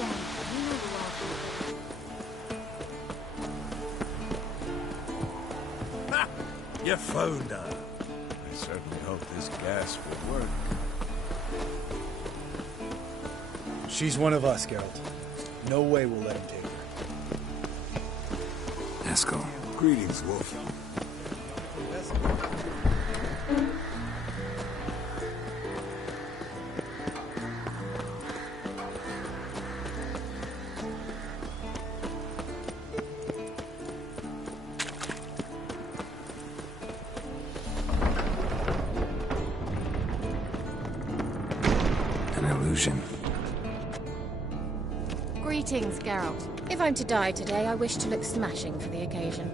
again. You know the welcome. Ha! You found her. I certainly hope this gas will work. She's one of us, Geralt. No way we'll let him take her. Eskel. Greetings, Wolf. An illusion. Greetings, Geralt. If I'm to die today, I wish to look smashing for the occasion.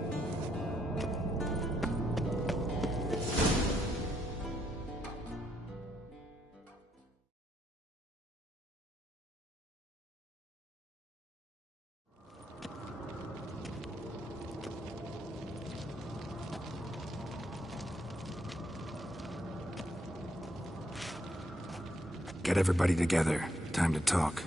Get everybody together. Time to talk.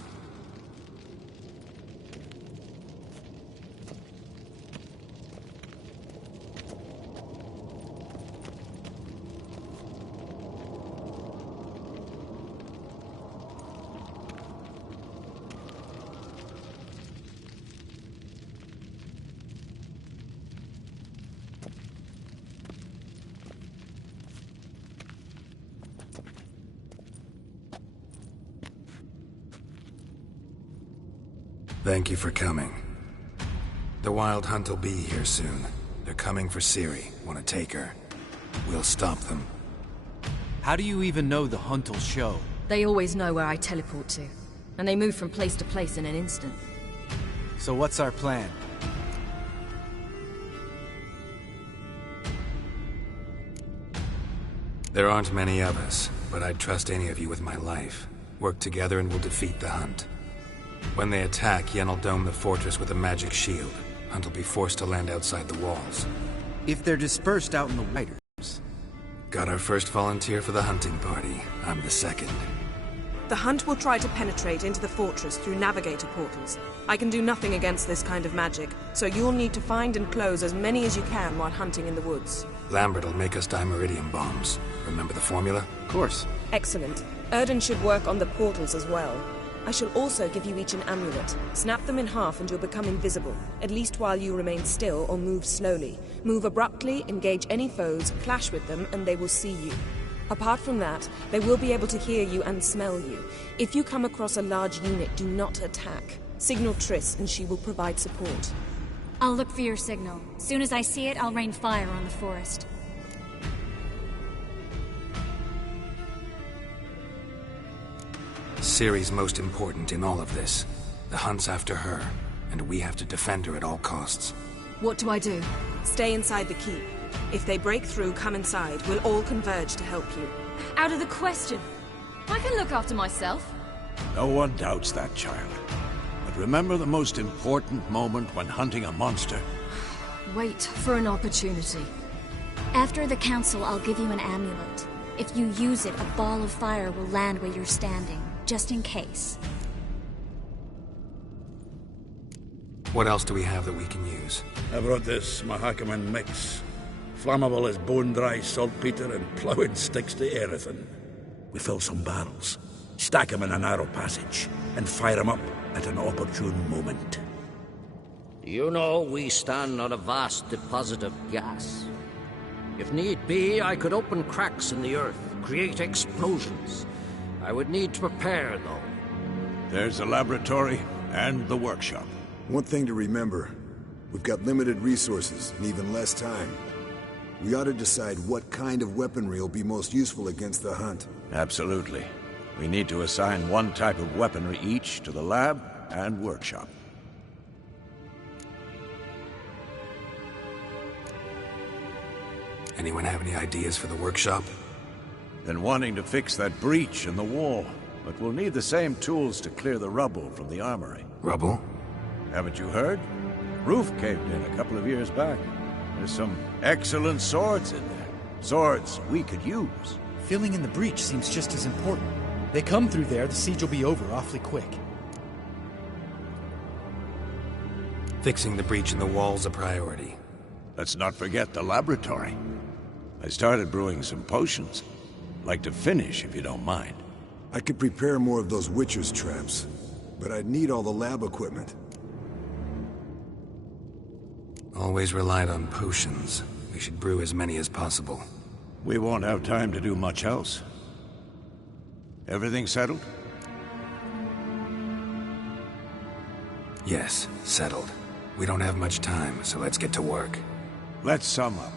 Thank you for coming. The Wild Hunt will be here soon. They're coming for Ciri. Want to take her? We'll stop them. How do you even know the Hunt will show? They always know where I teleport to. And they move from place to place in an instant. So what's our plan? There aren't many of us, but I'd trust any of you with my life. Work together and we'll defeat the Hunt. When they attack, Yen'll dome the fortress with a magic shield. Hunt will be forced to land outside the walls. If they're dispersed out in the Whiters. Got our first volunteer for the hunting party. I'm the second. The Hunt will try to penetrate into the fortress through navigator portals. I can do nothing against this kind of magic, so you'll need to find and close as many as you can while hunting in the woods. Lambert will make us dimeridium bombs. Remember the formula? Of course. Excellent. Erden should work on the portals as well. I shall also give you each an amulet. Snap them in half and you'll become invisible, at least while you remain still or move slowly. Move abruptly, engage any foes, clash with them, and they will see you. Apart from that, they will be able to hear you and smell you. If you come across a large unit, do not attack. Signal Triss and she will provide support. I'll look for your signal. Soon as I see it, I'll rain fire on the forest. Ciri's most important in all of this. The Hunt's after her, and we have to defend her at all costs. What do I do? Stay inside the keep. If they break through, come inside. We'll all converge to help you. Out of the question. I can look after myself. No one doubts that, child. But remember the most important moment when hunting a monster. Wait for an opportunity. After the council, I'll give you an amulet. If you use it, a ball of fire will land where you're standing, just in case. What else do we have that we can use? I brought this Mahakaman mix. Flammable as bone-dry saltpeter and plowing sticks to anything. We fill some barrels, stack them in a narrow passage, and fire them up at an opportune moment. You know, we stand on a vast deposit of gas. If need be, I could open cracks in the earth, create explosions. I would need to prepare, though. There's the laboratory and the workshop. One thing to remember, we've got limited resources and even less time. We ought to decide what kind of weaponry will be most useful against the Hunt. Absolutely. We need to assign one type of weaponry each to the lab and workshop. Anyone have any ideas for the workshop? Been wanting to fix that breach in the wall, but we'll need the same tools to clear the rubble from the armory. Rubble? Haven't you heard? Roof caved in a couple of years back. There's some excellent swords in there. Swords we could use. Filling in the breach seems just as important. They come through there, the siege will be over awfully quick. Fixing the breach in the wall's a priority. Let's not forget the laboratory. I started brewing some potions. Like to finish, if you don't mind. I could prepare more of those Witcher's traps, but I'd need all the lab equipment. Always relied on potions. We should brew as many as possible. We won't have time to do much else. Everything settled? Yes, settled. We don't have much time, so let's get to work. Let's sum up.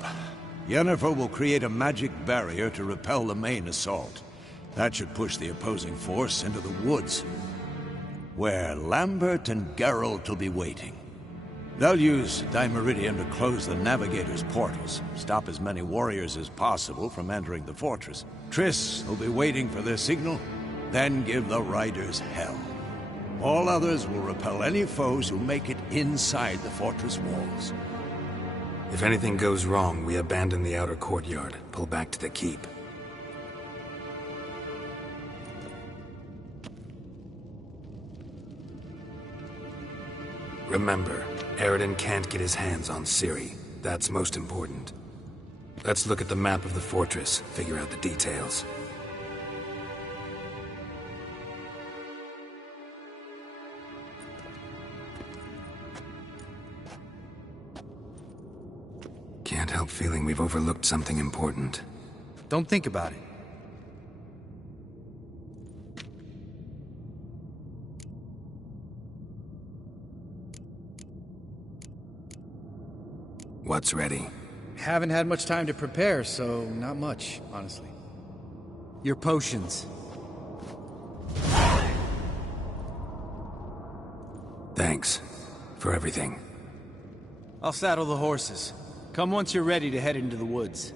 Yennefer will create a magic barrier to repel the main assault. That should push the opposing force into the woods, where Lambert and Geralt will be waiting. They'll use Dimeridium to close the Navigator's portals, stop as many warriors as possible from entering the fortress. Triss will be waiting for their signal, then give the Riders hell. All others will repel any foes who make it inside the fortress walls. If anything goes wrong, we abandon the outer courtyard, pull back to the keep. Remember, Aroden can't get his hands on Ciri. That's most important. Let's look at the map of the fortress, figure out the details. Can't help feeling we've overlooked something important. Don't think about it. What's ready? Haven't had much time to prepare, so not much, honestly. Your potions. Thanks for everything. I'll saddle the horses. Come once you're ready to head into the woods.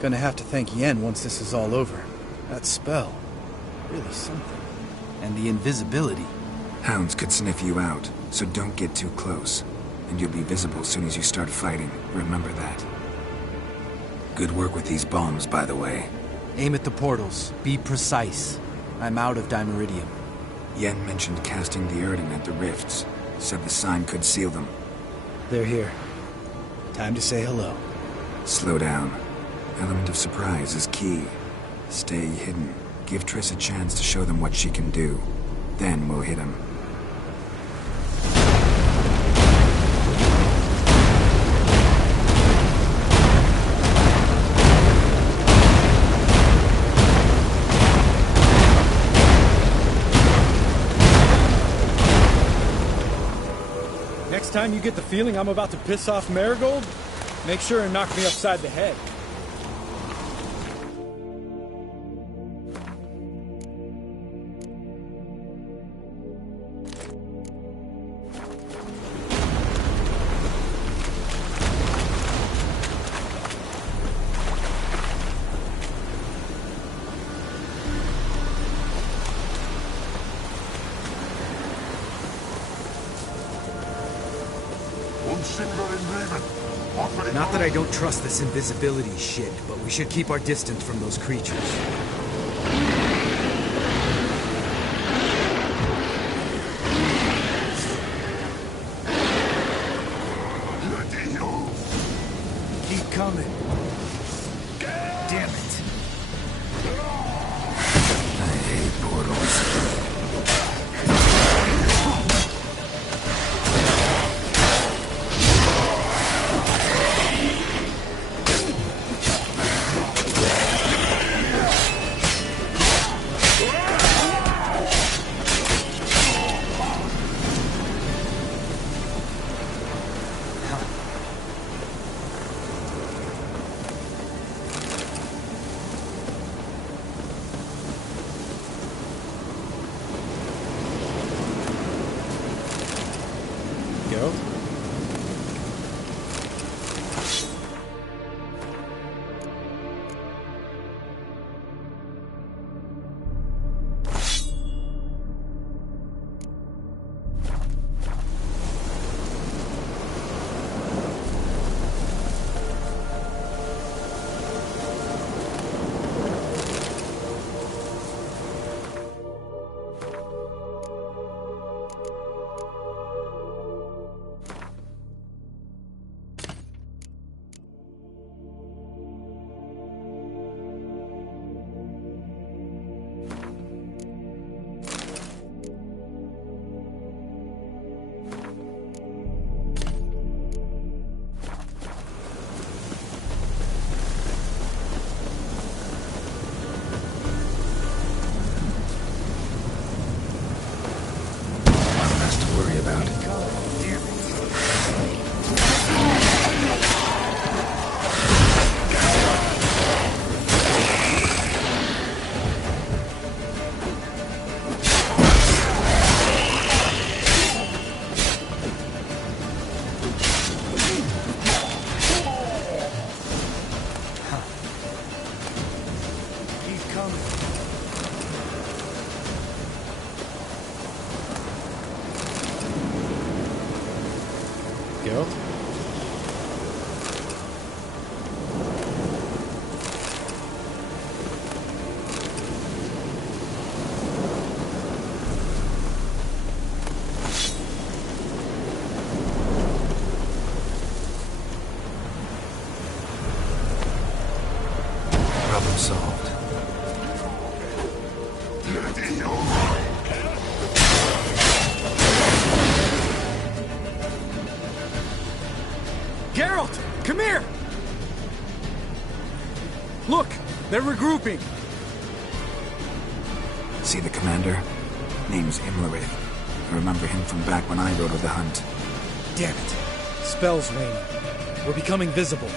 Gonna have to thank Yen once this is all over. That spell, really something. And the invisibility. Hounds could sniff you out, so don't get too close. And you'll be visible as soon as you start fighting. Remember that. Good work with these bombs, by the way. Aim at the portals. Be precise. I'm out of Dimeridium. Yen mentioned casting the Erden at the rifts. Said the sign could seal them. They're here. Time to say hello. Slow down. Element of surprise is key. Stay hidden. Give Triss a chance to show them what she can do. Then we'll hit him. Next time you get the feeling I'm about to piss off Marigold, make sure and knock me upside the head. Not that I don't trust this invisibility shit, but we should keep our distance from those creatures. Keep coming. Damn it. I hate portals. Solved. Geralt! Come here! Look! They're regrouping! See the commander? Name's Imlerith. I remember him from back when I rode with the hunt. Damn it. Spell's waning. We're becoming visible.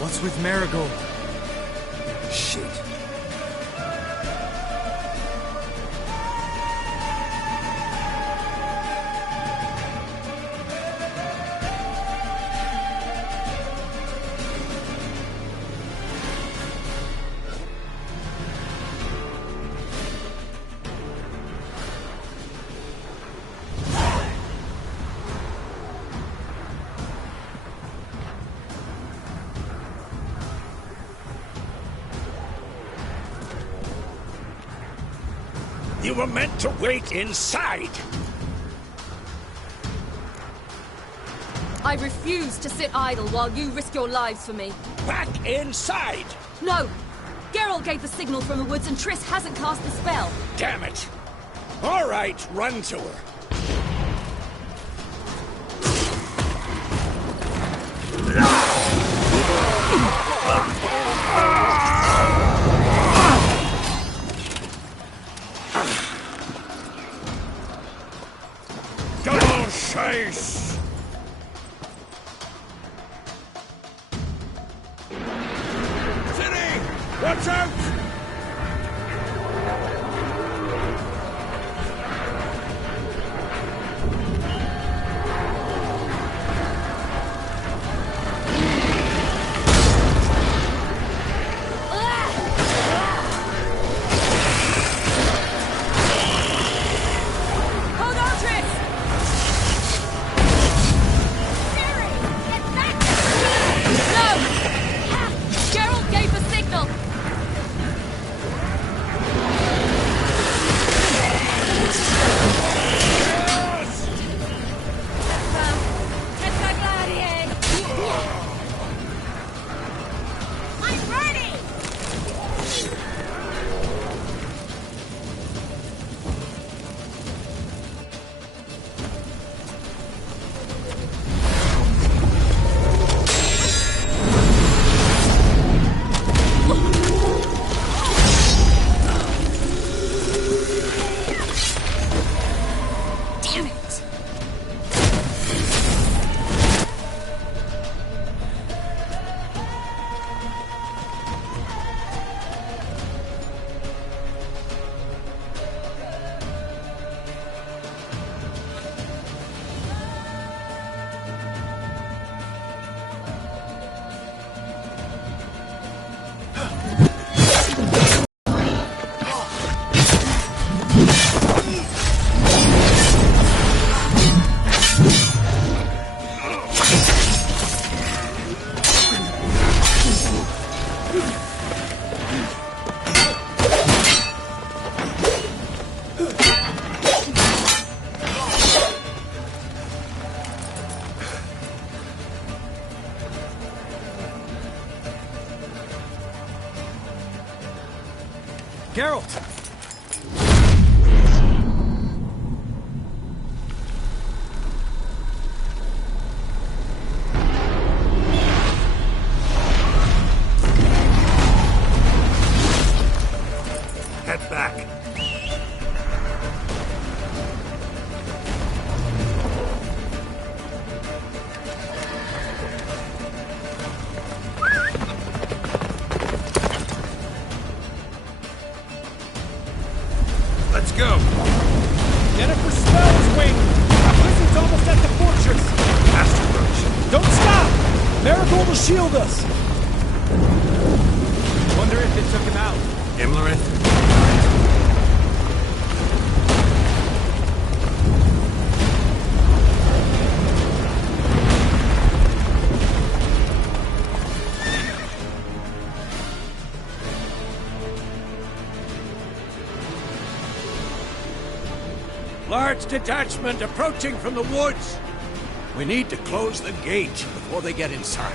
What's with Marigold? Shit. You were meant to wait inside! I refuse to sit idle while you risk your lives for me. Back inside! No! Geralt gave the signal from the woods and Triss hasn't cast the spell. Damn it! All right, run to her. Double chase! City! Watch out! Hold on, Triss! No! Geralt gave the signal! I'm ready! Damn it! Geralt! Head back. Let's go. Yennefer's spell is waning! Blizzard's almost at the fortress! Master Roach. Don't stop! Marigold will shield us! Wonder if it took him out. Imlerith? Large detachment approaching from the woods. We need to close the gate before they get inside.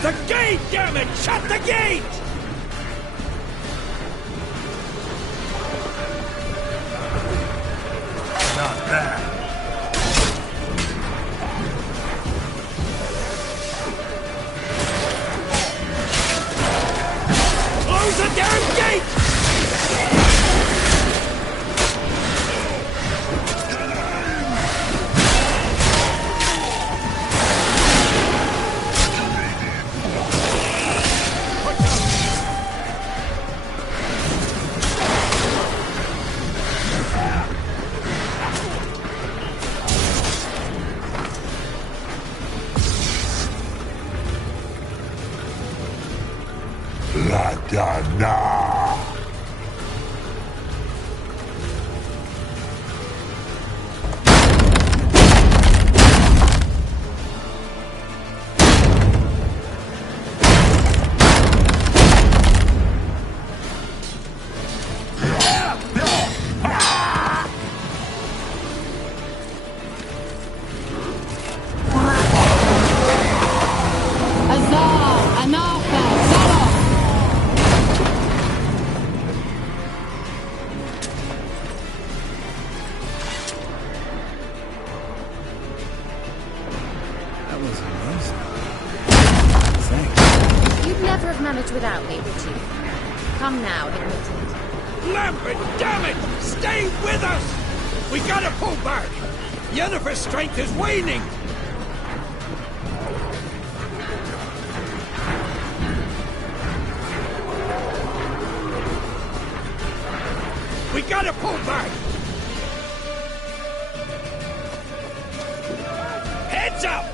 The gate, damn it! Shut the gate! Not bad. Close the damn gate! Without me, would you? Come now, admit it. Lambert, damn it! Stay with us! We gotta pull back! Yennefer's strength is waning! We gotta pull back! Heads up!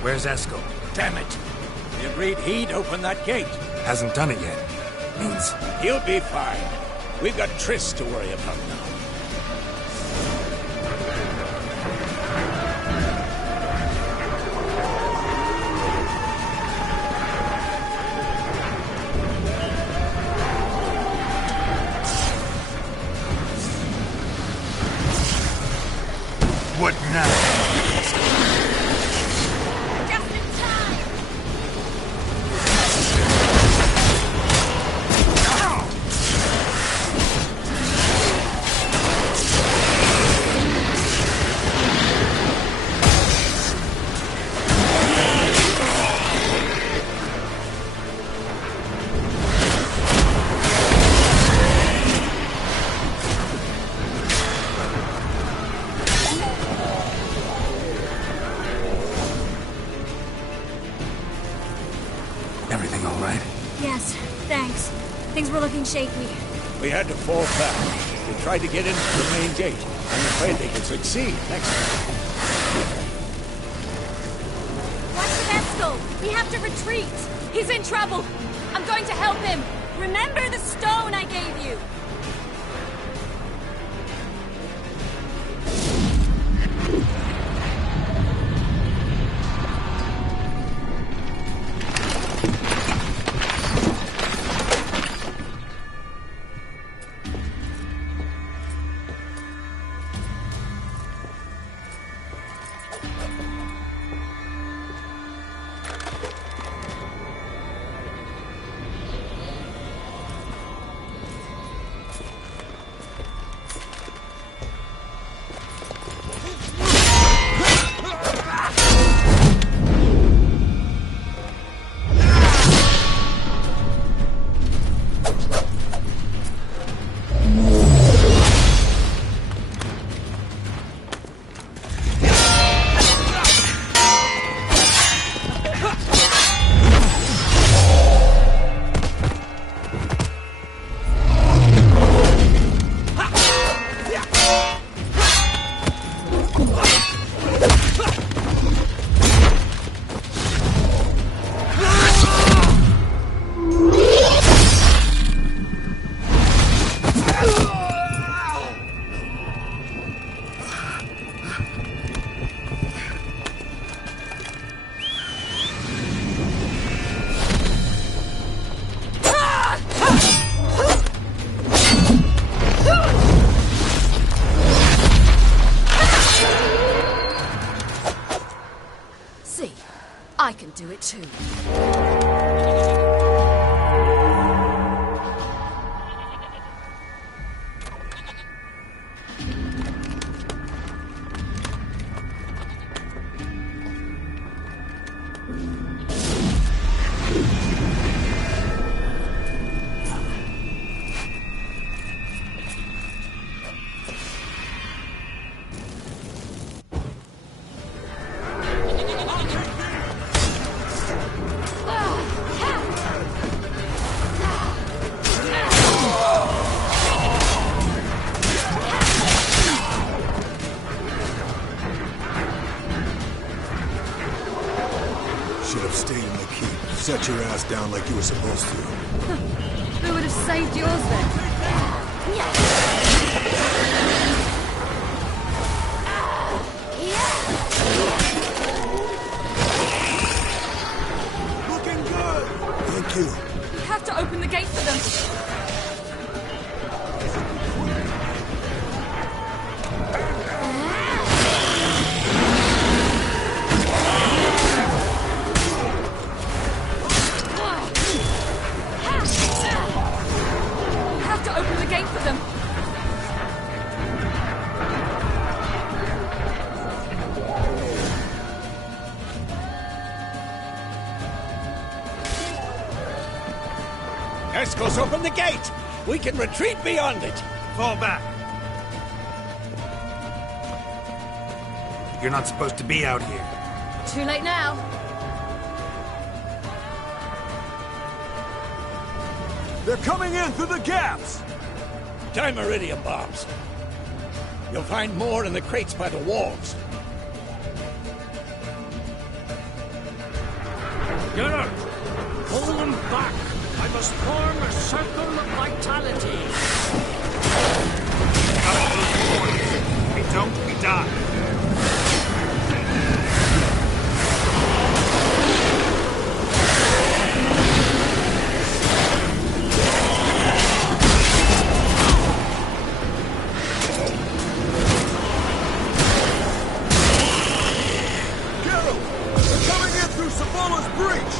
Where's Eskel? Damn it! We agreed he'd open that gate. Hasn't done it yet. Means... He'll be fine. We've got Triss to worry about now. What now? Everything all right? Yes, thanks. Things were looking shaky. We had to fall back. We tried to get into the main gate. I'm afraid they can succeed next time. What's with Eskel? We have to retreat. He's in trouble. I'm going to help him. Remember the stone I gave you. it too. Should have stayed in the keep. Set your ass down like you were supposed to. Who would have saved yours then? Looking good! Thank you. We have to open the gate for them. We have to open the gate for them. Escos, open the gate! We can retreat beyond it! Fall back. You're not supposed to be out here. Too late now. They're coming in through the gaps! Time Iridium bombs. You'll find more in the crates by the walls. Geralt, pull them back. I must form a circle of vitality. We don't, we die. Geralt! They're coming in through Savola's breach!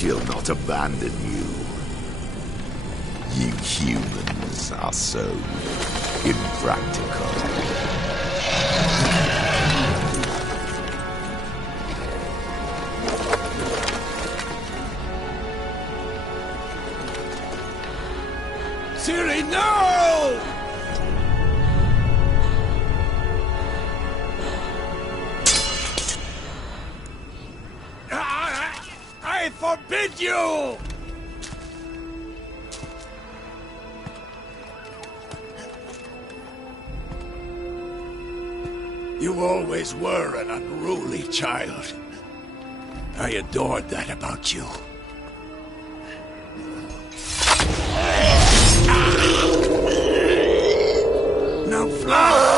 She'll not abandon you. You humans are so impractical. Ciri, no! I forbid you! You always were an unruly child. I adored that about you. Now fly!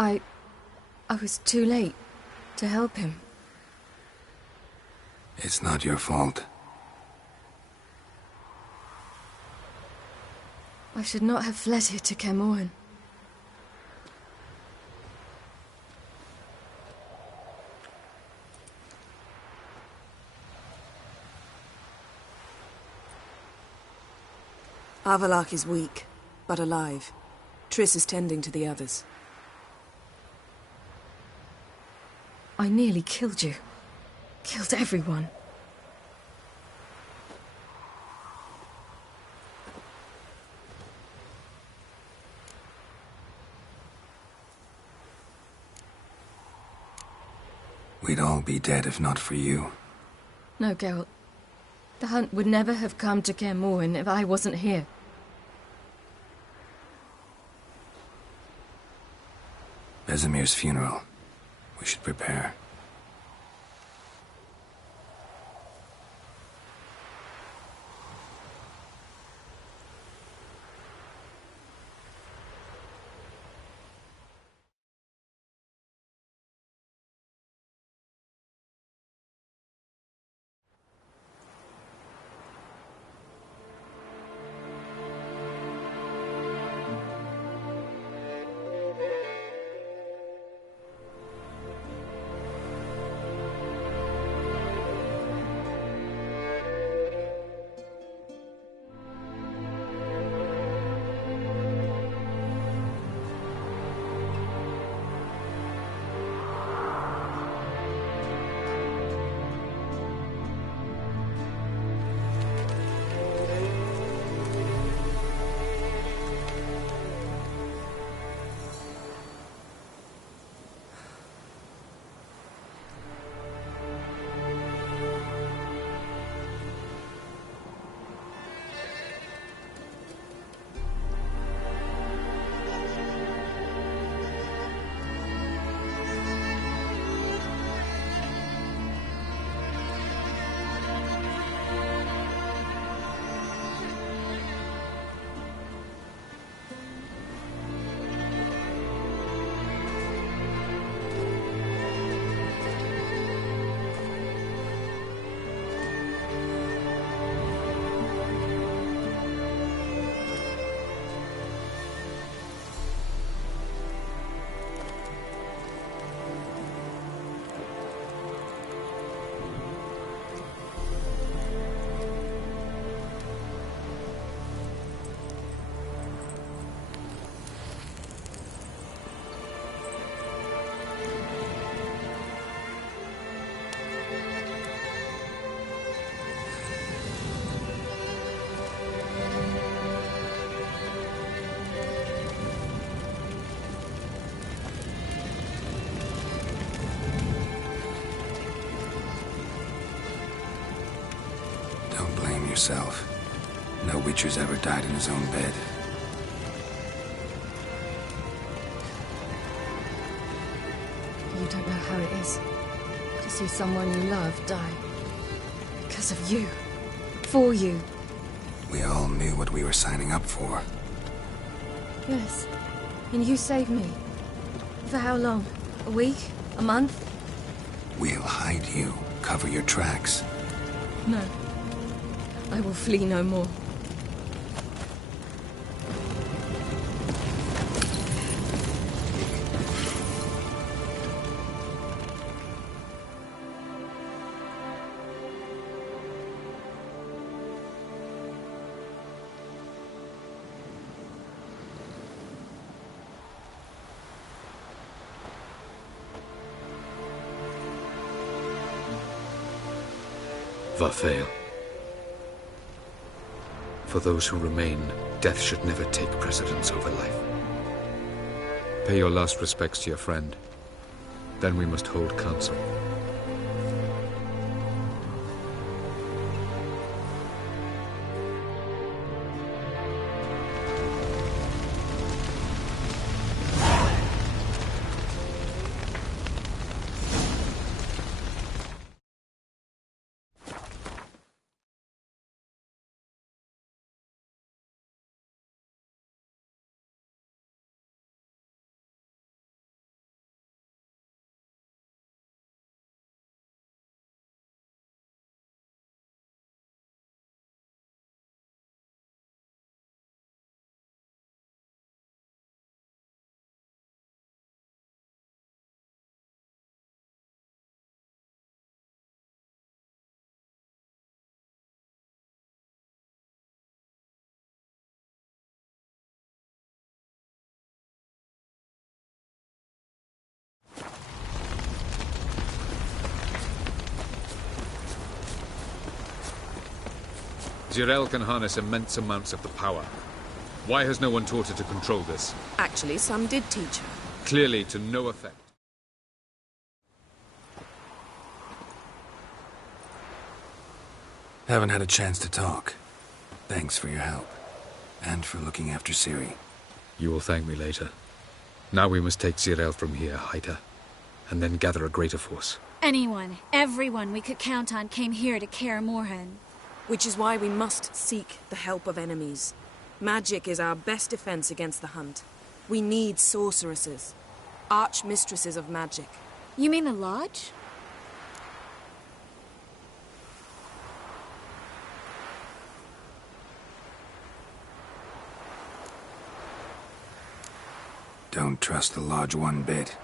I was too late to help him. It's not your fault. I should not have fled here to Kaer Morhen. Avallac'h is weak, but alive. Triss is tending to the others. I nearly killed you. Killed everyone. We'd all be dead if not for you. No, Geralt. The hunt would never have come to Kaer Morhen if I wasn't here. Vesemir's funeral. We should prepare. Yourself. No Witcher's ever died in his own bed. You don't know how it is to see someone you love die. Because of you. For you. We all knew what we were signing up for. Yes. And you saved me. For how long? A week? A month? We'll hide you. Cover your tracks. No. I will flee no more. Varfail. For those who remain, death should never take precedence over life. Pay your last respects to your friend. Then we must hold council. Zirael can harness immense amounts of the power. Why has no one taught her to control this? Actually, some did teach her. Clearly to no effect. Haven't had a chance to talk. Thanks for your help. And for looking after Ciri. You will thank me later. Now we must take Zirael from here, hide her, and then gather a greater force. Anyone, everyone we could count on came here to Kaer Morhen. Which is why we must seek the help of enemies. Magic is our best defense against the Hunt. We need sorceresses. Archmistresses of magic. You mean the Lodge? Don't trust the Lodge one bit,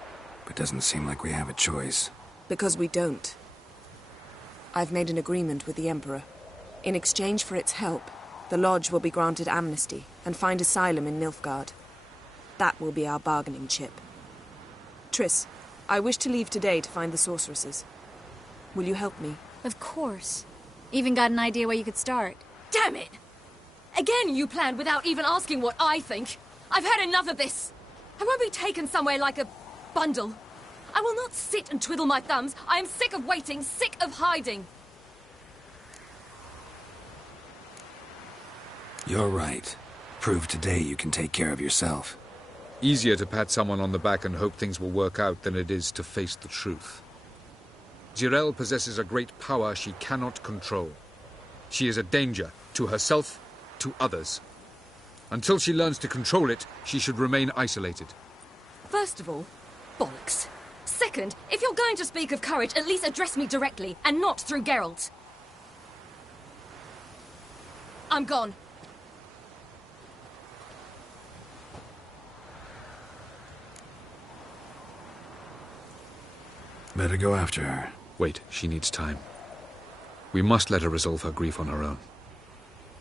but doesn't seem like we have a choice. Because we don't. I've made an agreement with the Emperor. In exchange for its help, the Lodge will be granted amnesty and find asylum in Nilfgaard. That will be our bargaining chip. Triss, I wish to leave today to find the sorceresses. Will you help me? Of course. Even got an idea where you could start. Damn it! Again you planned without even asking what I think. I've had enough of this. I won't be taken somewhere like a bundle. I will not sit and twiddle my thumbs. I am sick of waiting, sick of hiding. You're right. Prove today you can take care of yourself. Easier to pat someone on the back and hope things will work out than it is to face the truth. Zirael possesses a great power she cannot control. She is a danger to herself, to others. Until she learns to control it, she should remain isolated. First of all, bollocks. Second, if you're going to speak of courage, at least address me directly, and not through Geralt. I'm gone. Better go after her. Wait, she needs time. We must let her resolve her grief on her own.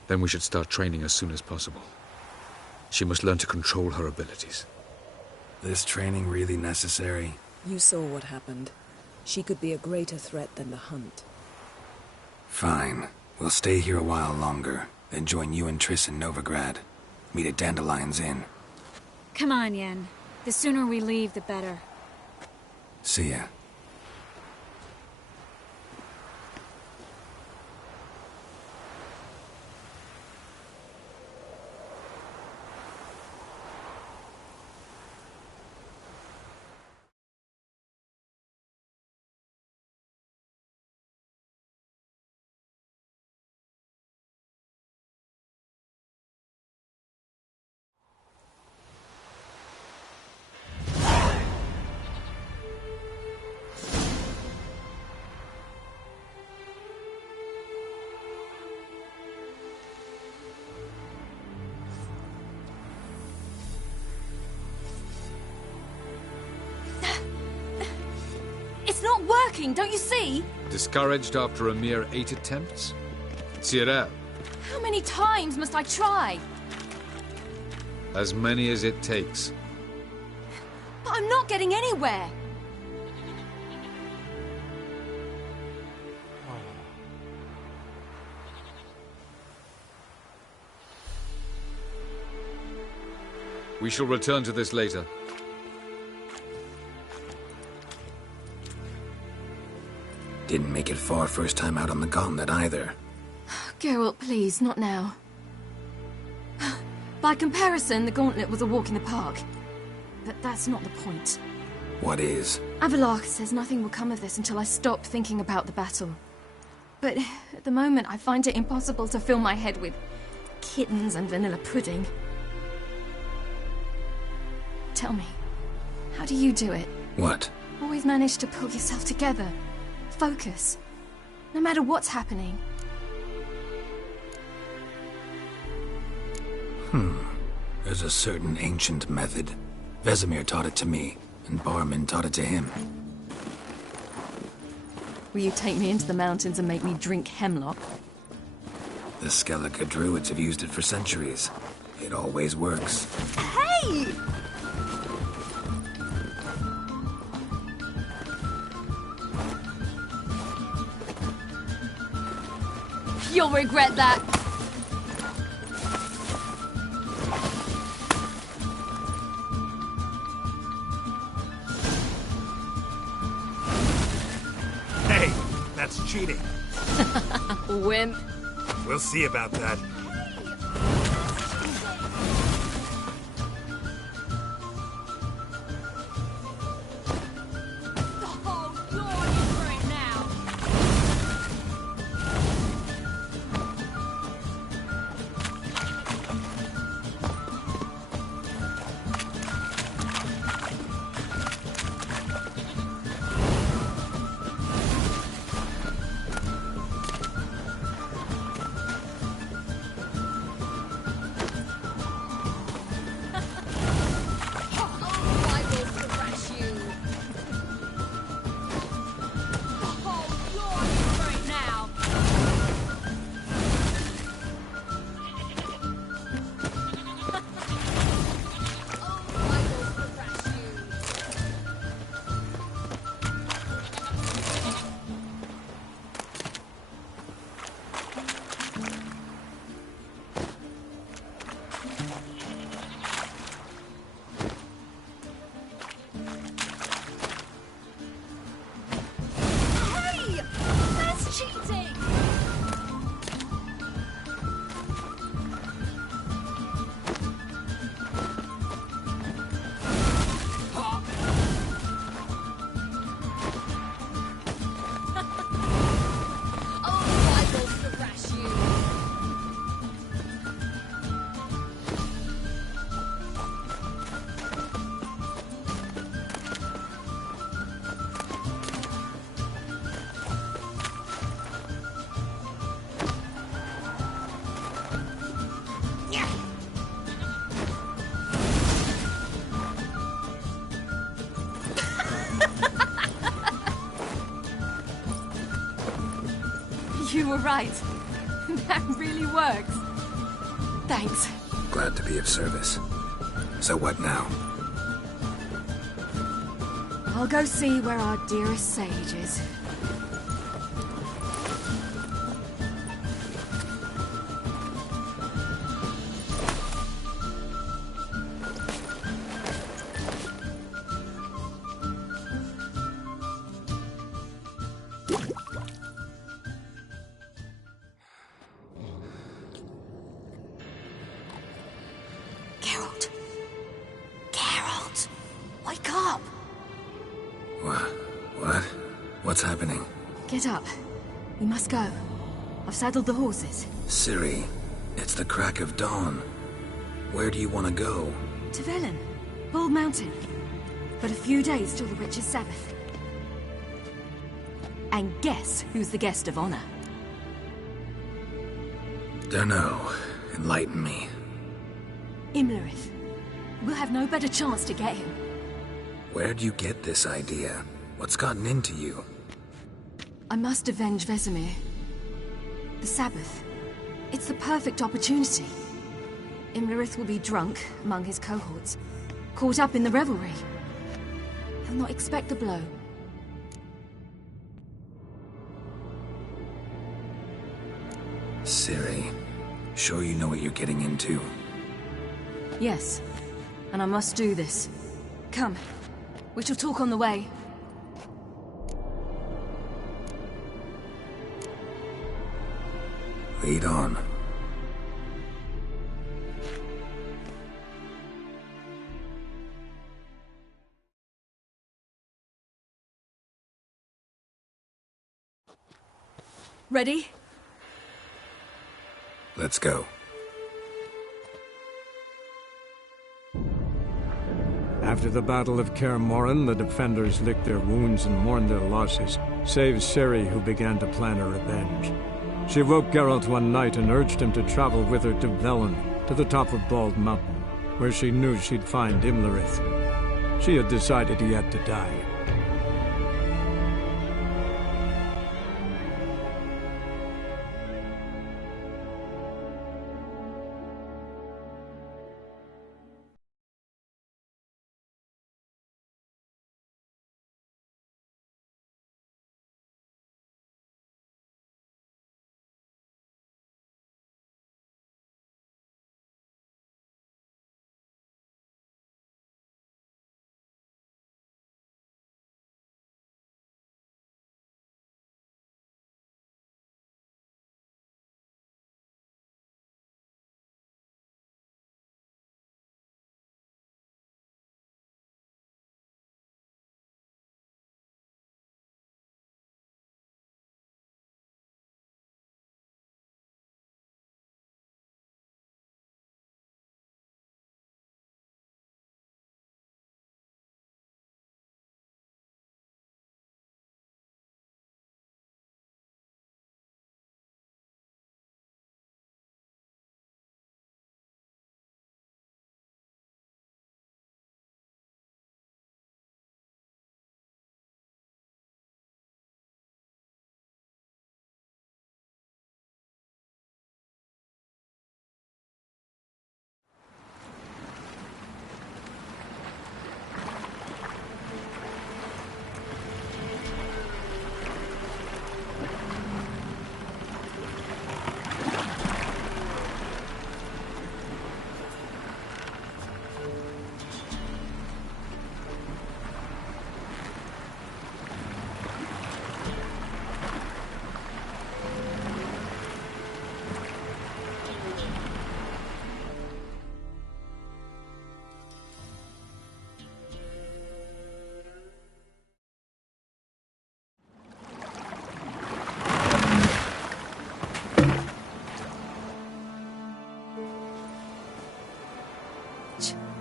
Then we should start training as soon as possible. She must learn to control her abilities. This training really necessary? You saw what happened. She could be a greater threat than the Hunt. Fine. We'll stay here a while longer, then join you and Triss in Novigrad. Meet at Dandelion's Inn. Come on, Yen. The sooner we leave, the better. See ya. It's not working, don't you see? Discouraged after a mere 8 attempts? Zirael. How many times must I try? As many as it takes. But I'm not getting anywhere. We shall return to this later. Didn't make it far first time out on the gauntlet either. Geralt, please, not now. By comparison, the gauntlet was a walk in the park. But that's not the point. What is? Avallac'h says nothing will come of this until I stop thinking about the battle. But at the moment, I find it impossible to fill my head with kittens and vanilla pudding. Tell me, how do you do it? What? Always manage to pull yourself together. Focus. No matter what's happening. There's a certain ancient method. Vesemir taught it to me, and Barman taught it to him. Will you take me into the mountains and make me drink hemlock? The Skellige druids have used it for centuries. It always works. Hey! You'll regret that. wimp. We'll see about that. The whole floor is for it now. You were right. That really works. Thanks. Glad to be of service. So what now? I'll go see where our dearest sage is. Geralt. Geralt! Wake up! What? What's happening? Get up. We must go. I've saddled the horses. Ciri, it's the crack of dawn. Where do you want to go? To Velen. Bald Mountain. But a few days till the Witch's Sabbath. And guess who's the guest of honor? Dunno. Enlighten me. Imlerith. We'll have no better chance to get him. Where'd you get this idea? What's gotten into you? I must avenge Vesemir. The Sabbath. It's the perfect opportunity. Imlerith will be drunk among his cohorts, caught up in the revelry. He'll not expect the blow. Ciri, sure you know what you're getting into? Yes, and I must do this. Come, we shall talk on the way. Lead on. Ready? Let's go. After the Battle of Kaer Morhen, the defenders licked their wounds and mourned their losses, save Ciri, who began to plan her revenge. She woke Geralt one night and urged him to travel with her to Velen, to the top of Bald Mountain, where she knew she'd find Imlerith. She had decided he had to die.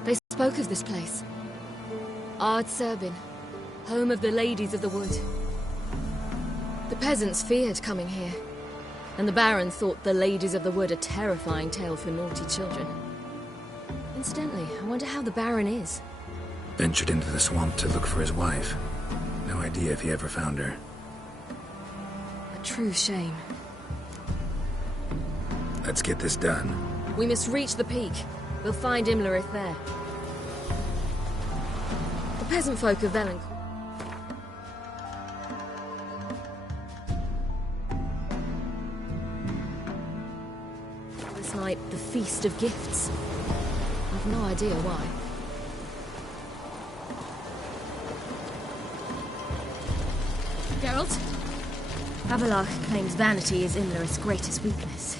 They spoke of this place. Ard Serbin, home of the Ladies of the Wood. The peasants feared coming here, and the Baron thought the Ladies of the Wood a terrifying tale for naughty children. Incidentally, I wonder how the Baron is. Ventured into the swamp to look for his wife. No idea if he ever found her. A true shame. Let's get this done. We must reach the peak. We'll find Imlerith there. The peasant folk of Valencourt. This night, the Feast of Gifts. I've no idea why. Geralt? Avallac'h claims vanity is Imlerith's greatest weakness.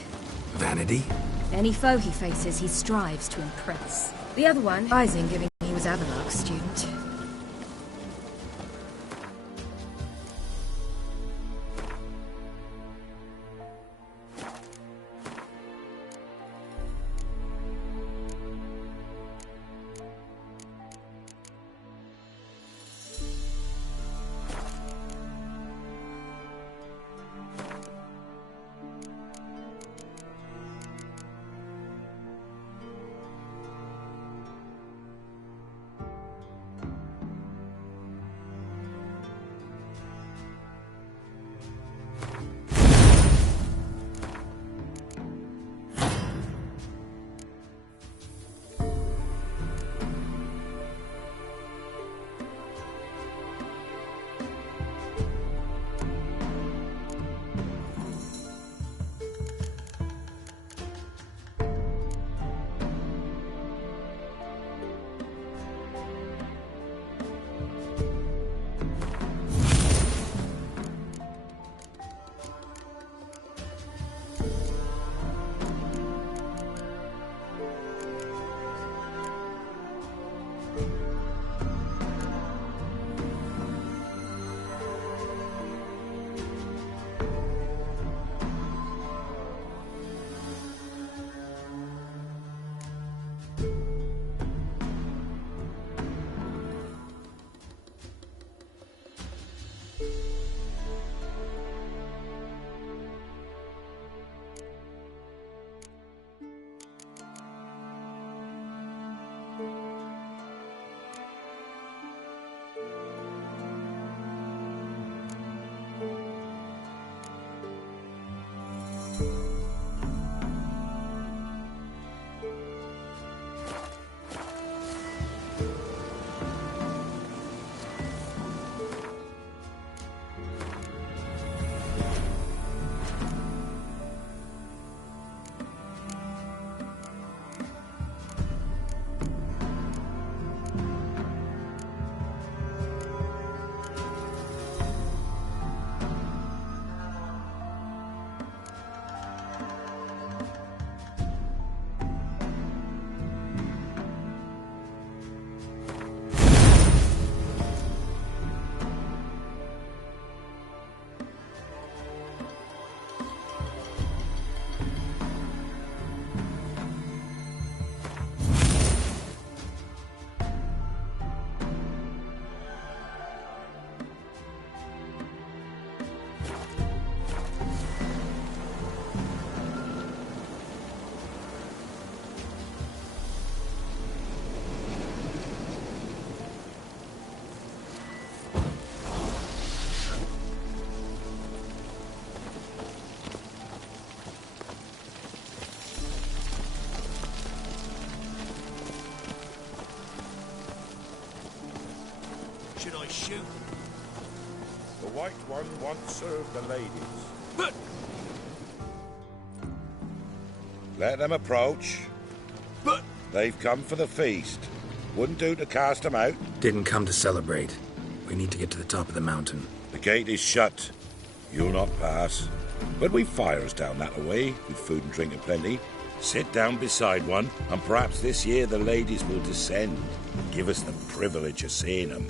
Vanity? Any foe he faces, he strives to impress. The other one, rising, given he was Avallac'h's student. Should I shoot? The White One once served the ladies. Let them approach. But they've come for the feast. Wouldn't do to cast them out. Didn't come to celebrate. We need to get to the top of the mountain. The gate is shut. You'll not pass. But we've fires down that way, with food and drink aplenty. Sit down beside one, and perhaps this year the ladies will descend. Give us the privilege of seeing them.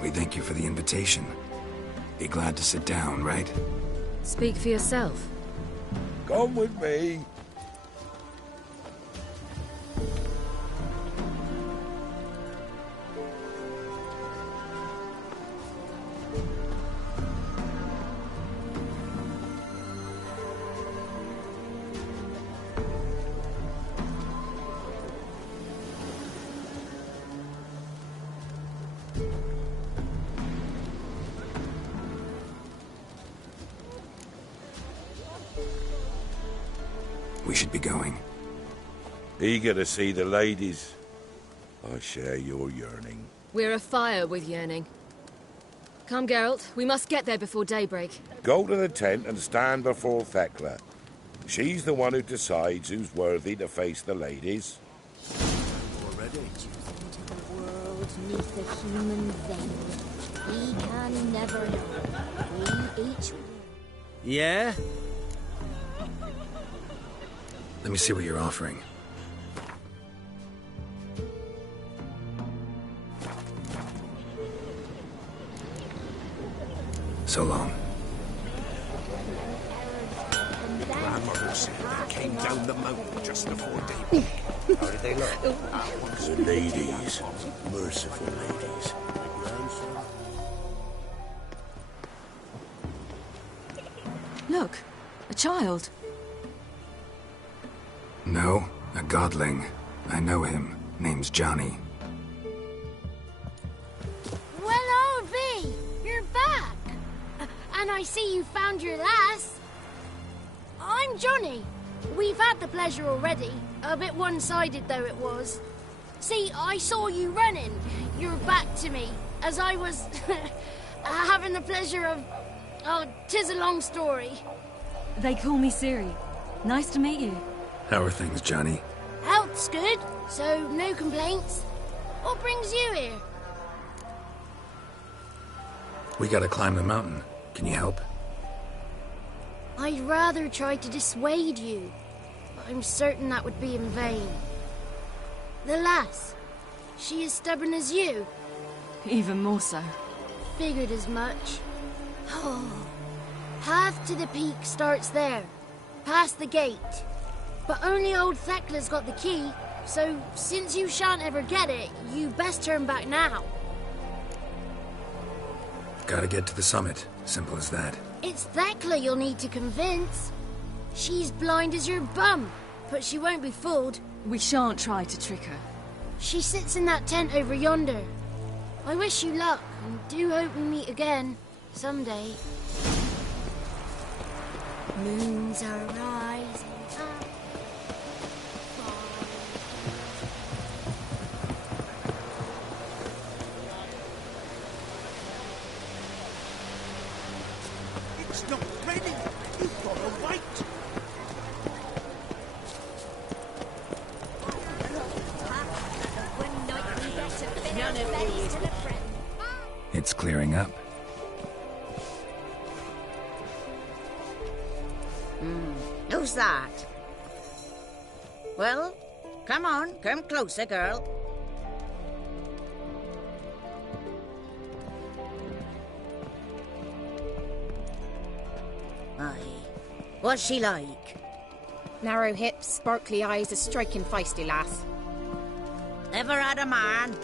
We thank you for the invitation. Be glad to sit down, right? Speak for yourself. Come with me. We should be going. Eager to see the ladies. I share your yearning. We're afire with yearning. Come, Geralt. We must get there before daybreak. Go to the tent and stand before Thekla. She's the one who decides who's worthy to face the ladies. Already? The world neath the human vein. We can never know. We each... Yeah? Let me see what you're offering. So long. Grandmother said they came down the mountain just before daybreak. How did they look? The ladies. Merciful ladies. Look, a child. No, a godling. I know him. Name's Johnny. Well, old V, you're back. And I see you found your lass. I'm Johnny. We've had the pleasure already. A bit one-sided though it was. See, I saw you running. Your back to me. As I was having the pleasure of... Oh, 'tis a long story. They call me Ciri. Nice to meet you. How are things, Johnny? Health's good, so no complaints. What brings you here? We gotta climb the mountain. Can you help? I'd rather try to dissuade you, but I'm certain that would be in vain. The lass, she as stubborn as you? Even more so. Figured as much. Oh, path to the peak starts there, past the gate. But only old Thekla's got the key, so since you shan't ever get it, you best turn back now. Gotta get to the summit. Simple as that. It's Thekla you'll need to convince. She's blind as your bum, but she won't be fooled. We shan't try to trick her. She sits in that tent over yonder. I wish you luck, and do hope we meet again, someday. Moons are rising up. It's not ready. You've got to wait. It's clearing up. Who's that? Well, come on, come closer, girl. Aye. What's she like? Narrow hips, sparkly eyes, a striking feisty lass. Ever had a man?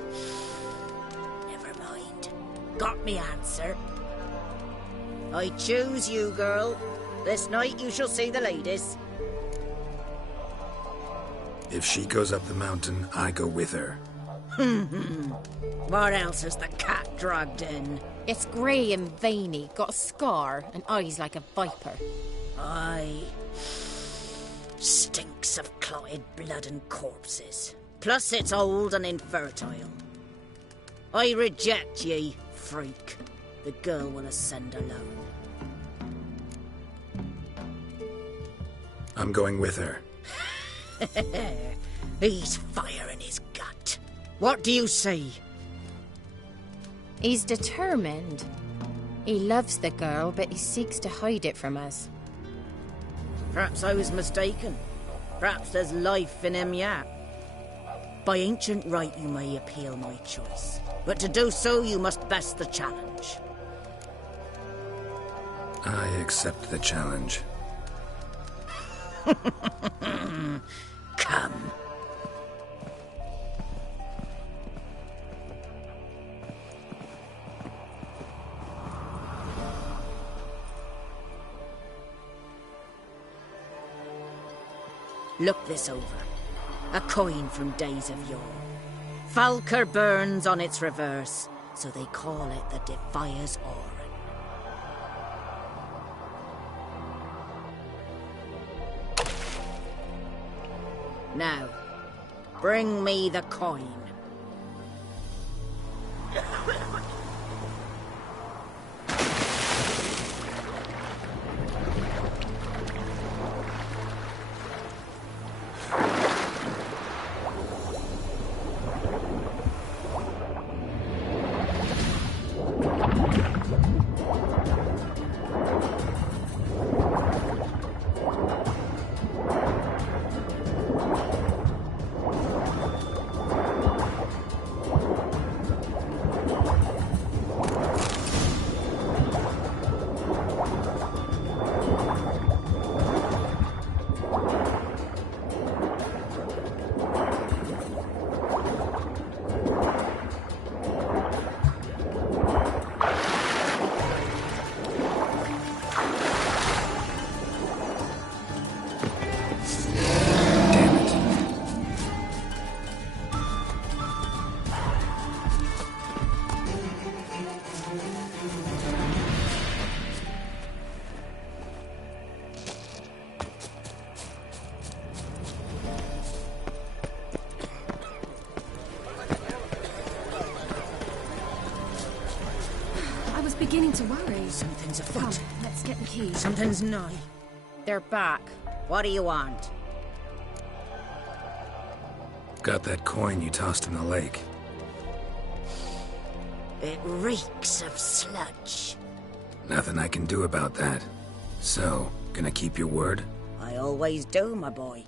Never mind. Got me answer. I choose you, girl. This night you shall see the ladies. If she goes up the mountain, I go with her. What else has the cat dragged in? It's grey and veiny, got a scar, and eyes like a viper. Aye. Stinks of clotted blood and corpses. Plus it's old and infertile. I reject ye, freak. The girl will ascend alone. I'm going with her. He's fire in his gut. What do you say? He's determined. He loves the girl, but he seeks to hide it from us. Perhaps I was mistaken. Perhaps there's life in him yet. By ancient right you may appeal my choice. But to do so you must best the challenge. I accept the challenge. Come. Look this over. A coin from days of yore. Falker burns on its reverse, so they call it the Defier's Oran. Now, bring me the coin. Beginning to worry. Something's afoot. Come, let's get the key. Something's nigh. They're back. What do you want? Got that coin you tossed in the lake. It reeks of sludge. Nothing I can do about that. So, gonna keep your word? I always do, my boy.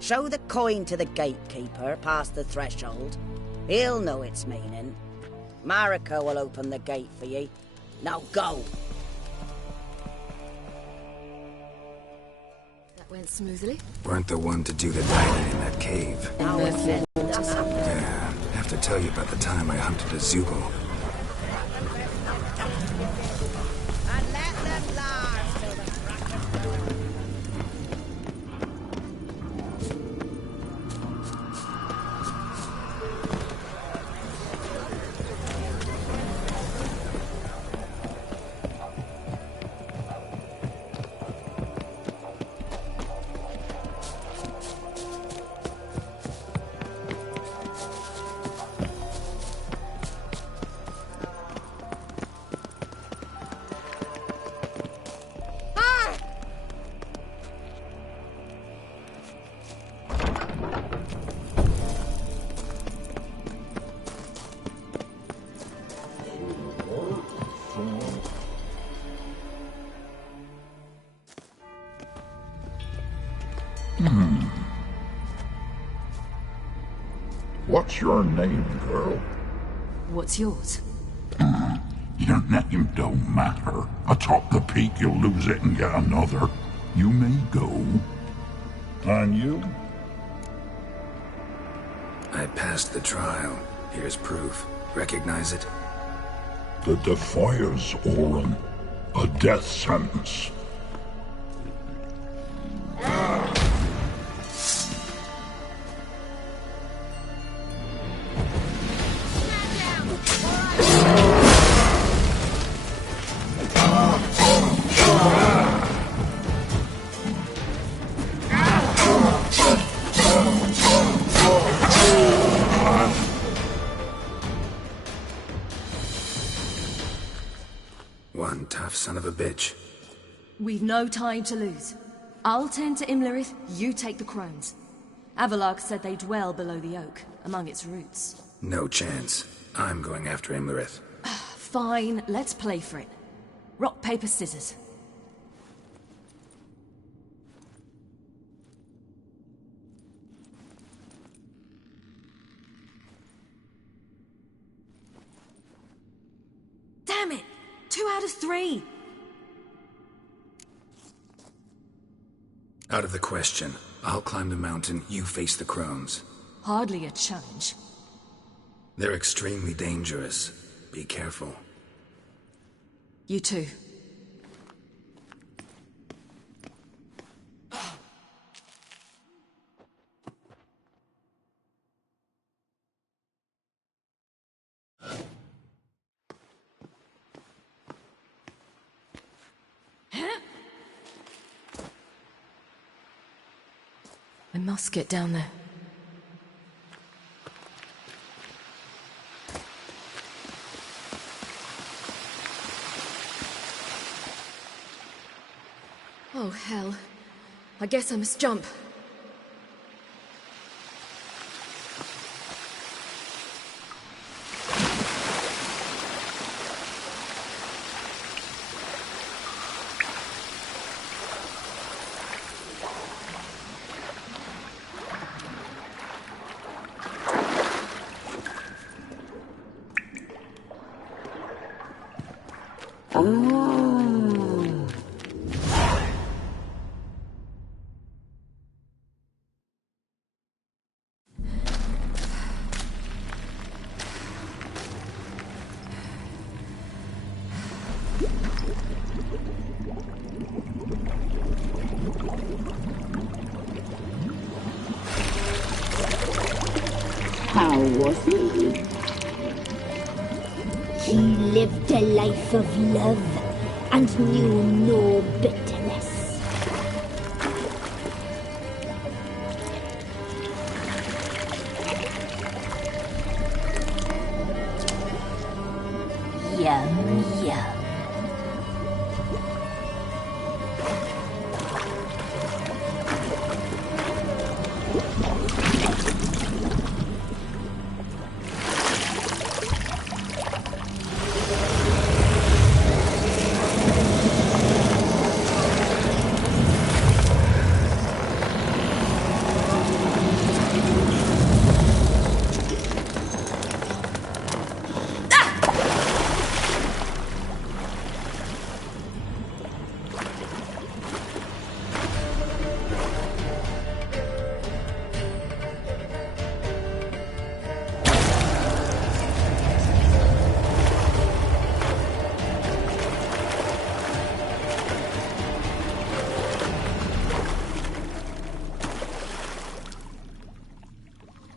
Show the coin to the gatekeeper past the threshold. He'll know its meaning. Marika will open the gate for ye. Now go! That went smoothly. Weren't the one to do the diving in that cave. Yeah, have to tell you about the time I hunted a Zeugle. What's your name, girl? What's yours? Your name don't matter. Atop the peak, you'll lose it and get another. You may go. And you? I passed the trial. Here's proof. Recognize it? The Defier's Oran. A death sentence. One tough son of a bitch. We've no time to lose. I'll tend to Imlerith, you take the crones. Avalark said they dwell below the oak, among its roots. No chance. I'm going after Imlerith. Fine, let's play for it. Rock, paper, scissors. Damn it! 2 out of 3! Out of the question. I'll climb the mountain, you face the crones. Hardly a challenge. They're extremely dangerous. Be careful. You too. I must get down there. Oh, hell. I guess I must jump. How was he? He lived a life of love and knew no bitterness. Yum, yum.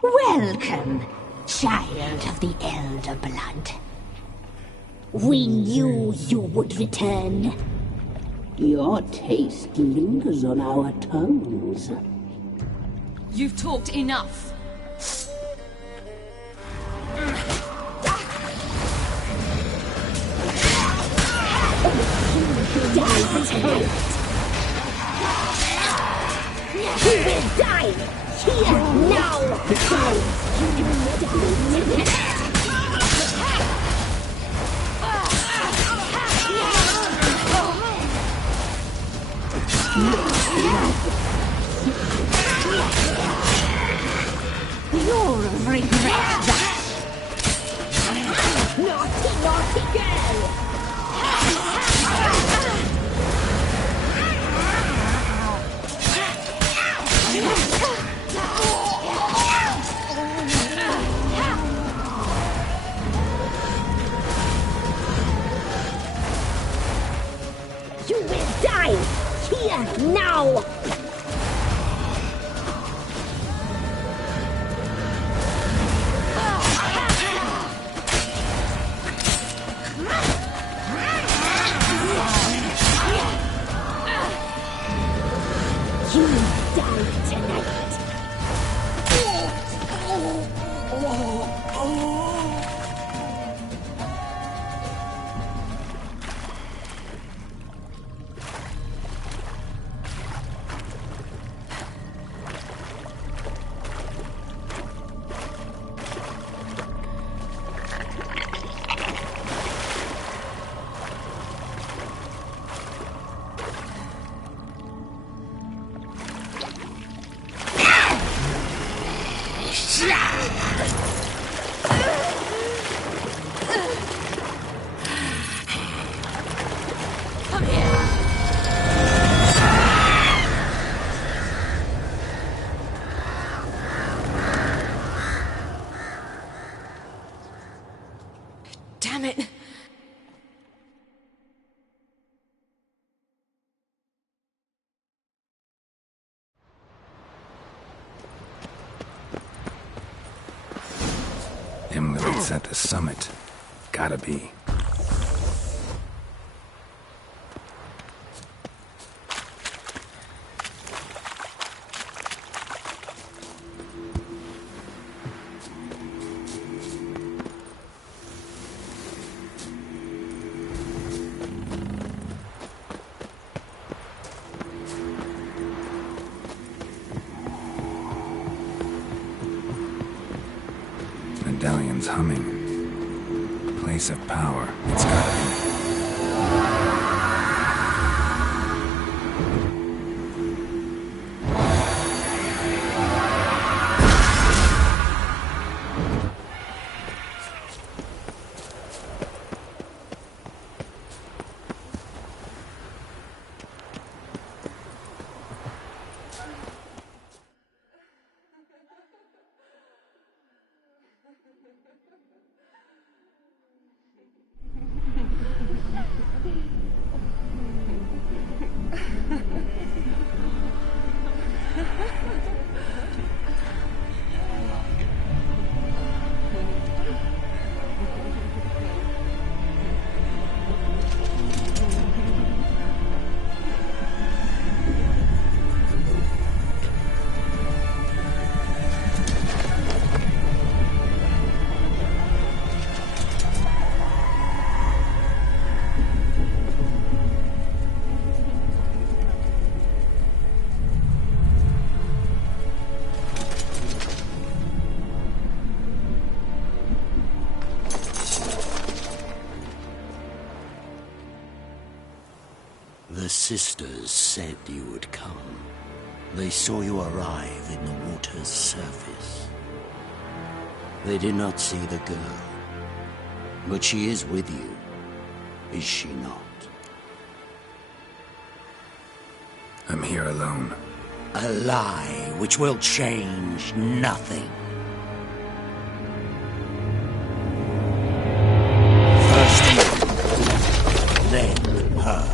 Welcome, child of the Elder Blood. We knew you would return. Your taste lingers on our tongues. You've talked enough. Die tonight. You will die here now. You'll regret that. Naughty, naughty girl. You will die here now. You will die tonight. It's at the summit. Gotta be. Medallion's humming. Place of power. It's gotta be. The sisters said you would come. They saw you arrive in the water's surface. They did not see the girl. But she is with you, is she not? I'm here alone. A lie which will change nothing. First you, then her.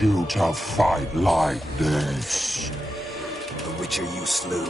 You to fight like this? The Witcher you slew.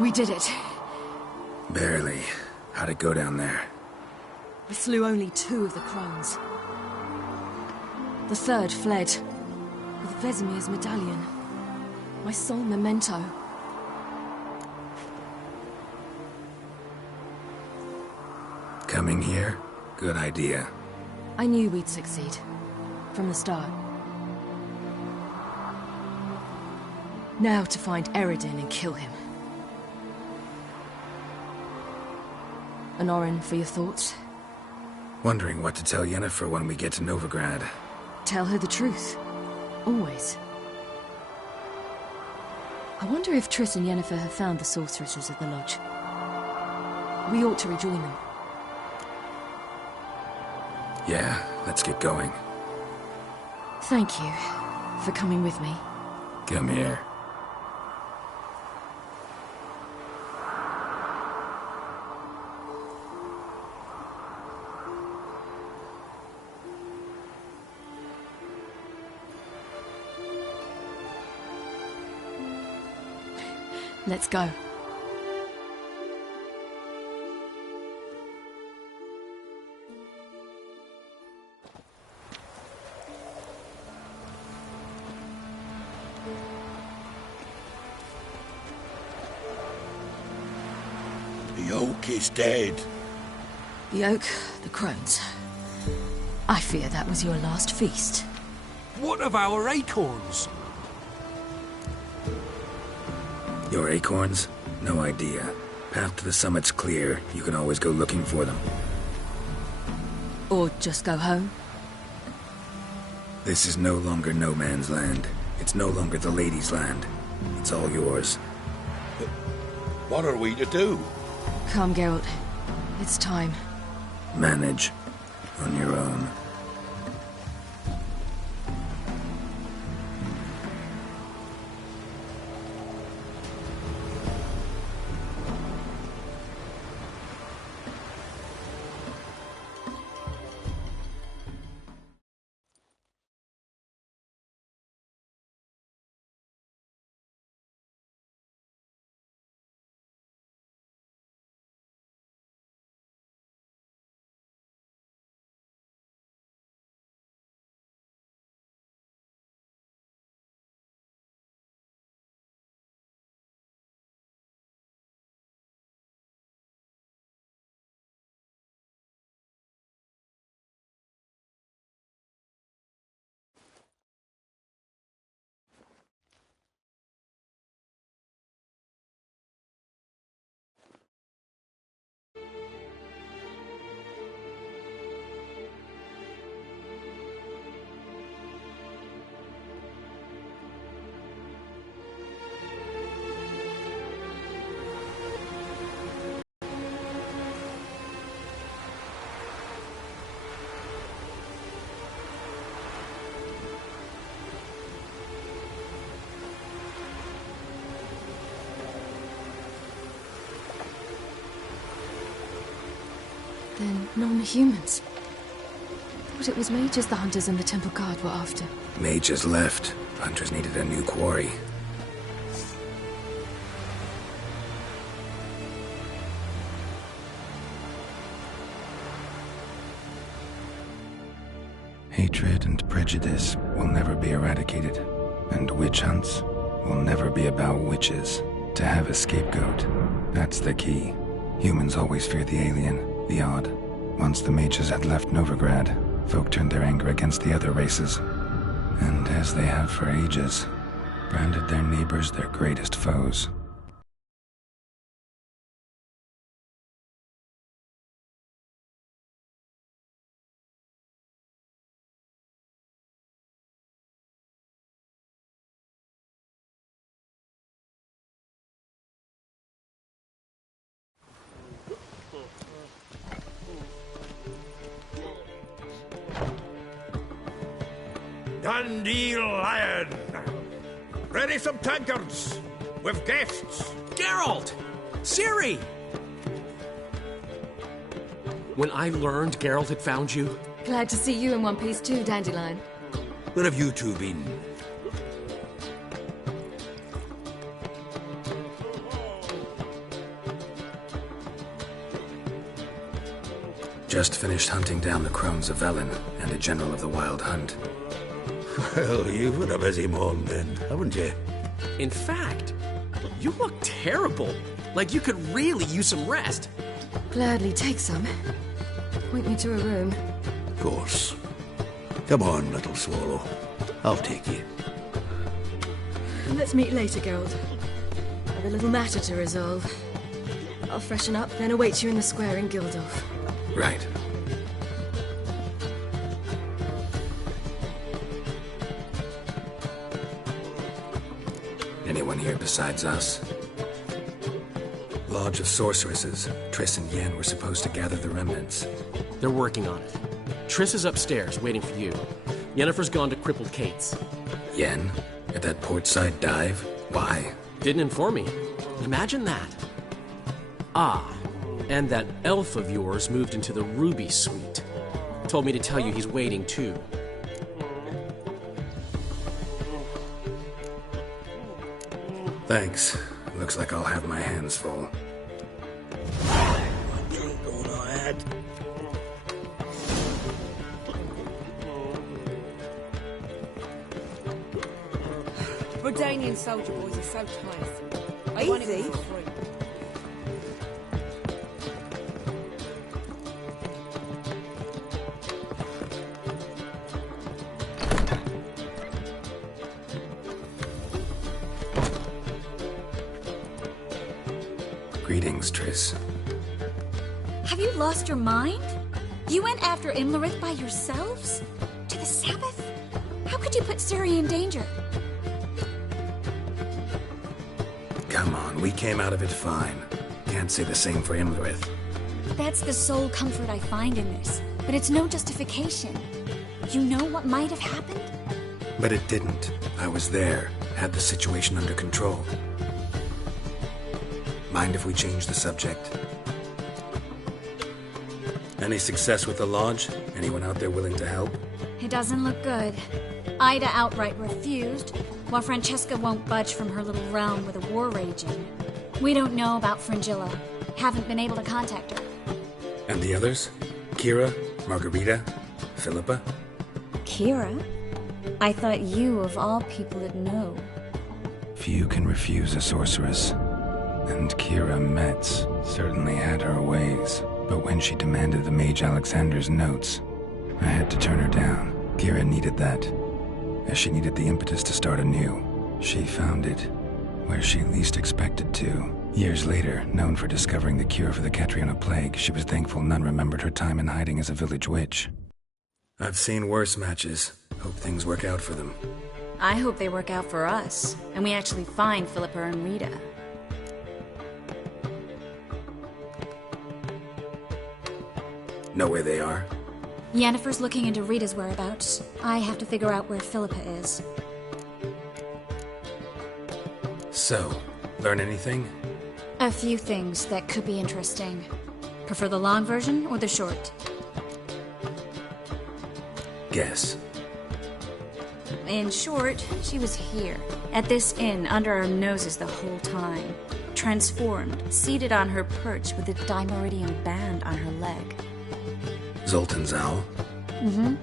We did it. Barely. How'd it go down there? We slew only 2 of the crones. The third fled, with Vesemir's medallion. My sole memento. Coming here? Good idea. I knew we'd succeed. From the start. Now to find Eredin and kill him. Honorin, for your thoughts? Wondering what to tell Yennefer when we get to Novigrad. Tell her the truth. Always. I wonder if Triss and Yennefer have found the sorceresses of the Lodge. We ought to rejoin them. Yeah, let's get going. Thank you for coming with me. Come here. Let's go. The oak is dead. The oak, the crones. I fear that was your last feast. What of our acorns? Your acorns? No idea. Path to the summit's clear. You can always go looking for them. Or just go home? This is no longer no man's land. It's no longer the lady's land. It's all yours. What are we to do? Come, Geralt. It's time. Manage. On your own. Then non-humans. Thought it was mages the hunters and the temple guard were after. Mages left. Hunters needed a new quarry. Hatred and prejudice will never be eradicated, and witch hunts will never be about witches. To have a scapegoat, that's the key. Humans always fear the alien, the odd. Once the mages had left Novigrad, folk turned their anger against the other races, and as they have for ages, branded their neighbors their greatest foes. Dandelion! Ready some tankards! With guests! Geralt! Ciri! When I learned Geralt had found you... Glad to see you in one piece too, Dandelion. Where have you two been? Just finished hunting down the Crones of Velen and a general of the Wild Hunt. Well, you've had a busy morning then, haven't you? In fact, you look terrible. Like you could really use some rest. Gladly take some. Point me to a room. Of course. Come on, little swallow. I'll take you. Let's meet later, Geralt. I've a little matter to resolve. I'll freshen up, then await you in the square in Gildorf. Right. Anyone here besides us? Lodge of Sorceresses. Triss and Yen were supposed to gather the remnants. They're working on it. Triss is upstairs, waiting for you. Yennefer's gone to Crippled Kate's. Yen? At that portside dive? Why? Didn't inform me. Imagine that. Ah, and that elf of yours moved into the Ruby Suite. Told me to tell you he's waiting too. Thanks. Looks like I'll have my hands full. Going ahead. Redanian soldier boys are so tiresome. I want it for free. Greetings, Triss. Have you lost your mind? You went after Imlerith by yourselves? To the Sabbath? How could you put Ciri in danger? Come on, we came out of it fine. Can't say the same for Imlerith. That's the sole comfort I find in this, but it's no justification. You know what might have happened? But it didn't. I was there, had the situation under control. Mind if we change the subject? Any success with the Lodge? Anyone out there willing to help? It doesn't look good. Ida outright refused, while Francesca won't budge from her little realm with a war raging. We don't know about Fringilla. Haven't been able to contact her. And the others? Kira? Margarita? Philippa? Kira? I thought you, of all people, would know. Few can refuse a sorceress. And Kira Metz certainly had her ways. But when she demanded the Mage Alexander's notes, I had to turn her down. Kira needed that, as she needed the impetus to start anew. She found it where she least expected to. Years later, known for discovering the cure for the Catriona plague, she was thankful none remembered her time in hiding as a village witch. I've seen worse matches. Hope things work out for them. I hope they work out for us, and we actually find Philippa and Rita. Know where they are? Yennefer's looking into Rita's whereabouts. I have to figure out where Philippa is. So, learn anything? A few things that could be interesting. Prefer the long version or the short? Guess. In short, she was here, at this inn, under our noses the whole time. Transformed, seated on her perch with a Dimeridian band on her leg. Zoltan's owl? Mm-hmm.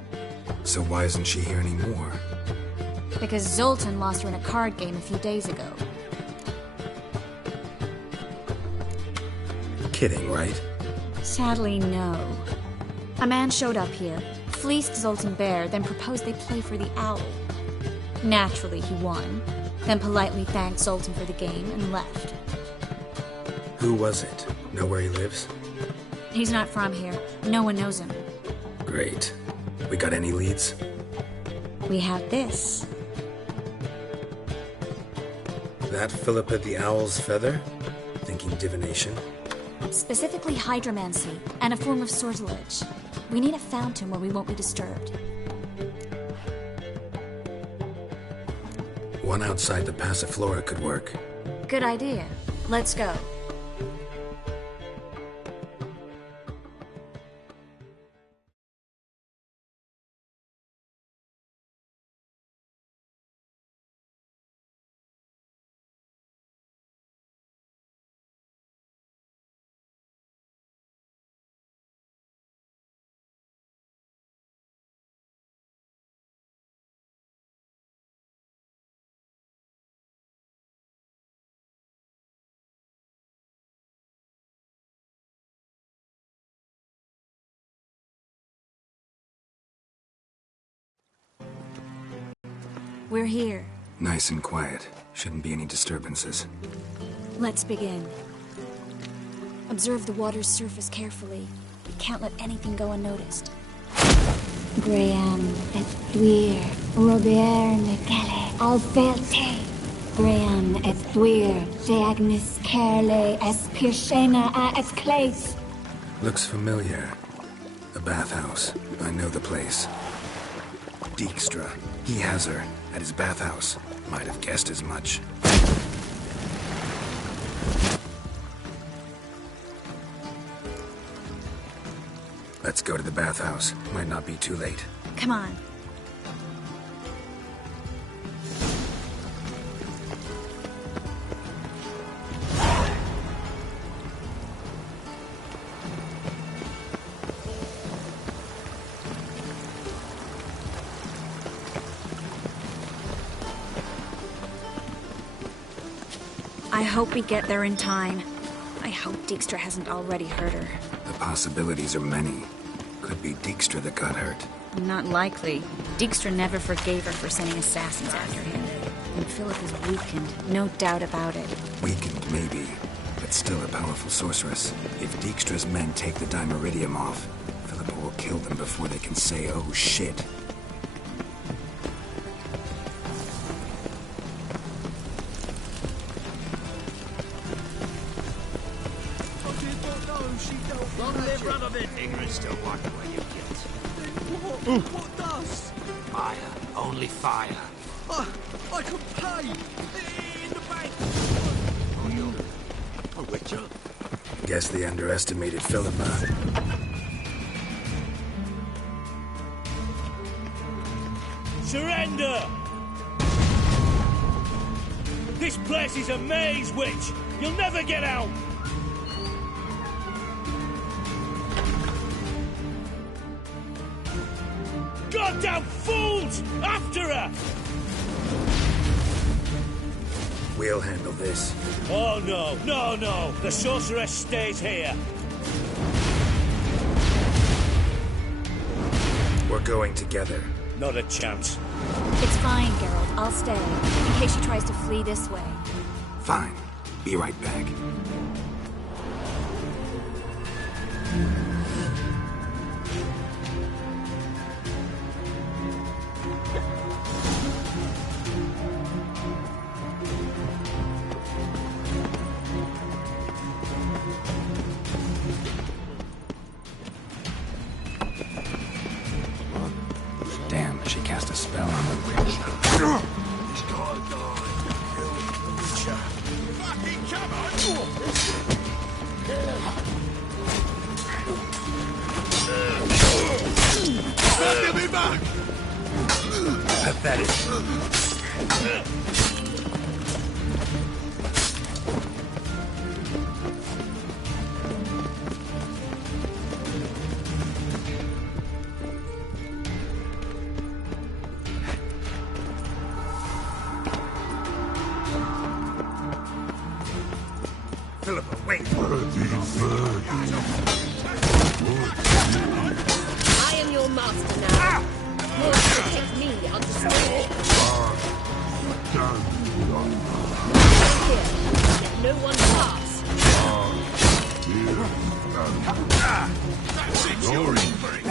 So why isn't she here anymore? Because Zoltan lost her in a card game a few days ago. Kidding, right? Sadly, no. A man showed up here, fleeced Zoltan bare, then proposed they play for the owl. Naturally, he won, then politely thanked Zoltan for the game and left. Who was it? Know where he lives? He's not from here. No one knows him. Great. We got any leads? We have this. That Philippa the Owl's feather? Thinking divination? Specifically hydromancy, and a form of sortilege. We need a fountain where we won't be disturbed. One outside the Passiflora could work. Good idea. Let's go. We're here. Nice and quiet. Shouldn't be any disturbances. Let's begin. Observe the water's surface carefully. We can't let anything go unnoticed. Graham et thuir, Robert Micale, Alferte. Graham et thuir, Deagnis Kerle, es Pirshena a es Clace. Looks familiar. The bathhouse. I know the place. Dijkstra. He has her at his bathhouse. Might have guessed as much. Let's go to the bathhouse. Might not be too late. Come on. I hope we get there in time. I hope Dijkstra hasn't already hurt her. The possibilities are many. Could be Dijkstra that got hurt. Not likely. Dijkstra never forgave her for sending assassins after him. And Philip is weakened, no doubt about it. Weakened, maybe, but still a powerful sorceress. If Dijkstra's men take the Dimeridium off, Philippa will kill them before they can say, oh shit. What does? Fire. Only fire. I can pay! In the bank! Oh, you... A witcher? Guess they underestimated Philippa. Surrender! This place is a maze, witch! You'll never get out! Goddamn fools! After her! We'll handle this. Oh no, no! The sorceress stays here. We're going together. Not a chance. It's fine, Geralt. I'll stay, in case she tries to flee this way. Fine. Be right back. Damn, she cast a spell on the witch. He's gotta die. Witcher. Fucking come on! Give me back! Pathetic. Philippa, wait! I am your master now. You'll have to take me on the street. Here, let no one pass. That's it, you're in for it.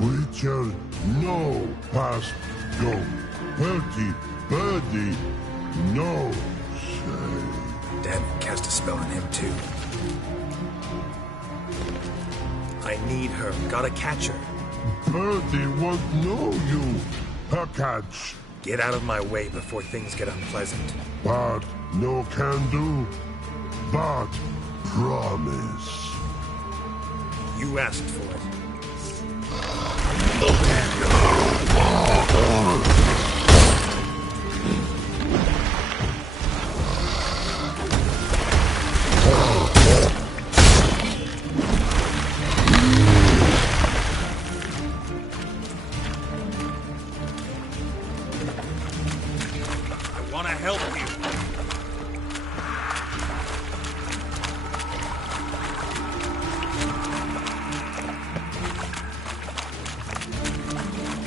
Witcher, no past go. Bertie, birdie, no say. Damn it, cast a spell on him too. I need her. Gotta catch her. Birdie won't know you. Her catch. Get out of my way before things get unpleasant. But no can do. But promise. You asked for it. I want to help you.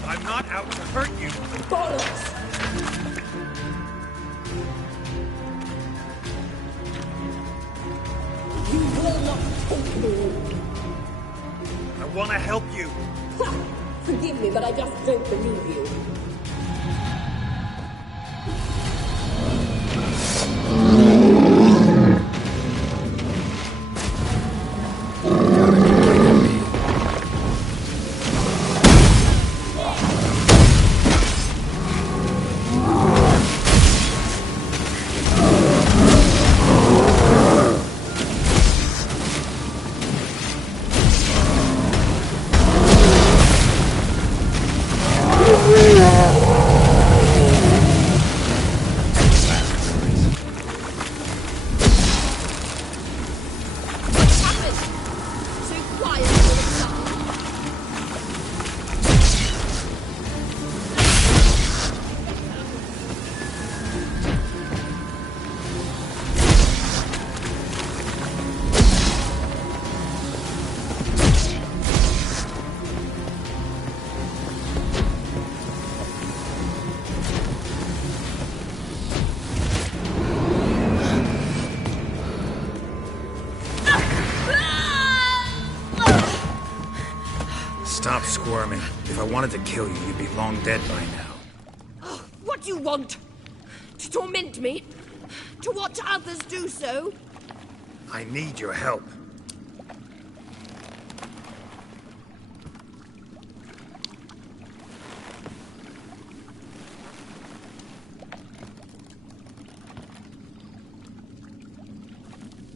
I'm not out to hurt you. Bollocks! You will not take me. I want to help you. Forgive me, but I just don't believe you. Stop squirming. If I wanted to kill you, you'd be long dead by now. Oh, what do you want? To torment me? To watch others do so? I need your help.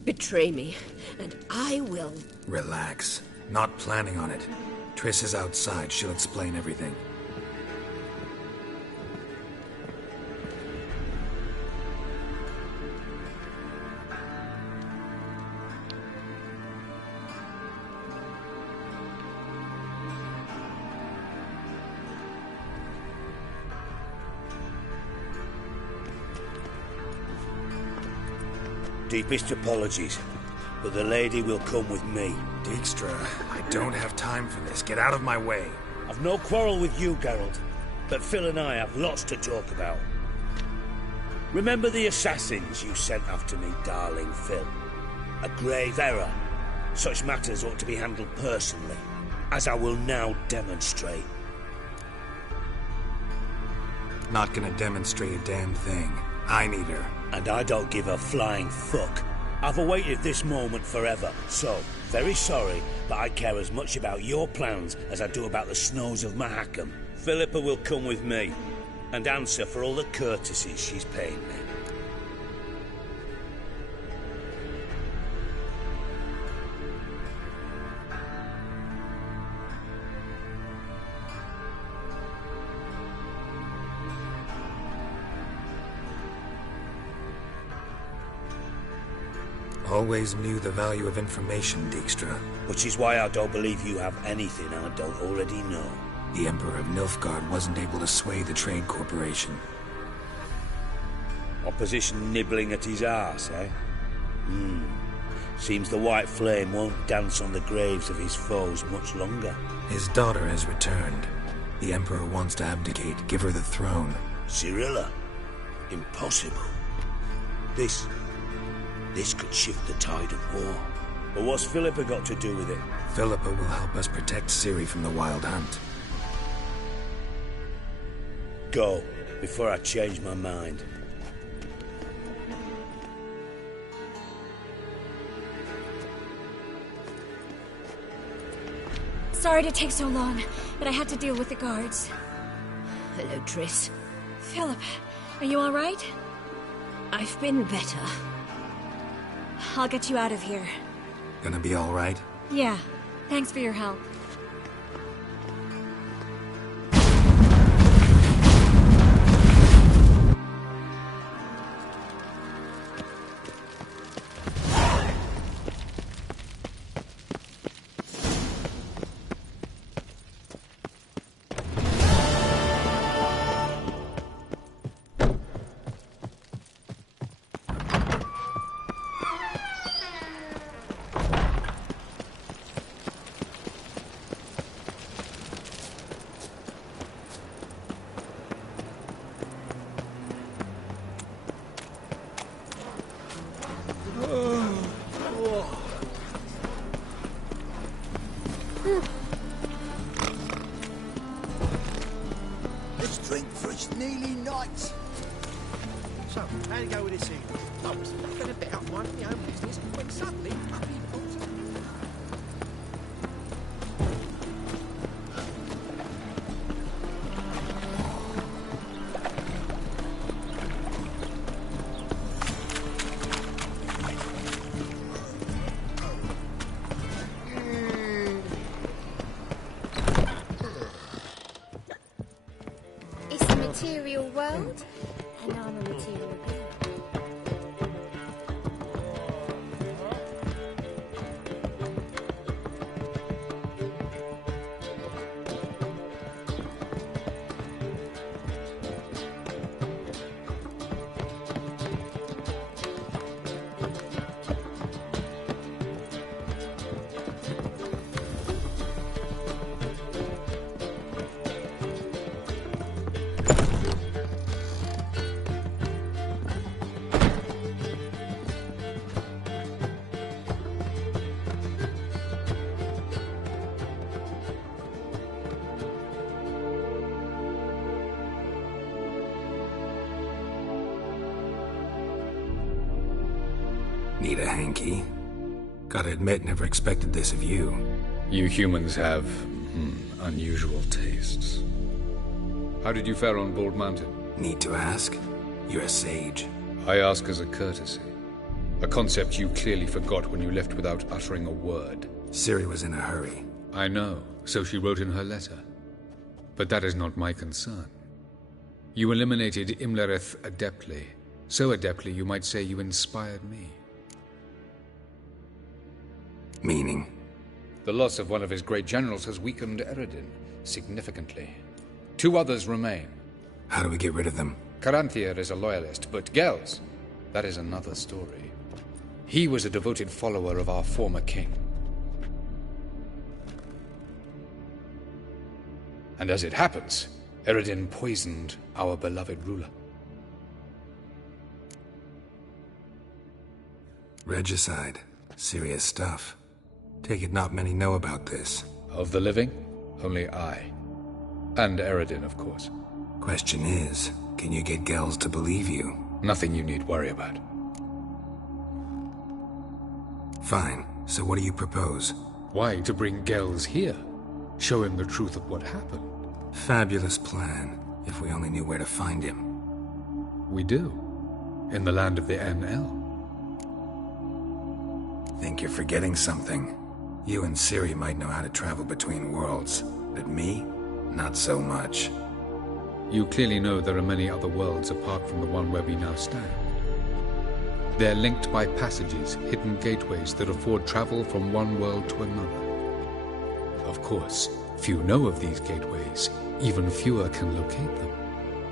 Betray me, and I will. Relax. Not planning on it. Triss is outside. She'll explain everything. Deepest apologies, but the lady will come with me. Dijkstra, I don't have time for this. Get out of my way. I've no quarrel with you, Geralt, but Phil and I have lots to talk about. Remember the assassins you sent after me, darling Phil? A grave error. Such matters ought to be handled personally, as I will now demonstrate. Not gonna demonstrate a damn thing. I need her. And I don't give a flying fuck. I've awaited this moment forever, so, very sorry, but I care as much about your plans as I do about the snows of Mahakam. Philippa will come with me, and answer for all the courtesies she's paying me. Always knew the value of information, Dijkstra. Which is why I don't believe you have anything I don't already know. The Emperor of Nilfgaard wasn't able to sway the Trade Corporation. Opposition nibbling at his arse, eh? Seems the White Flame won't dance on the graves of his foes much longer. His daughter has returned. The Emperor wants to abdicate, give her the throne. Cirilla? Impossible. This could shift the tide of war. But what's Philippa got to do with it? Philippa will help us protect Ciri from the Wild Hunt. Go, before I change my mind. Sorry to take so long, but I had to deal with the guards. Hello, Triss. Philip, are you all right? I've been better. I'll get you out of here. Gonna be all right? Yeah, thanks for your help. This drink fresh nearly nights. So, how'd it go with this evening? I was going a bit up minding my own business when suddenly puppy falls up. It's a material world, and I'm a material girl. Need a hanky? Gotta admit, never expected this of you. You humans have unusual tastes. How did you fare on Bald Mountain? Need to ask? You're a sage. I ask as a courtesy. A concept you clearly forgot when you left without uttering a word. Ciri was in a hurry. I know, so she wrote in her letter. But that is not my concern. You eliminated Imlerith adeptly. So adeptly you might say you inspired me. Meaning? The loss of one of his great generals has weakened Eredin significantly. 2 others remain. How do we get rid of them? Caranthir is a loyalist, but Gels, that is another story. He was a devoted follower of our former king. And as it happens, Eredin poisoned our beloved ruler. Regicide. Serious stuff. Take it not many know about this. Of the living, only I. And Eredin, of course. Question is, can you get Gels to believe you? Nothing you need worry about. Fine. So what do you propose? Why, to bring Gels here. Show him the truth of what happened. Fabulous plan, if we only knew where to find him. We do. In the land of the NL. Think you're forgetting something. You and Ciri might know how to travel between worlds, but me? Not so much. You clearly know there are many other worlds apart from the one where we now stand. They're linked by passages, hidden gateways that afford travel from one world to another. Of course, few know of these gateways. Even fewer can locate them.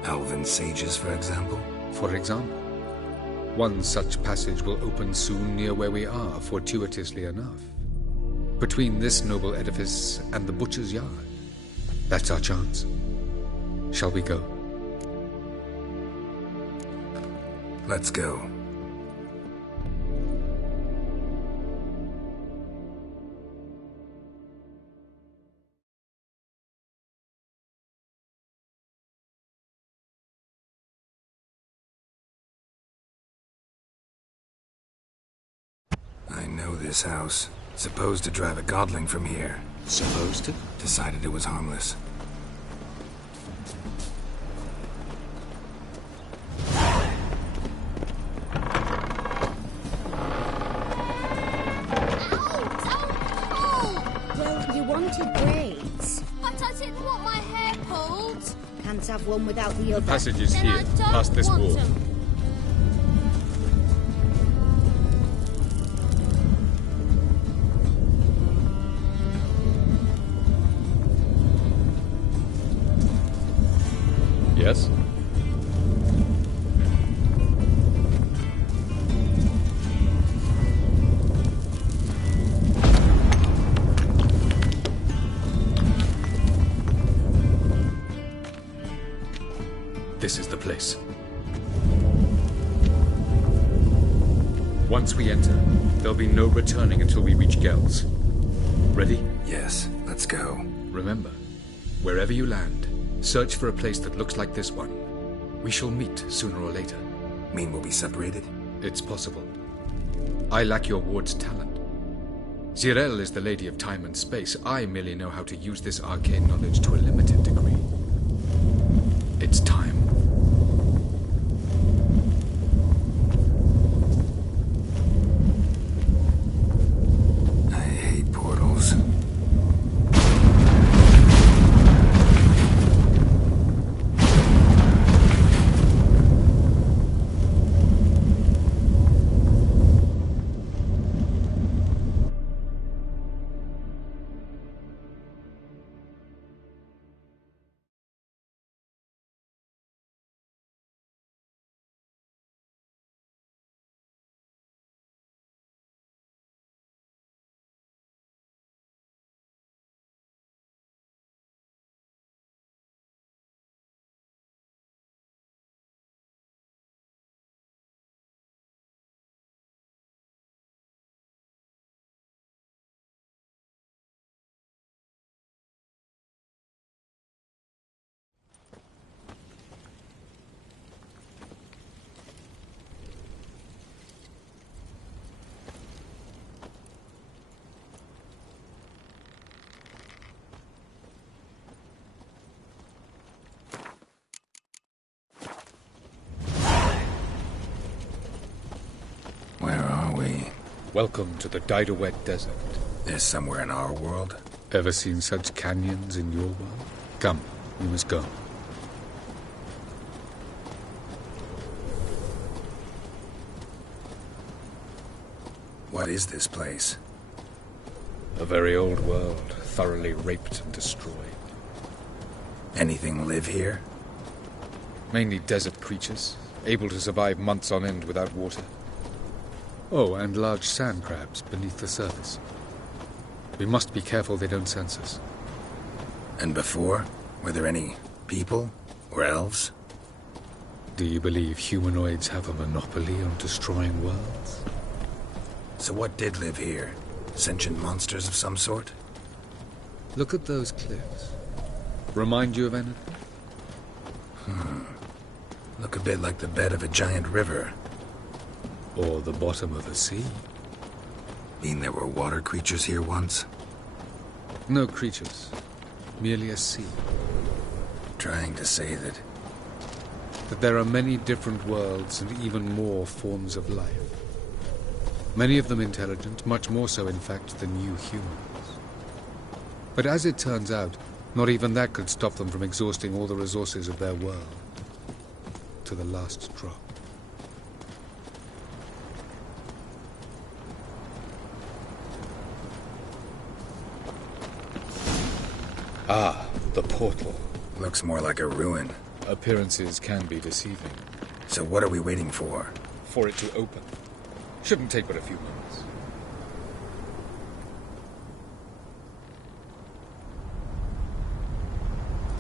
Elven sages, for example? For example. One such passage will open soon near where we are, fortuitously enough. Between this noble edifice and the butcher's yard. That's our chance. Shall we go? Let's go. I know this house. Supposed to drive a godling from here. Supposed to? Decided it was harmless. wanted what my hair pulled. Can't have one without the other. The passage is Then here, I don't past this want wall. 'em. Yes? This is the place. Once we enter, there'll be no returning until we reach Gel's. Ready? Yes, let's go. Remember, wherever you land, search for a place that looks like this one. We shall meet sooner or later. Mean we'll be separated? It's possible. I lack your ward's talent. Zirel is the Lady of Time and Space. I merely know how to use this arcane knowledge to a limited degree. It's time. I hate portals. Where are we? Welcome to the Didowet Desert. There's somewhere in our world? Ever seen such canyons in your world? Come, we must go. What is this place? A very old world, thoroughly raped and destroyed. Anything live here? Mainly desert creatures, able to survive months on end without water. Oh, and large sand crabs beneath the surface. We must be careful they don't sense us. And before? Were there any people? Or elves? Do you believe humanoids have a monopoly on destroying worlds? So what did live here? Sentient monsters of some sort? Look at those cliffs. Remind you of anything? Look a bit like the bed of a giant river. Or the bottom of a sea. Mean there were water creatures here once? No creatures. Merely a sea. Trying to say that there are many different worlds and even more forms of life. Many of them intelligent, much more so in fact than you humans. But as it turns out, not even that could stop them from exhausting all the resources of their world. To the last drop. Ah, the portal. looks more like a ruin. Appearances can be deceiving. So what are we waiting for? For it to open. Shouldn't take but a few moments.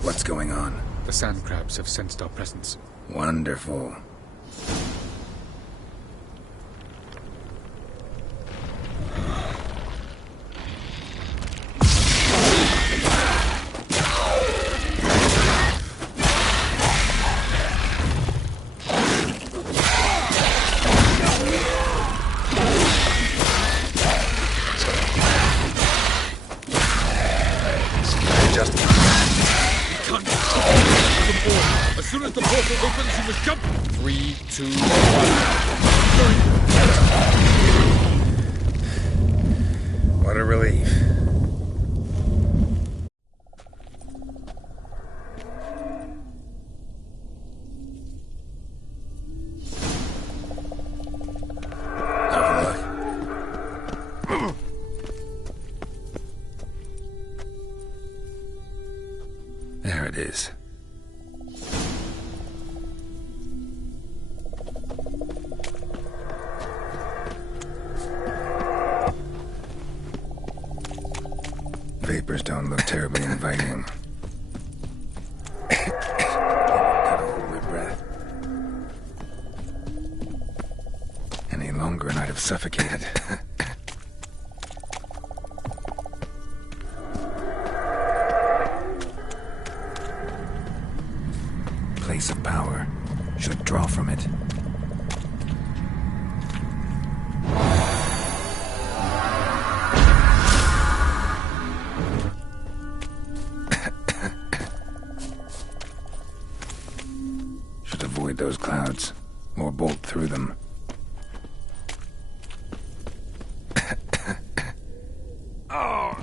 What's going on? The sand crabs have sensed our presence. Wonderful. As soon as the portal opens, you must jump! 3, 2, 1. What a relief. There it is. Vapors don't look terribly inviting. Gotta hold my breath. Any longer and I'd have suffocated. Place of power. Should draw from it. Should avoid those clouds, or bolt through them. Oh!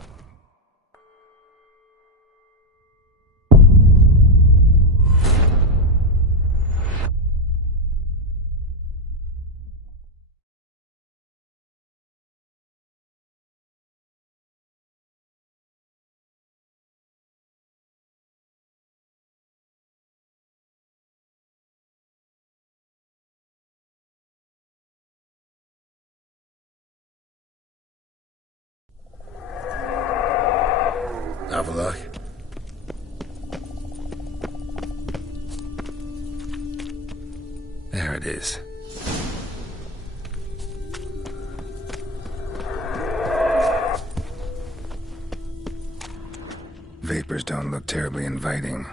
Have a look. There it is. Vapors don't look terribly inviting.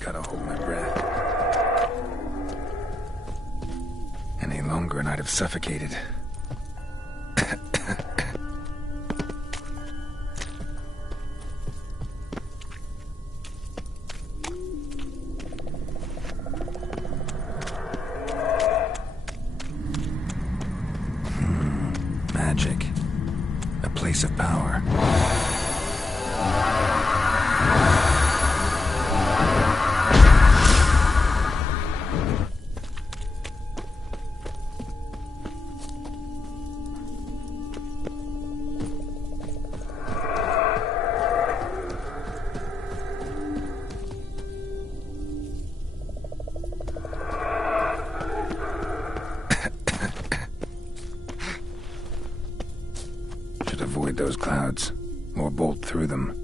Gotta hold my breath. Any longer and I'd have suffocated. Magic. A place of power. Should avoid those clouds, or bolt through them.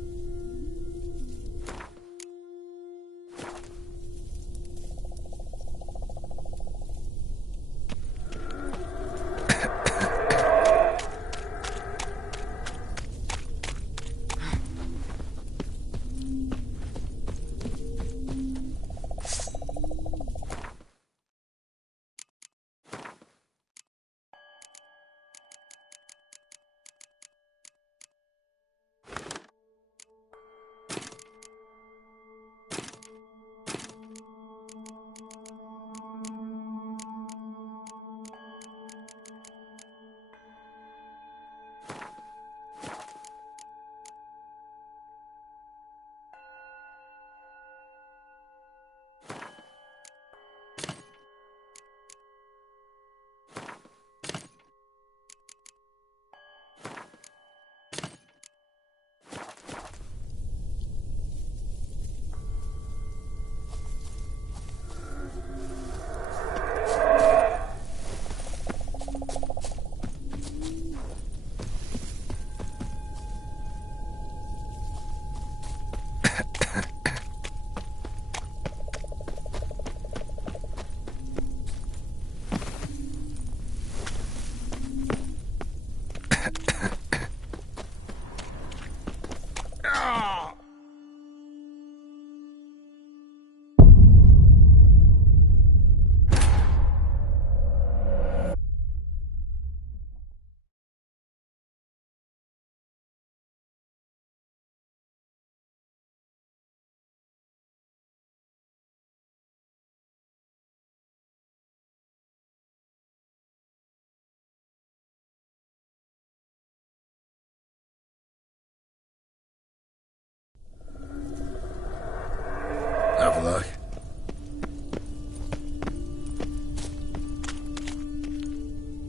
Have a look.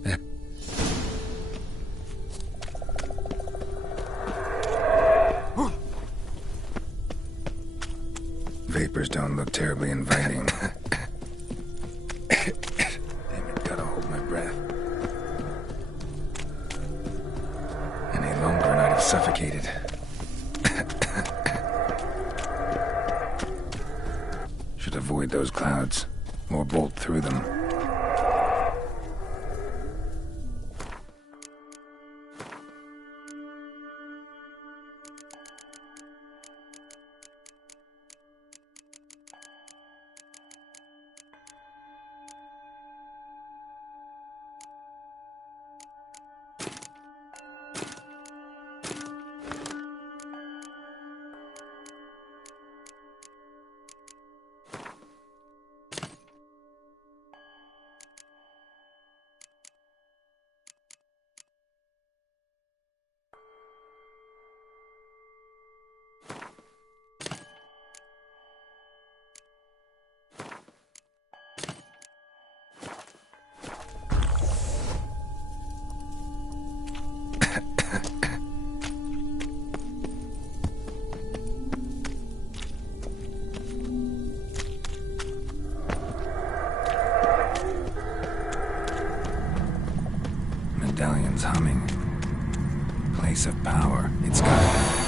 Yeah. Vapors don't look terribly inviting. Damn it, gotta hold my breath. Any longer and I'd have suffocated. Should avoid those clouds, or bolt through them. Medallion's humming. Place of power. It's got...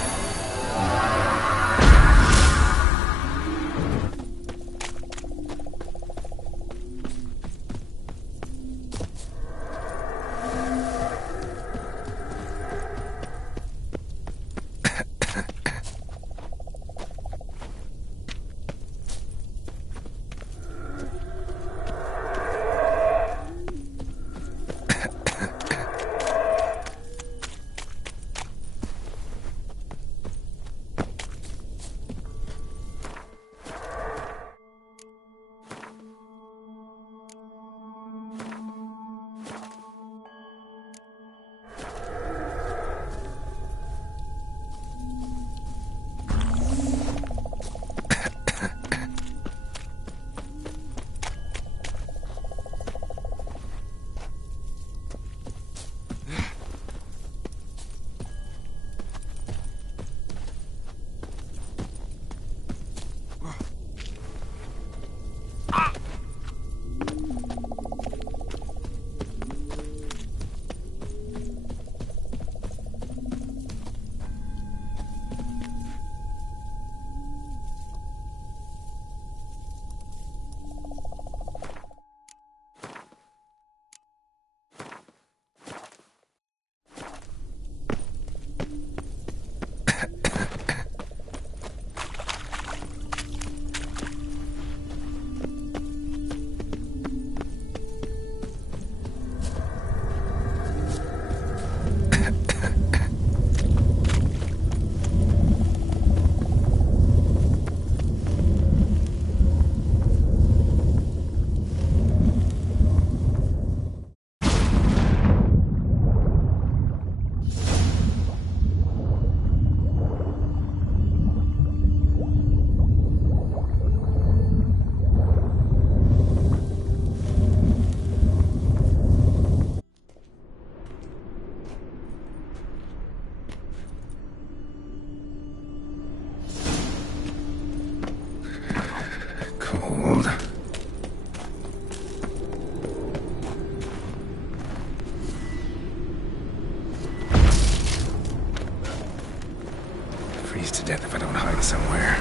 Freeze to death if I don't hide somewhere.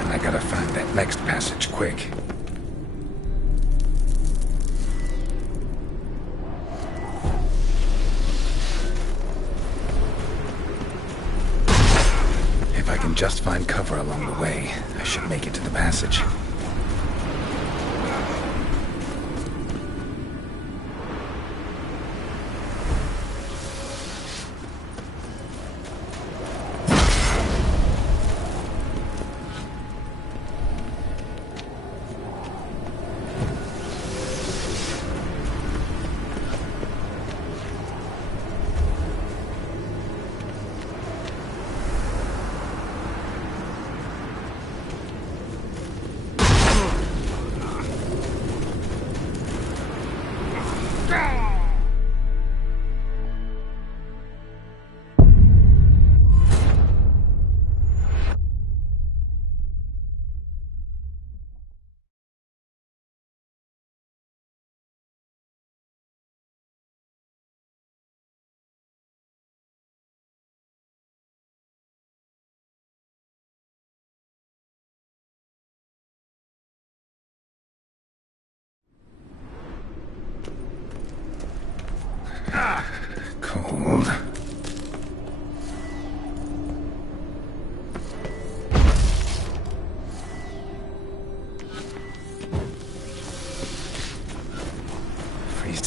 And I gotta find that next passage quick. If I can just find cover along the way, I should make it to the passage.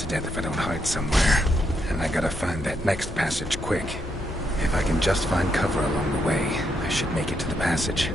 to death if I don't hide somewhere. And I gotta find that next passage quick. If I can just find cover along the way, I should make it to the passage.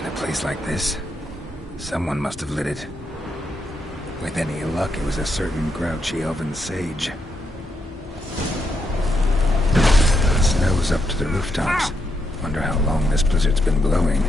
In a place like this, someone must have lit it. With any luck, it was a certain grouchy elven sage. The snow's up to the rooftops. Wonder how long this blizzard's been blowing.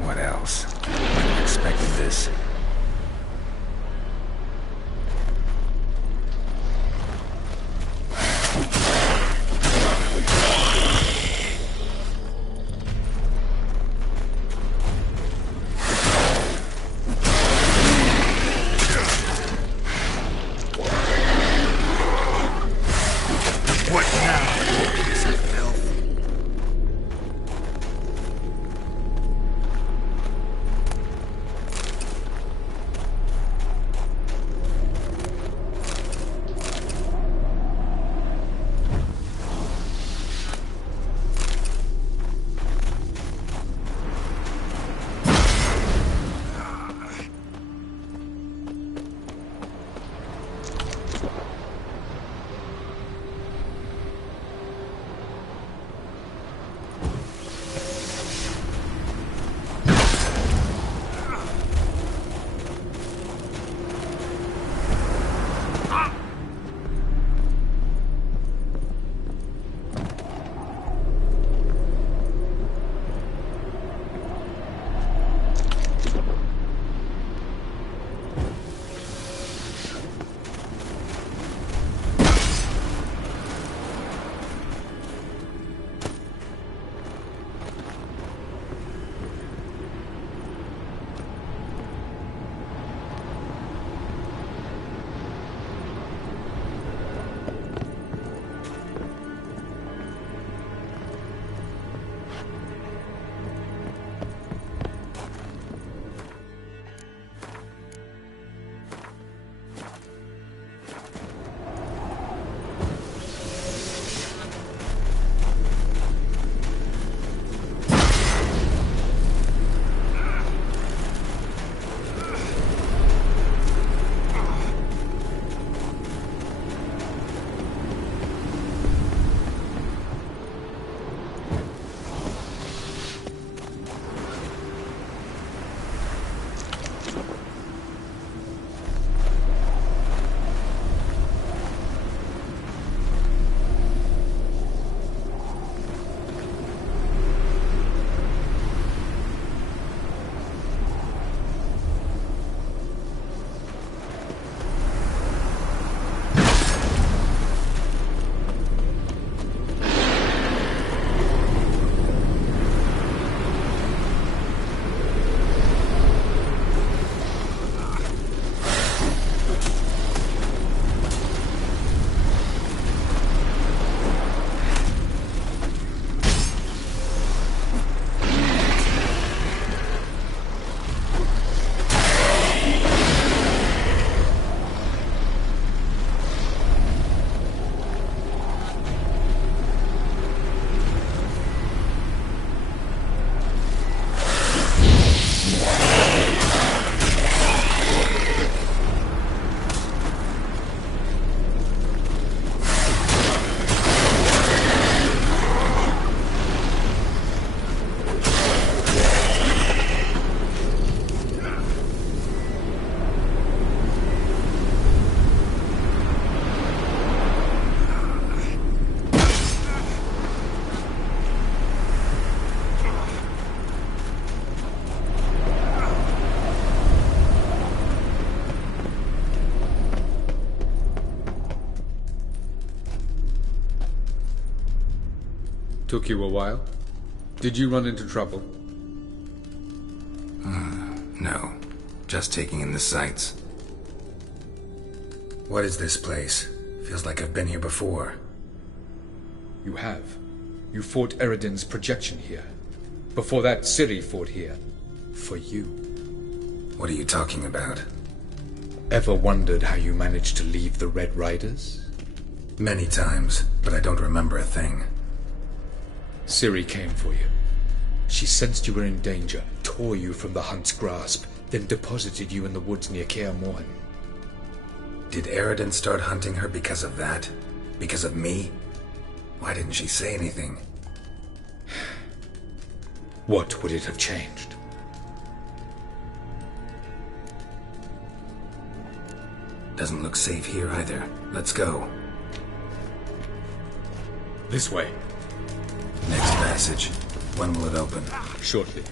What else? I expected this. What now? Piece of filth. Took you a while? Did you run into trouble? No. Just taking in the sights. What is this place? Feels like I've been here before. You have. You fought Eredin's projection here. Before that, Ciri fought here. For you. What are you talking about? Ever wondered how you managed to leave the Red Riders? Many times, but I don't remember a thing. Ciri came for you. She sensed you were in danger, tore you from the Hunt's grasp, then deposited you in the woods near Kaer Morhen. Did Eredin start hunting her because of that? Because of me? Why didn't she say anything? What would it have changed? Doesn't look safe here either. Let's go. This way. Next passage. When will it open? Shortly.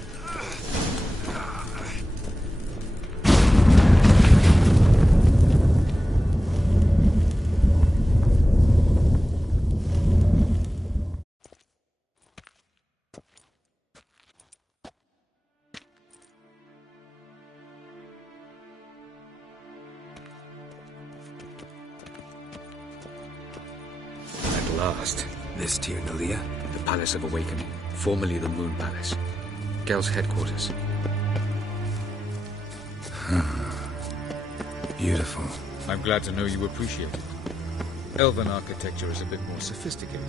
At last. This Tyr Nalia? The Palace of Awakening, formerly the Moon Palace. Gel's headquarters. Beautiful. I'm glad to know you appreciate it. Elven architecture is a bit more sophisticated.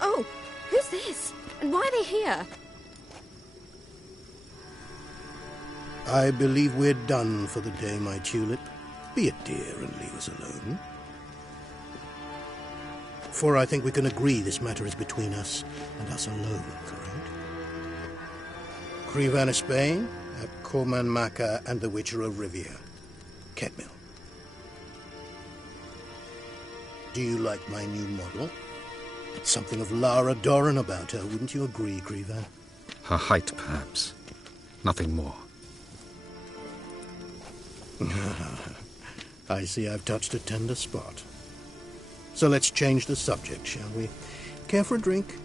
Oh, who's this? And why are they here? I believe we're done for the day, my tulip. Be a dear and leave us alone. For I think we can agree this matter is between us and us alone, correct? Crevan Spain, at Corman Maca and the Witcher of Rivia. Ketmil. Do you like my new model? It's something of Lara Doran about her, wouldn't you agree, Crevan? Her height, perhaps. Nothing more. I see I've touched a tender spot. So let's change the subject, shall we? Care for a drink?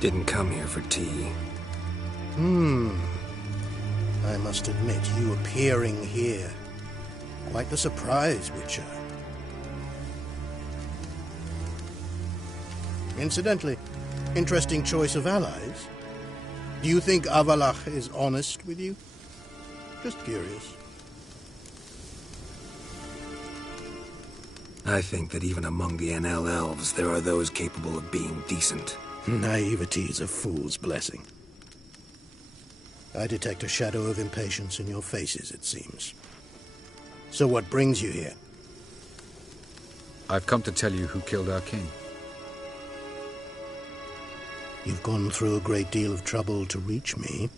Didn't come here for tea. I must admit, you appearing here. Quite the surprise, Witcher. Incidentally, interesting choice of allies. Do you think Avalach is honest with you? Just curious. I think that even among the NL elves, there are those capable of being decent. Naivety is a fool's blessing. I detect a shadow of impatience in your faces, it seems. So what brings you here? I've come to tell you who killed our king. You've gone through a great deal of trouble to reach me.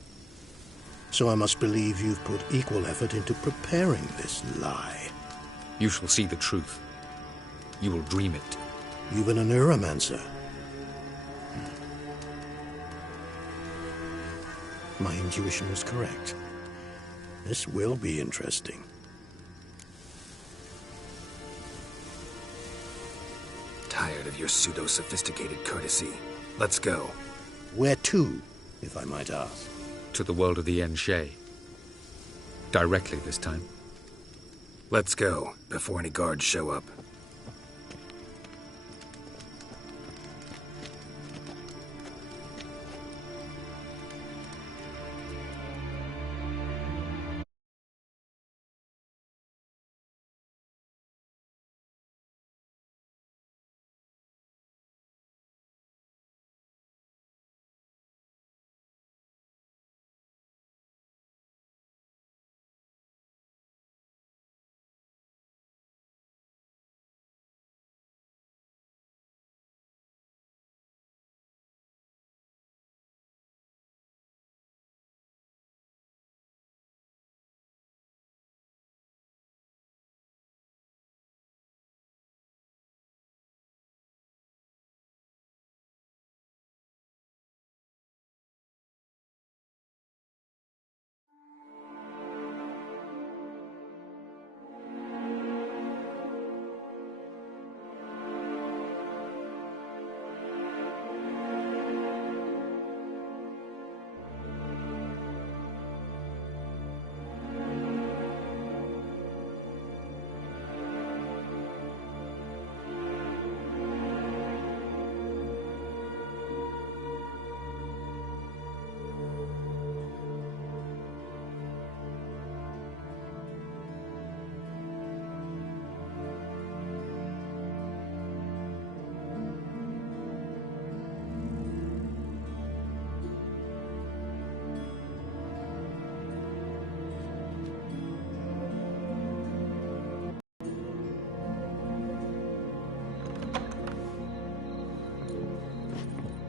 So I must believe you've put equal effort into preparing this lie. You shall see the truth. You will dream it. You've been a neuromancer. My intuition was correct. This will be interesting. Tired of your pseudo-sophisticated courtesy. Let's go. Where to, if I might ask? To the world of the Enshe. Directly this time. Let's go, before any guards show up.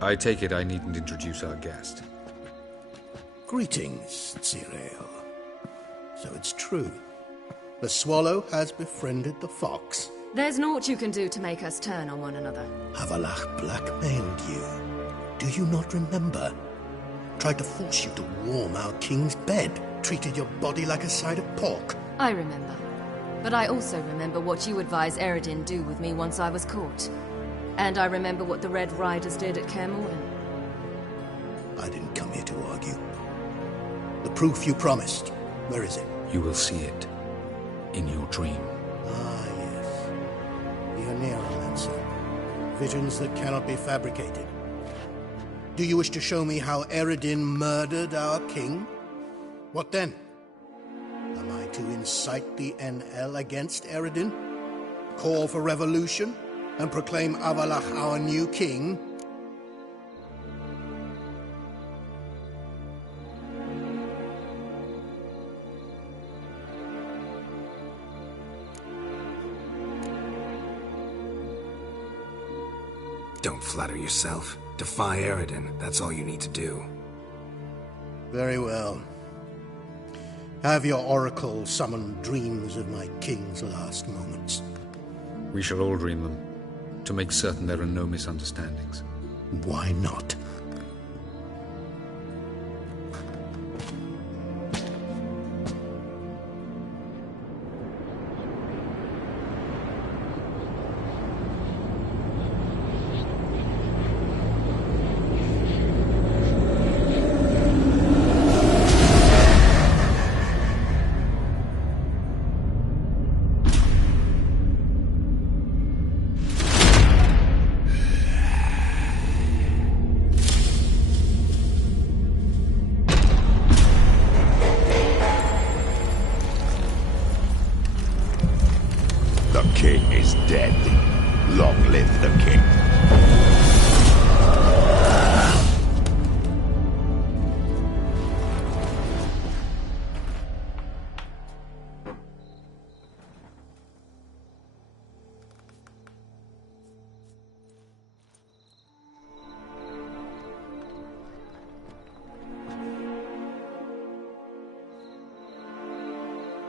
I take it I needn't introduce our guest. Greetings, Zirael. So it's true. The swallow has befriended the fox. There's naught you can do to make us turn on one another. Avallac'h blackmailed you. Do you not remember? Tried to force you to warm our king's bed. Treated your body like a side of pork. I remember. But I also remember what you advised Eredin do with me once I was caught. And I remember what the Red Riders did at Kaer Morhen. I didn't come here to argue. The proof you promised, where is it? You will see it in your dream. Ah, yes. The Oneiromancer. Visions that cannot be fabricated. Do you wish to show me how Eredin murdered our king? What then? Am I to incite the NL against Eredin? Call for revolution? And proclaim Avallac'h our new king? Don't flatter yourself. Defy Eredin, that's all you need to do. Very well. Have your oracle summon dreams of my king's last moments. We shall all dream them, to make certain there are no misunderstandings. Why not?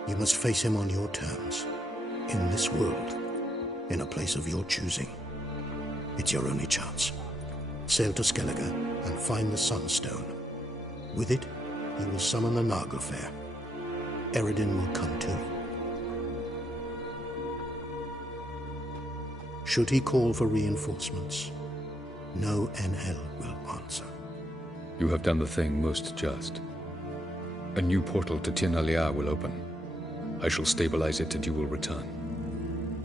You must face him on your terms. In this world. In a place of your choosing. It's your only chance. Sail to Skellige and find the Sunstone. With it, you will summon the Naglfar. Eredin will come too. Should he call for reinforcements, no NL will answer. You have done the thing most just. A new portal to Tir na Liar will open. I shall stabilize it and you will return.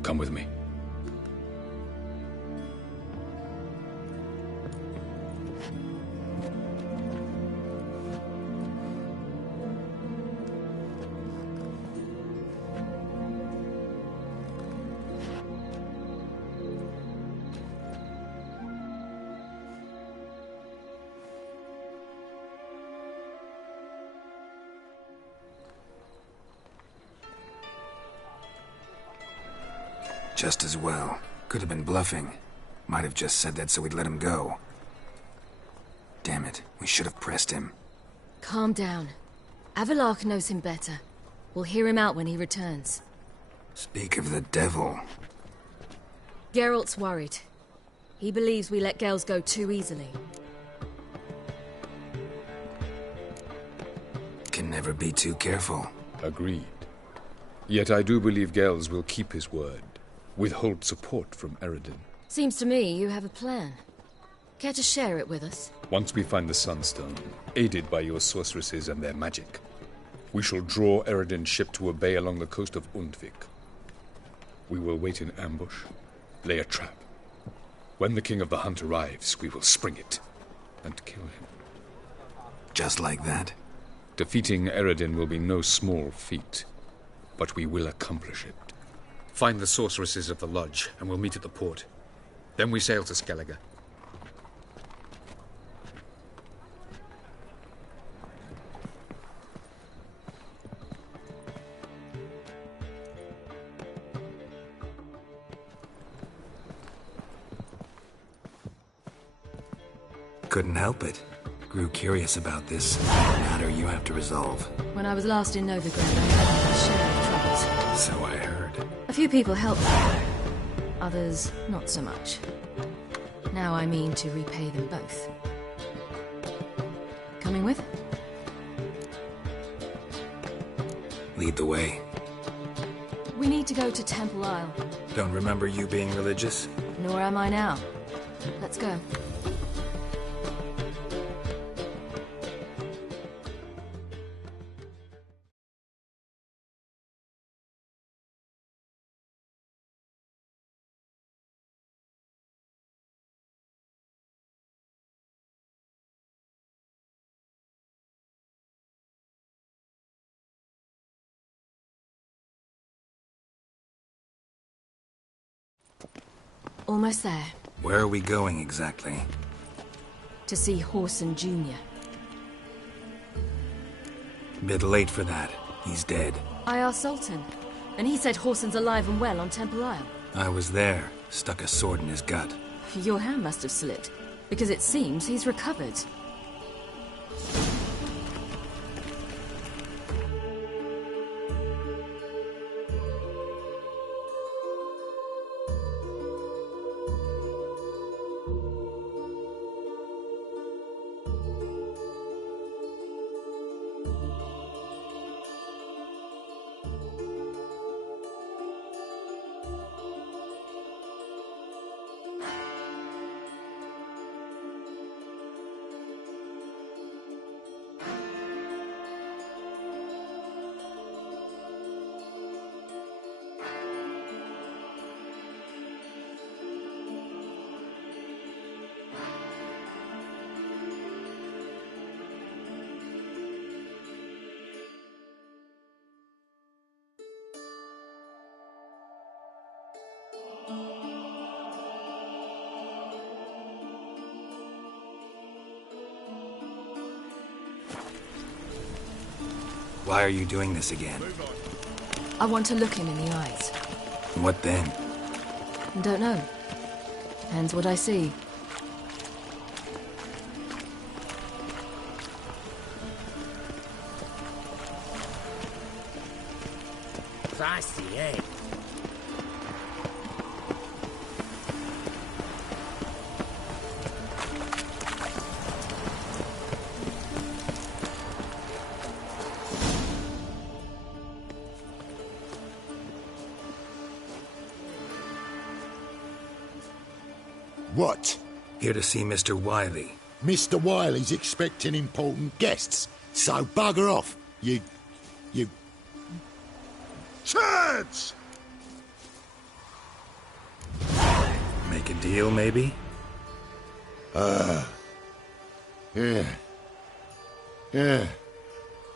Come with me. Just as well. Could have been bluffing. Might have just said that so we'd let him go. Damn it, we should have pressed him. Calm down. Avallac'h knows him better. We'll hear him out when he returns. Speak of the devil. Geralt's worried. He believes we let Gels go too easily. Can never be too careful. Agreed. Yet I do believe Gels will keep his word. Withhold support from Eredin. Seems to me you have a plan. Care to share it with us? Once we find the Sunstone, aided by your sorceresses and their magic, we shall draw Eredin's ship to a bay along the coast of Undvik. We will wait in ambush, lay a trap. When the King of the Hunt arrives, we will spring it and kill him. Just like that? Defeating Eredin will be no small feat, but we will accomplish it. Find the sorceresses of the lodge, and we'll meet at the port. Then we sail to Skellige. couldn't help it. Grew curious about this matter you have to resolve. When I was last in Novigrad, I had my share of troubles. So I heard. A few people helped me. Others, not so much. Now I mean to repay them both. Coming with? Lead the way. We need to go to Temple Isle. Don't remember you being religious? Nor am I now. Let's go. Almost there. Where are we going exactly? To see Whoreson Jr. Bit late for that. He's dead. I asked Sultan, and he said Whoreson's alive and well on Temple Isle. I was there. Stuck a sword in his gut. Your hand must have slipped, because it seems he's recovered. Why are you doing this again? I want to look him in the eyes. What then? Don't know. Depends what I see. Classy, eh? What? Here to see Mr. Wiley. Mr. Wiley's expecting important guests, so bugger off, you... Turds! Make a deal, maybe? Yeah.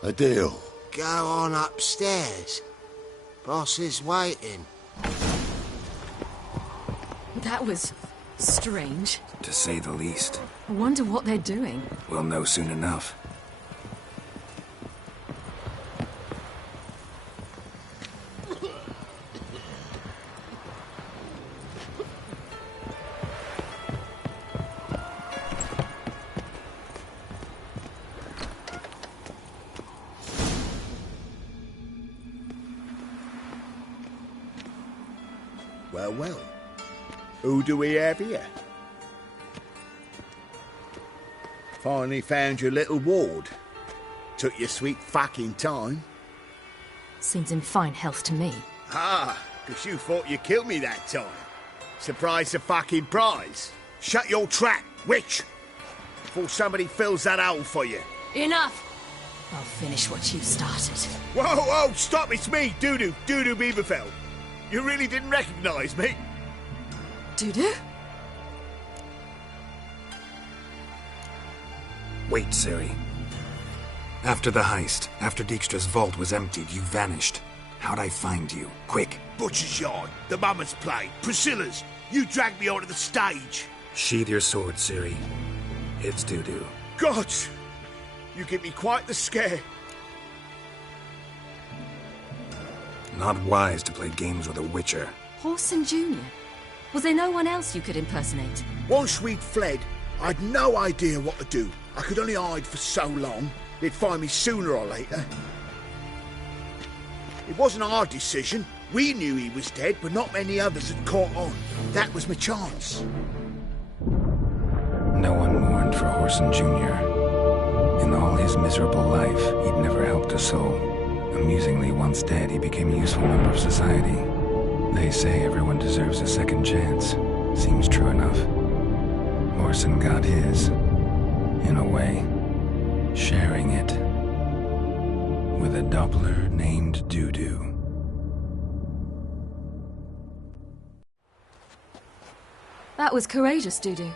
A deal. Go on upstairs. Boss is waiting. That was strange. To say the least. I wonder what they're doing. We'll know soon enough. Well. Who do we have here? Finally found your little ward. Took your sweet fucking time. Seems in fine health to me. Ah, because you thought you killed me that time. Surprise the fucking prize. Shut your trap, witch! Before somebody fills that hole for you. Enough! I'll finish what you started. Whoa, stop, it's me, Dudu Bieberfeld. You really didn't recognise me? Dudu? Wait, Ciri. After the heist, after Dijkstra's vault was emptied, you vanished. How'd I find you? Quick. Butcher's Yard, the Mama's Play, Priscilla's. You dragged me onto the stage. Sheathe your sword, Ciri. It's Dudu. God! You give me quite the scare. Not wise to play games with a witcher. Whoreson Jr.? Was there no one else you could impersonate? Once we'd fled, I'd no idea what to do. I could only hide for so long. They'd find me sooner or later. It wasn't our decision. We knew he was dead, but not many others had caught on. That was my chance. No one mourned for Whoreson Jr. In all his miserable life, he'd never helped a soul. Amusingly, once dead, he became a useful member of society. They say everyone deserves a second chance. Seems true enough. Whoreson got his, in a way, sharing it with a Doppler named Dudu. That was courageous, Dudu.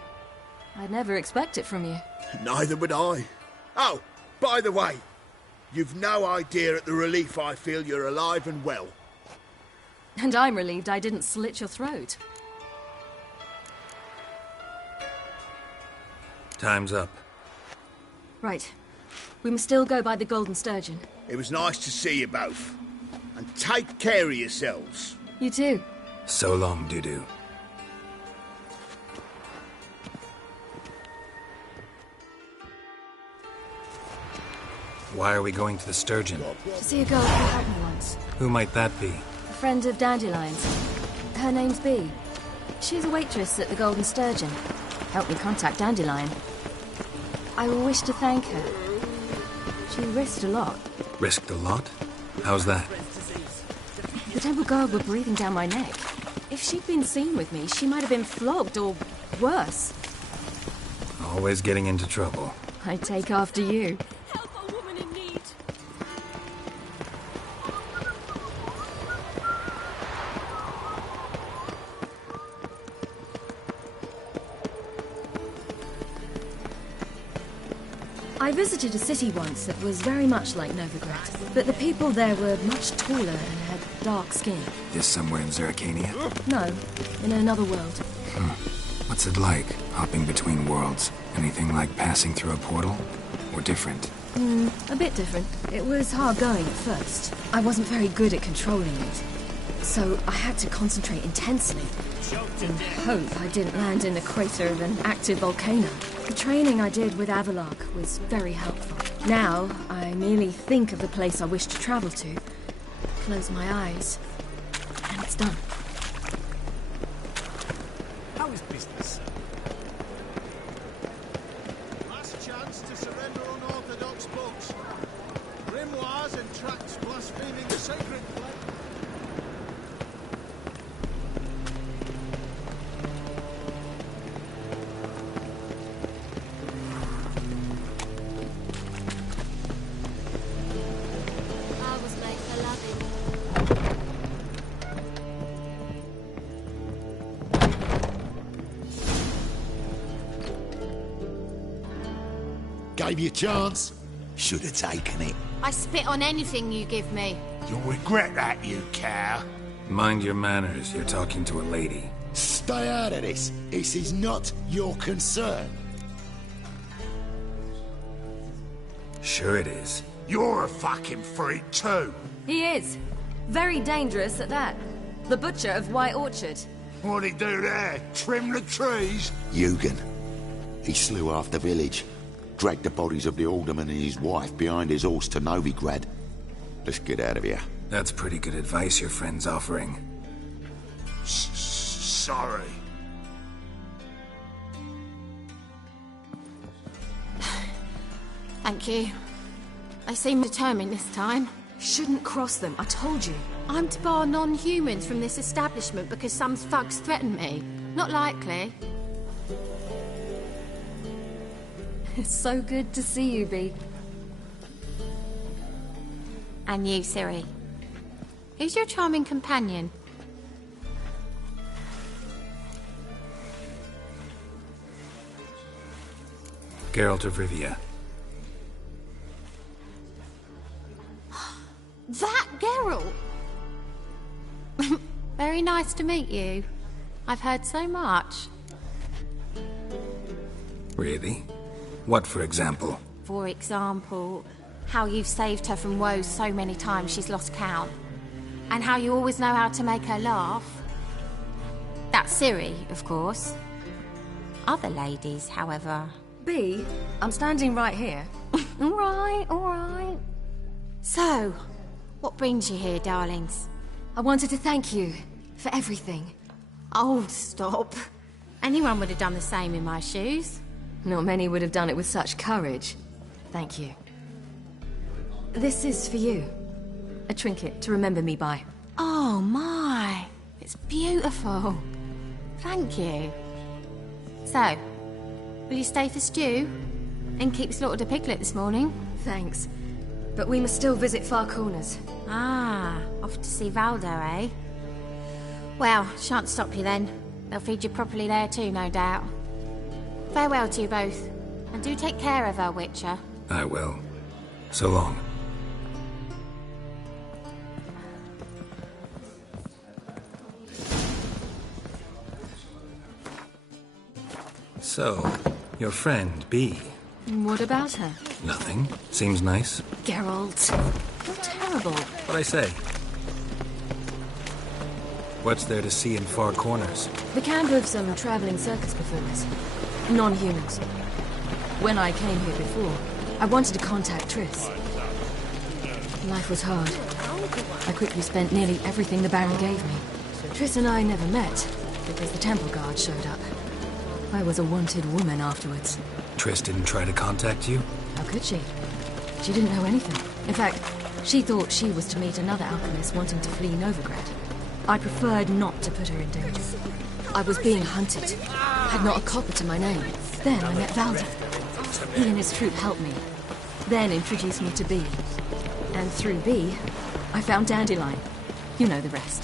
I'd never expect it from you. Neither would I. Oh, by the way, you've no idea at the relief I feel you're alive and well. And I'm relieved I didn't slit your throat. Time's up. Right. We must still go by the Golden Sturgeon. It was nice to see you both. And take care of yourselves. You too. So long, Dudu. Why are we going to the Sturgeon? To see a girl who helped me once. Who might that be? A friend of Dandelion's. Her name's Bee. She's a waitress at the Golden Sturgeon. Helped me contact Dandelion. I wish to thank her. She risked a lot. Risked a lot? How's that? The Temple Guard were breathing down my neck. If she'd been seen with me, she might have been flogged or worse. Always getting into trouble. I take after you. I visited a city once that was very much like Novigrad, but the people there were much taller and had dark skin. This somewhere in Zerrikania? No, in another world. What's it like, hopping between worlds? Anything like passing through a portal? Or different? A bit different. It was hard going at first. I wasn't very good at controlling it. So I had to concentrate intensely and hope I didn't land in the crater of an active volcano. The training I did with Avallac'h was very helpful. Now, I merely think of the place I wish to travel to, close my eyes, and it's done. How is business? Last chance to surrender unorthodox books. Grimoires and tracts blaspheming the sacred place. Gave you a chance. Should have taken it. I spit on anything you give me. You'll regret that, you cow. Mind your manners, you're talking to a lady. Stay out of this. This is not your concern. Sure it is. You're a fucking freak too. He is. Very dangerous at that. The butcher of White Orchard. What'd he do there? Trim the trees? Eugen. He slew half the village. Dragged the bodies of the alderman and his wife behind his horse to Novigrad. Let's get out of here. That's pretty good advice your friend's offering. Sorry. Thank you. They seem determined this time. Shouldn't cross them, I told you. I'm to bar non-humans from this establishment because some thugs threaten me. Not likely. It's so good to see you, Bee. And you, Ciri. Who's your charming companion? Geralt of Rivia. That Geralt! Very nice to meet you. I've heard so much. Really? What, for example? For example, how you've saved her from woes so many times she's lost count. And how you always know how to make her laugh. That's Ciri, of course. other ladies, however. B, I'm standing right here. All right. So, what brings you here, darlings? I wanted to thank you for everything. Oh, stop. Anyone would have done the same in my shoes. Not many would have done it with such courage. Thank you. This is for you. A trinket to remember me by. Oh, my. It's beautiful. Thank you. So, will you stay for stew? And keep slaughtered a piglet this morning? Thanks. But we must still visit Far Corners. Ah, off to see Valdo, eh? Well, shan't stop you then. They'll feed you properly there too, no doubt. Farewell to you both. And do take care of her, Witcher. I will. So long. So, your friend, B. What about her? Nothing. Seems nice. Geralt, you're terrible. What'd I say? What's there to see in Far Corners? The camp of some traveling circus performers. Non-humans. When I came here before, I wanted to contact Triss. Life was hard. I quickly spent nearly everything the Baron gave me. Triss and I never met, because the temple guard showed up. I was a wanted woman afterwards. Triss didn't try to contact you? How could she? She didn't know anything. In fact, she thought she was to meet another alchemist wanting to flee Novigrad. I preferred not to put her in danger. I was being hunted. Had not a copper to my name. Then I met Valdo. He and his troop helped me. Then introduced me to B. And through B, I found Dandelion. You know the rest.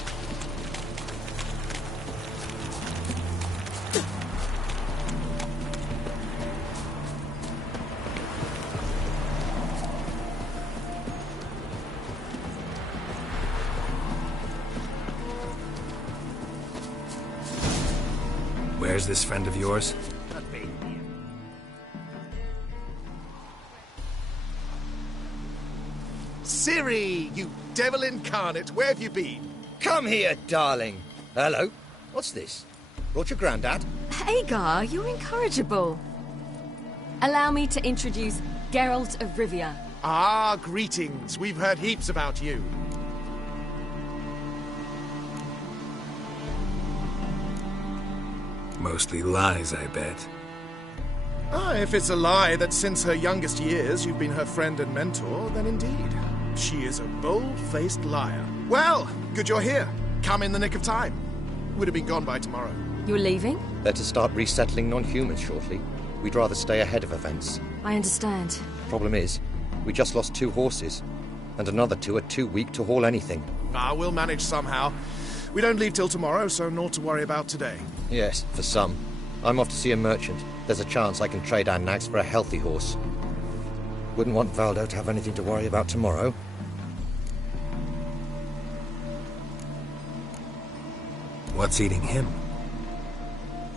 Where's this friend of yours? Ciri, you devil incarnate, where have you been? Come here, darling. Hello. What's this? Brought your granddad? Hagar, you're incorrigible. Allow me to introduce Geralt of Rivia. Ah, greetings. We've heard heaps about you. Mostly lies, I bet. Ah, if it's a lie that since her youngest years you've been her friend and mentor, then indeed. She is a bold-faced liar. Well, good you're here. Come in the nick of time. Would have been gone by tomorrow. You're leaving? They're to start resettling non-humans shortly. We'd rather stay ahead of events. I understand. Problem is, we just lost 2 horses, and another 2 are too weak to haul anything. Ah, we'll manage somehow. We don't leave till tomorrow, so naught to worry about today. Yes, for some. I'm off to see a merchant. There's a chance I can trade our nags for a healthy horse. Wouldn't want Valdo to have anything to worry about tomorrow. What's eating him?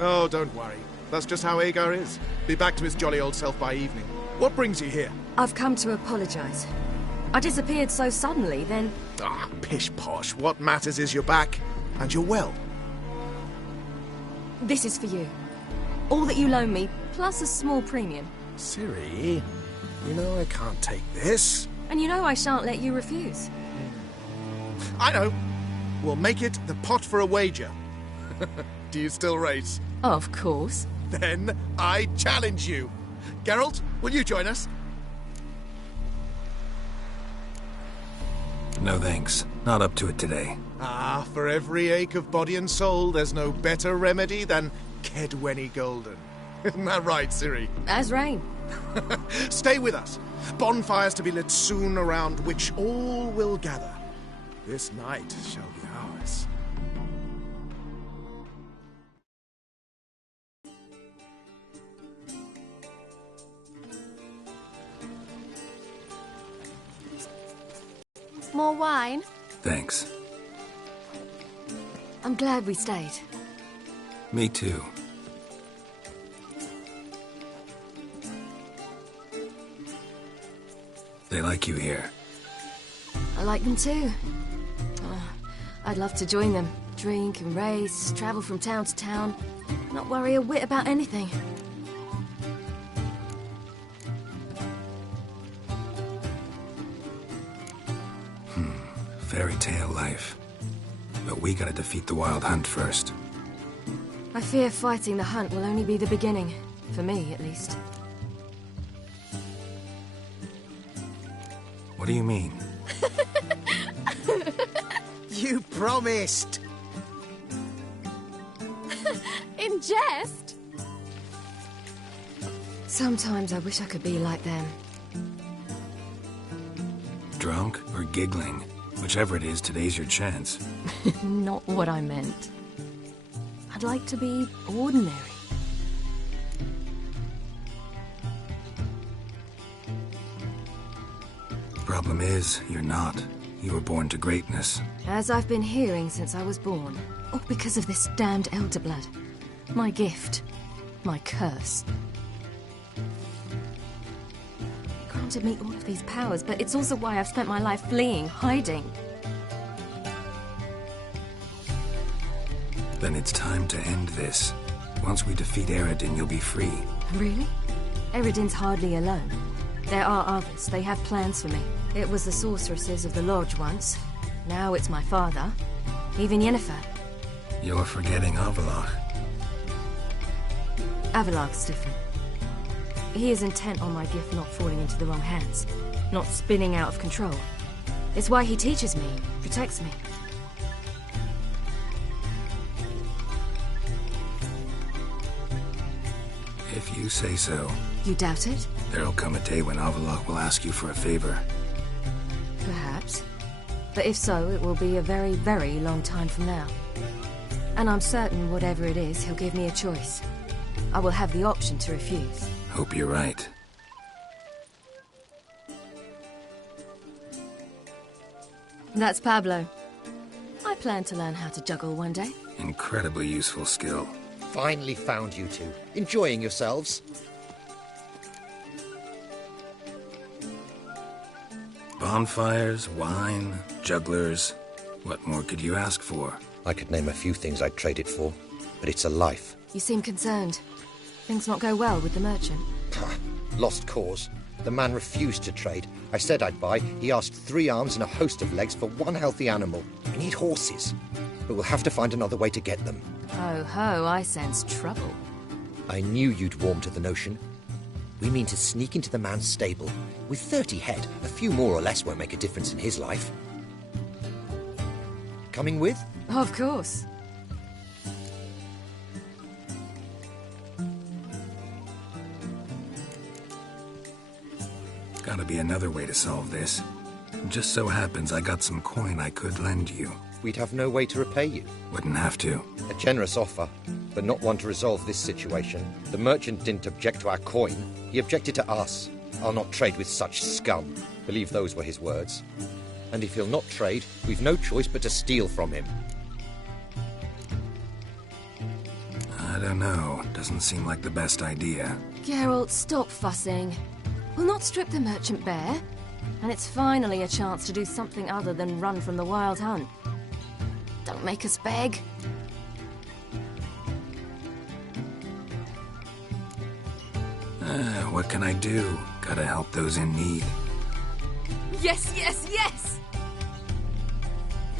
Oh, don't worry. That's just how Agar is. Be back to his jolly old self by evening. What brings you here? I've come to apologize. I disappeared so suddenly, then... Ah, pish-posh. What matters is you're back, and you're well. This is for you. All that you loan me, plus a small premium. Ciri, you know I can't take this. And you know I shan't let you refuse. I know. We'll make it the pot for a wager. Do you still race? Of course. Then I challenge you. Geralt, will you join us? No thanks. Not up to it today. Ah, for every ache of body and soul, there's no better remedy than Kedwenny Golden. Isn't that right, Ciri? As rain. Stay with us. Bonfires to be lit soon around which all will gather. This night shall be ours. More wine? Thanks. I'm glad we stayed. Me too. They like you here. I like them too. I'd love to join them. drink and race, travel from town to town, not worry a whit about anything. Fairy tale life. But we gotta defeat the Wild Hunt first. I fear fighting the hunt will only be the beginning. For me, at least. What do you mean? You promised! In jest? Sometimes I wish I could be like them. Drunk or giggling? Whichever it is, today's your chance. Not what I meant. I'd like to be ordinary. Problem is, you're not. You were born to greatness. As I've been hearing since I was born. All because of this damned elder blood. My gift. My curse. It granted me all of these powers, but it's also why I've spent my life fleeing, hiding. Then it's time to end this. Once we defeat Eredin, you'll be free. Really? Eredin's hardly alone. There are others. They have plans for me. It was the sorceresses of the Lodge once. Now it's my father. Even Yennefer. You're forgetting Avallac'h. Avallac'h's different. He is intent on my gift not falling into the wrong hands. Not spinning out of control. It's why he teaches me, protects me. If you say so. You doubt it? There'll come a day when Avallac'h will ask you for a favor. Perhaps. But if so, it will be a very, very long time from now. And I'm certain whatever it is, he'll give me a choice. I will have the option to refuse. Hope you're right. That's Pablo. I plan to learn how to juggle one day. Incredibly useful skill. Finally found you two. Enjoying yourselves? Bonfires, wine, jugglers. What more could you ask for? I could name a few things I'd trade it for, but it's a life. You seem concerned. Things not go well with the merchant. Lost cause. The man refused to trade. I said I'd buy. He asked 3 arms and a host of legs for one healthy animal. We need horses. But we'll have to find another way to get them. Ho ho, I sense trouble. I knew you'd warm to the notion. We mean to sneak into the man's stable. With 30 head, a few more or less won't make a difference in his life. Coming with? Of course. Gotta be another way to solve this. Just so happens I got some coin I could lend you. We'd have no way to repay you. Wouldn't have to. A generous offer, but not one to resolve this situation. The merchant didn't object to our coin. He objected to us. I'll not trade with such scum. Believe those were his words. And if he'll not trade, we've no choice but to steal from him. I don't know. Doesn't seem like the best idea. Geralt, stop fussing. We'll not strip the merchant bare. And it's finally a chance to do something other than run from the Wild Hunt. Don't make us beg. What can I do? Gotta help those in need. Yes, yes, yes!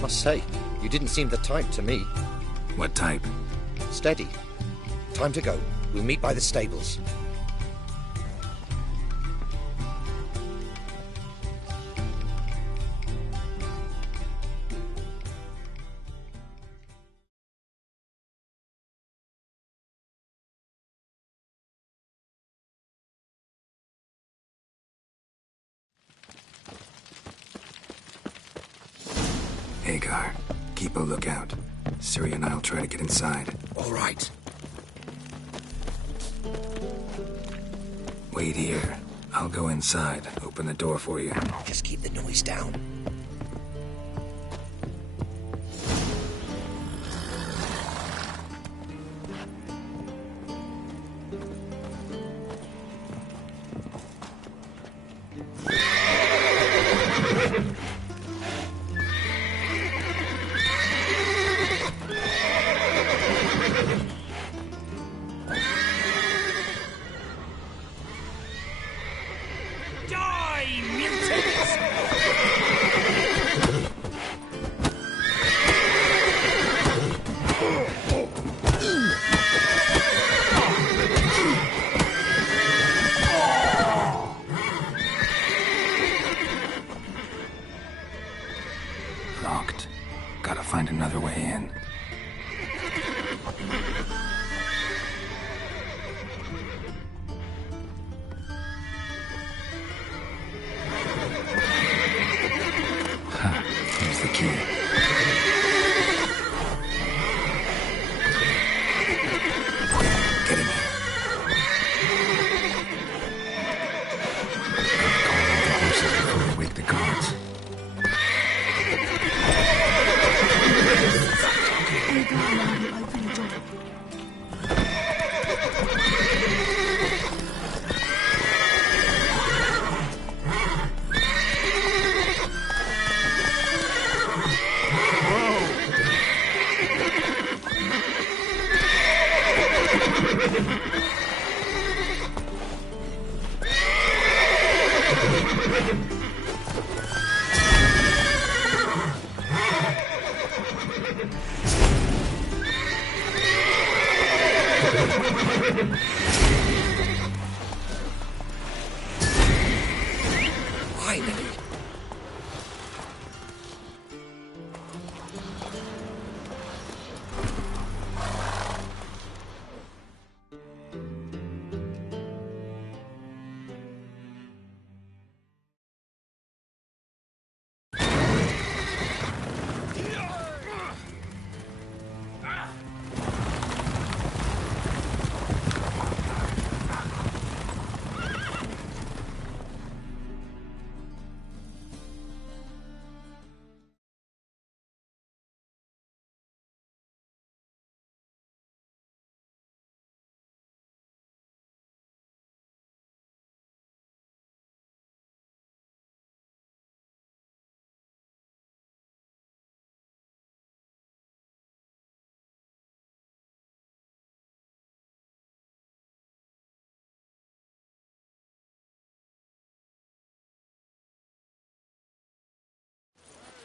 Must say, you didn't seem the type to me. What type? Steady. Time to go. We'll meet by the stables. Hagar, keep a lookout. Ciri and I'll try to get inside. All right. Wait here. I'll go inside. Open the door for you. Just keep the noise down.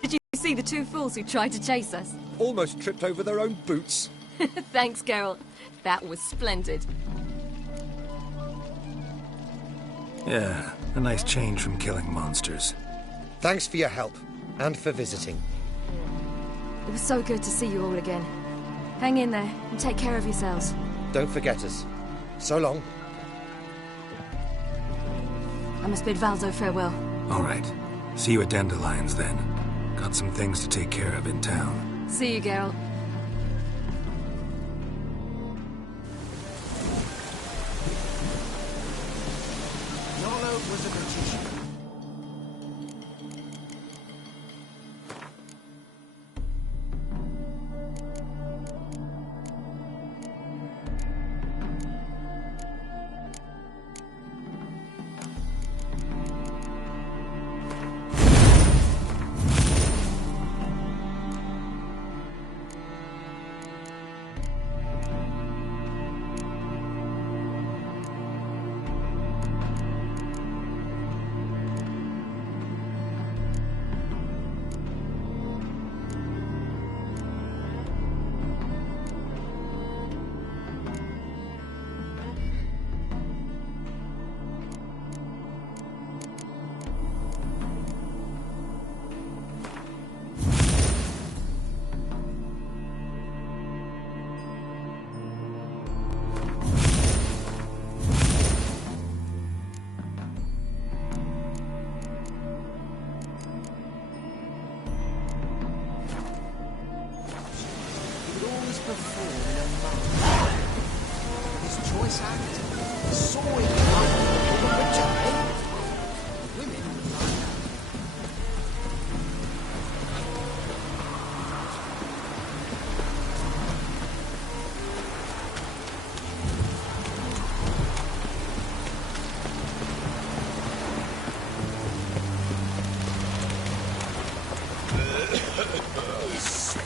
Did you see the two fools who tried to chase us? Almost tripped over their own boots. Thanks, Geralt. That was splendid. Yeah, a nice change from killing monsters. Thanks for your help, and for visiting. It was so good to see you all again. Hang in there, and take care of yourselves. Don't forget us. So long. I must bid Valdo farewell. All right. See you at Dandelions, then. Got some things to take care of in town. See you, Geralt. Yolo was a magician.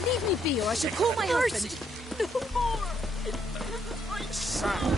Leave me be, or I shall call my husband. No more! My son!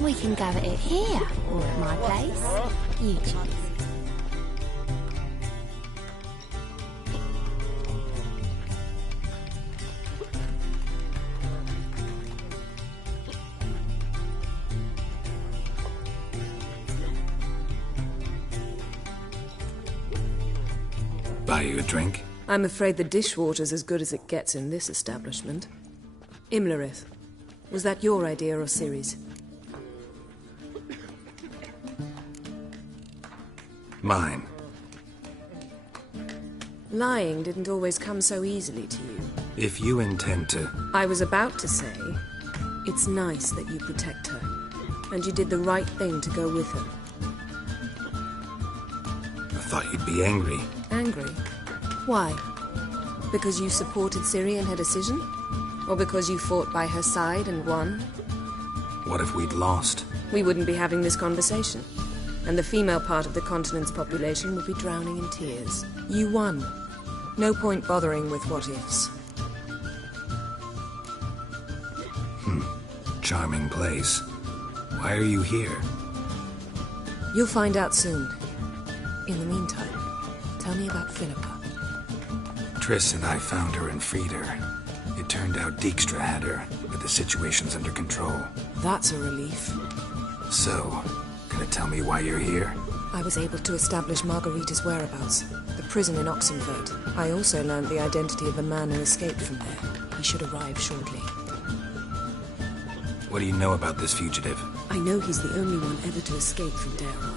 We can go at it here, or at my place. You choose. Buy you a drink? I'm afraid the dishwater's as good as it gets in this establishment. Imlerith, was that your idea or Ciri's? Mine. Lying didn't always come so easily to you. If you intend to... I was about to say, it's nice that you protect her. And you did the right thing to go with her. Thought you'd be angry. Angry? Why? Because you supported Ciri in her decision? Or because you fought by her side and won? What if we'd lost? We wouldn't be having this conversation. And the female part of the continent's population would be drowning in tears. You won. No point bothering with what-ifs. Charming place. Why are you here? You'll find out soon. In the meantime, tell me about Philippa. Triss and I found her and freed her. It turned out Dijkstra had her, but the situation's under control. That's a relief. So, gonna tell me why you're here? I was able to establish Margarita's whereabouts, the prison in Oxenfurt. I also learned the identity of a man who escaped from there. He should arrive shortly. What do you know about this fugitive? I know he's the only one ever to escape from Daerod.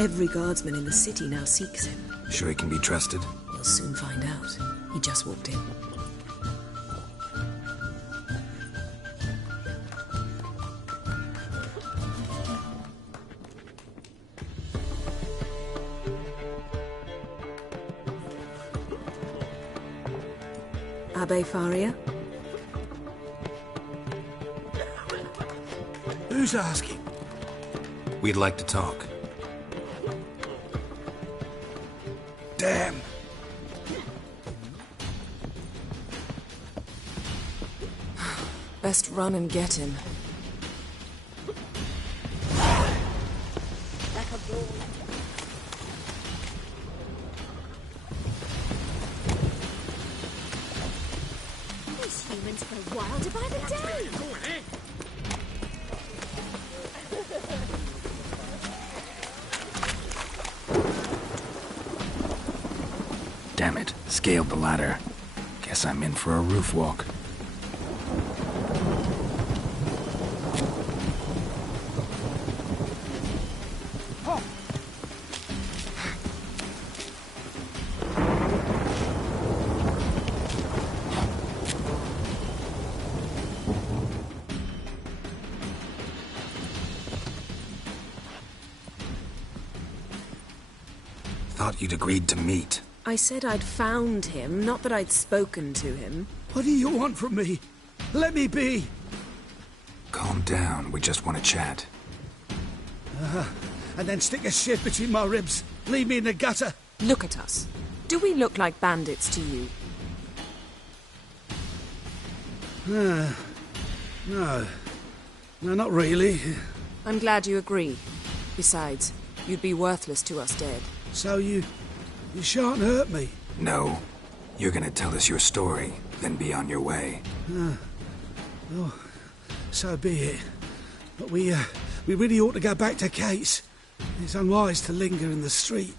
Every guardsman in the city now seeks him. Sure he can be trusted? We'll soon find out. He just walked in. Abbe Faria? Who's asking? We'd like to talk. Damn. Best run and get him. These humans go wilder by the day. Damn it. Scaled the ladder. Guess I'm in for a roof walk. Thought you'd agreed to meet. I said I'd found him, not that I'd spoken to him. What do you want from me? Let me be. Calm down. We just want to chat. And then stick a shiv between my ribs. Leave me in the gutter. Look at us. Do we look like bandits to you? No. No, not really. I'm glad you agree. Besides, you'd be worthless to us dead. So you shan't hurt me? No. You're gonna tell us your story, then be on your way. Oh, so be it. But we really ought to go back to Kate's. It's unwise to linger in the street.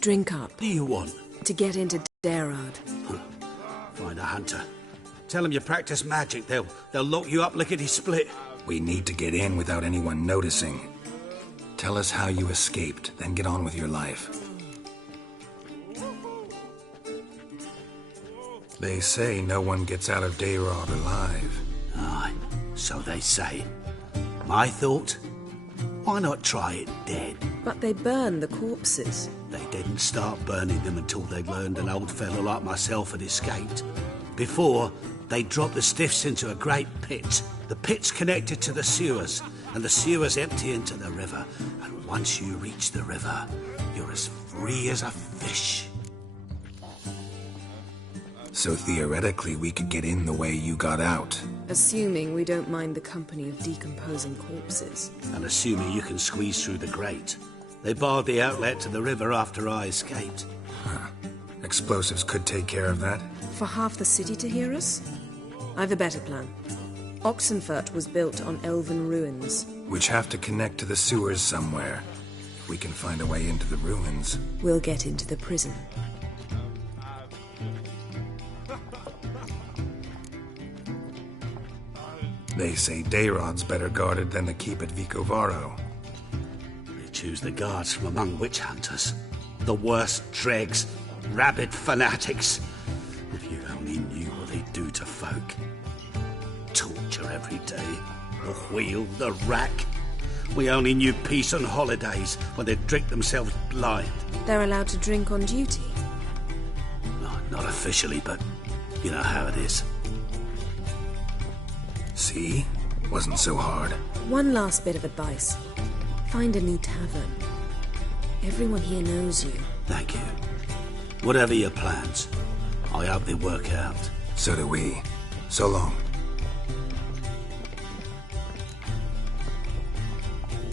Drink up. What do you want? To get into Daerod. Find a hunter. Tell them you practice magic. They'll lock you up lickety-split. We need to get in without anyone noticing. Tell us how you escaped, then get on with your life. They say no one gets out of Daerod alive. Aye, so they say. My thought? Why not try it dead? But they burn the corpses. They didn't start burning them until they learned an old fellow like myself had escaped. Before, they dropped the stiffs into a great pit. The pit's connected to the sewers, and the sewers empty into the river. And once you reach the river, you're as free as a fish. So theoretically, we could get in the way you got out. Assuming we don't mind the company of decomposing corpses. And assuming you can squeeze through the grate. They barred the outlet to the river after I escaped. Huh. Explosives could take care of that? For half the city to hear us? I've a better plan. Oxenfurt was built on elven ruins. Which have to connect to the sewers somewhere. If we can find a way into the ruins. We'll get into the prison. They say Dayrod's better guarded than the keep at Vicovaro. They choose the guards from among witch hunters. The worst dregs, rabid fanatics. If you only knew what they do to folk. Torture every day. The wheel, the rack. We only knew peace on holidays when they'd drink themselves blind. They're allowed to drink on duty? No, not officially, but you know how it is. See? Wasn't so hard. One last bit of advice. Find a new tavern. Everyone here knows you. Thank you. Whatever your plans, I hope they work out. So do we. So long.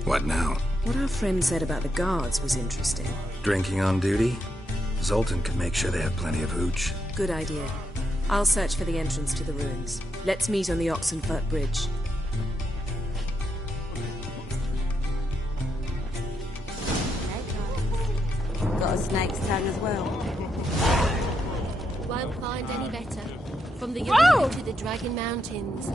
What now? What our friend said about the guards was interesting. Drinking on duty? Zoltan can make sure they have plenty of hooch. Good idea. I'll search for the entrance to the ruins. Let's meet on the Oxenfurt Bridge. Got a snake's tongue as well. Won't find any better. From the Yellow to the Dragon Mountains.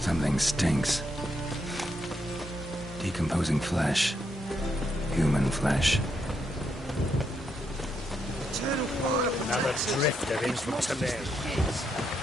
Something stinks. Decomposing flesh. Human flesh. Another drifter in from Temer.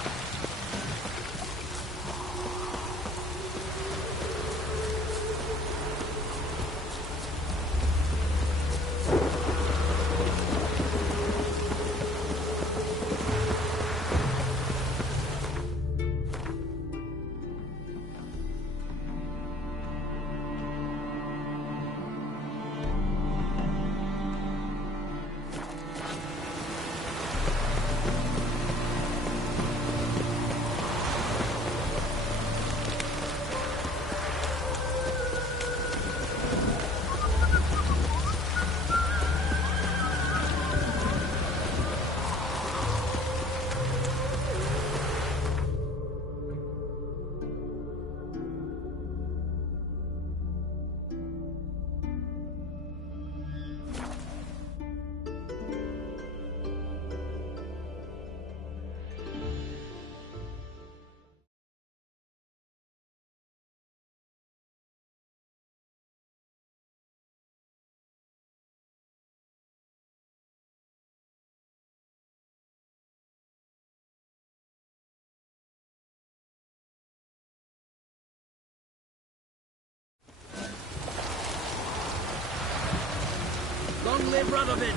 Long live Radovid!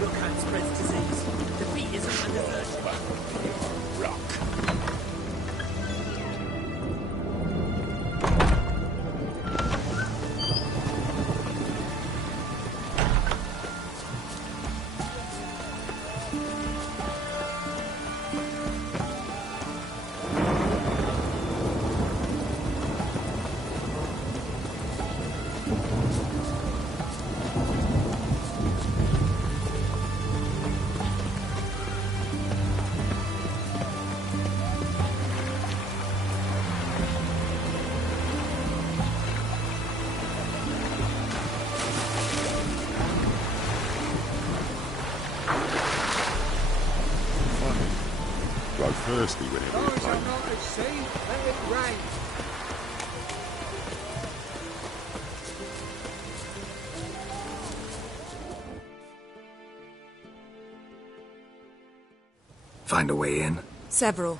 Your hand spreads disease. Defeat isn't a desertion. Rock. Grow thirsty whenever you play. Not at sea, let it rain. Find a way in? Several.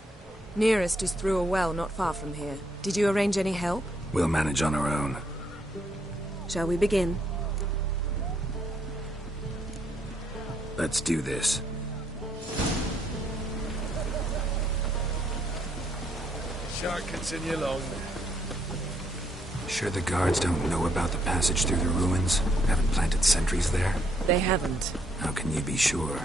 Nearest is through a well not far from here. Did you arrange any help? We'll manage on our own. Shall we begin? Let's do this. Shark continue along. Sure the guards don't know about the passage through the ruins? Haven't planted sentries there? They haven't. How can you be sure?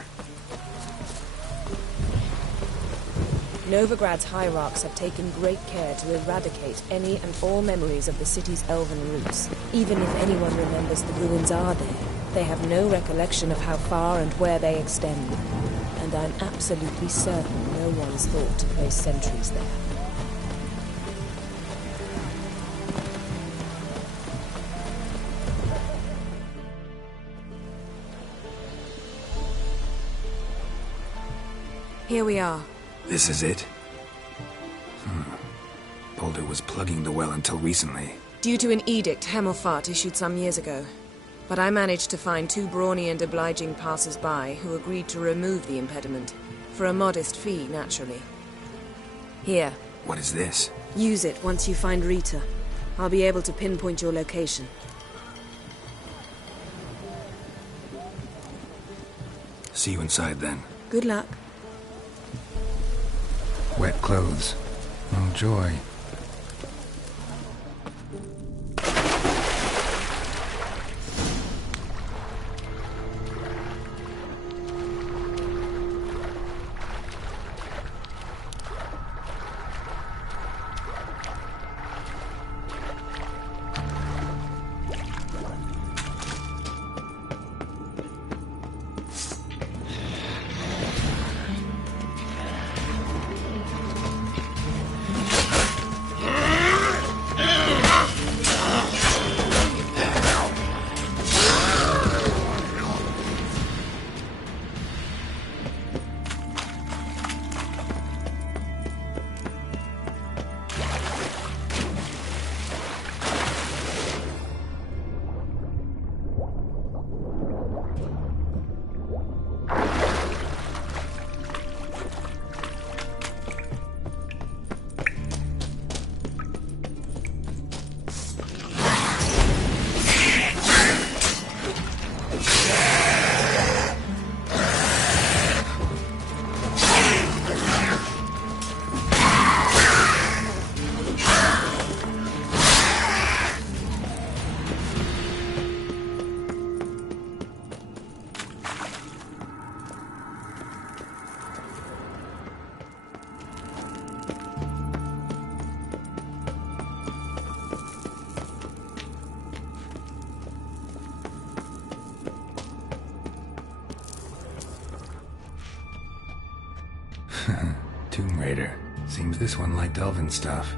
Novigrad's hierarchs have taken great care to eradicate any and all memories of the city's elven roots. Even if anyone remembers the ruins are there, they have no recollection of how far and where they extend. And I'm absolutely certain no one's thought to place sentries there. Here we are. This is it? Boulder was plugging the well until recently. Due to an edict Hemelfart issued some years ago. But I managed to find 2 brawny and obliging passers-by who agreed to remove the impediment. For a modest fee, naturally. Here. What is this? Use it once you find Rita. I'll be able to pinpoint your location. See you inside then. Good luck. Wet clothes. Oh, joy. Tomb Raider. Seems this one liked elven stuff.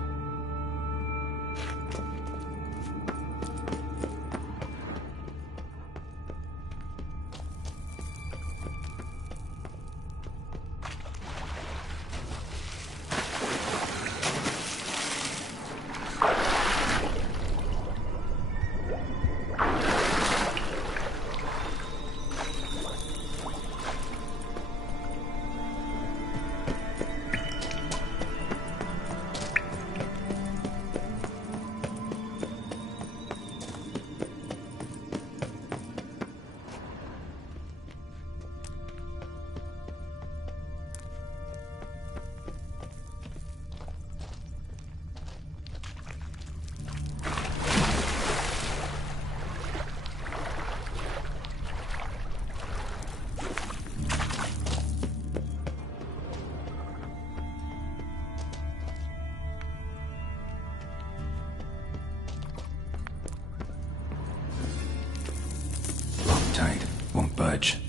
Tight. Won't budge.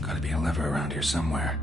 Gotta be a lever around here somewhere.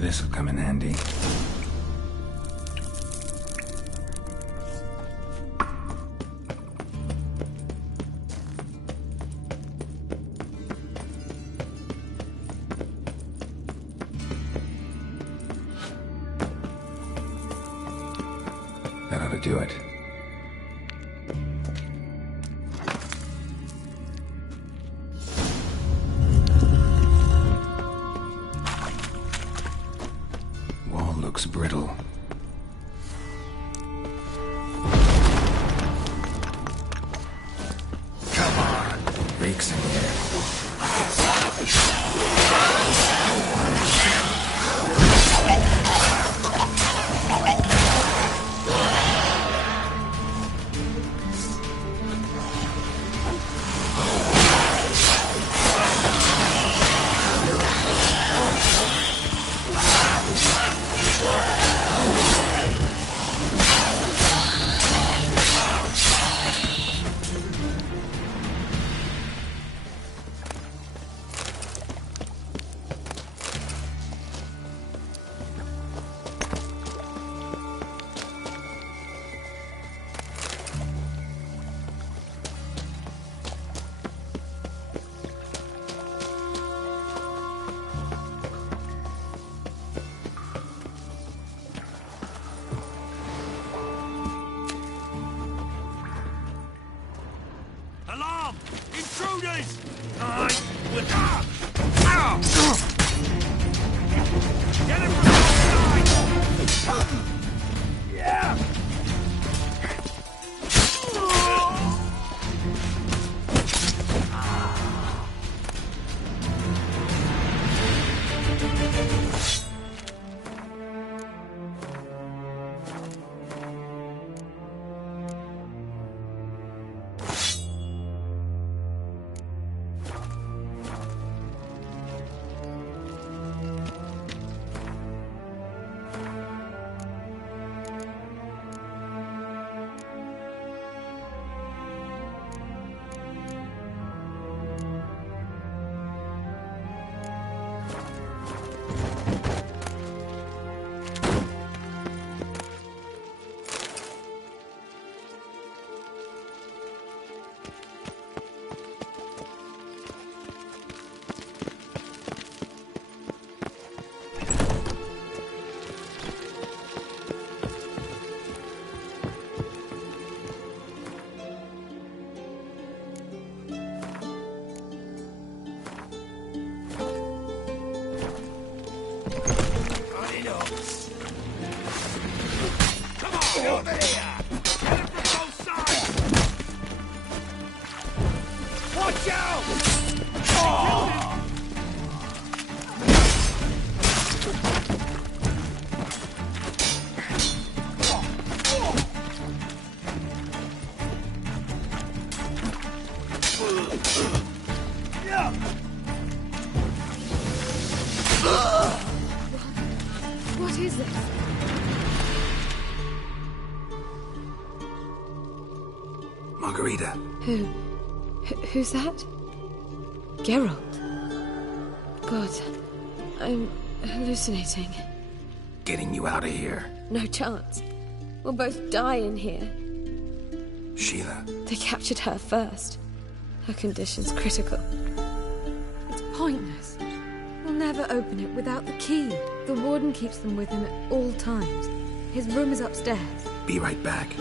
This'll come in handy. That ought to do it. Wall looks brittle. Come on! Reeks in here. Alarm! Intruders! Get him from outside! Yeah! Over here! Get him from both sides! Watch out! What is this? Margarita. Who's that? Geralt. God, I'm hallucinating. Getting you out of here. No chance. We'll both die in here. Sheila. They captured her first. Her condition's critical. It's pointless. We'll never open it without the key. The warden keeps them with him at all times. His room is upstairs. Be right back.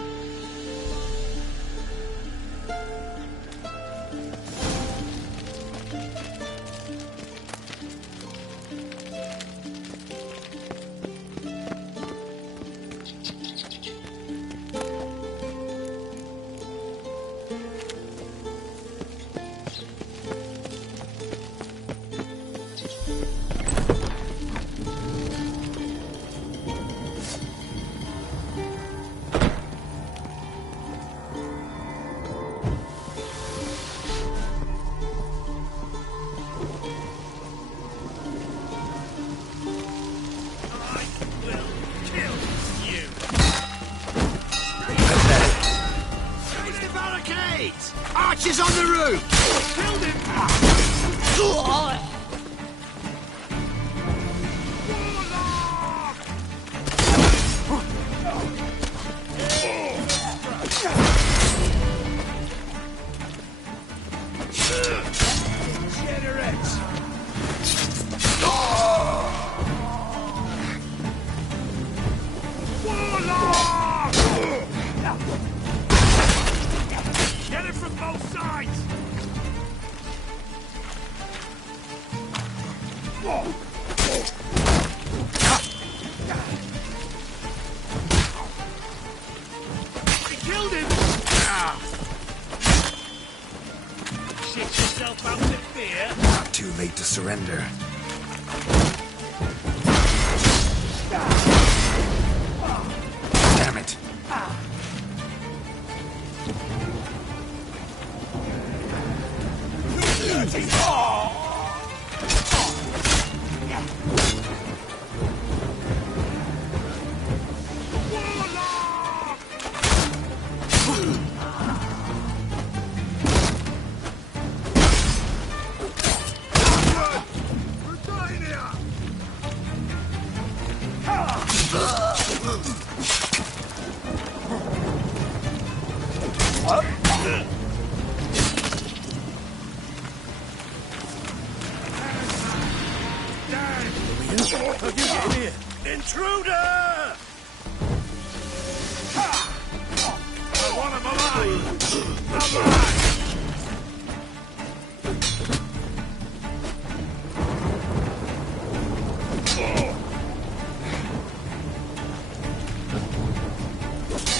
Archers on the roof! Killed him! Killed him! Shit yourself up with fear? Not too late to surrender. Damn it! Intruder! I want him alive! Alive!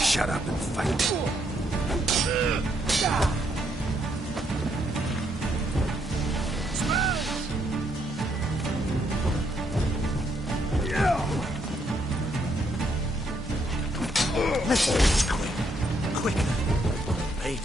Shut up and fight. Let's do this quick. Quicker. Baby.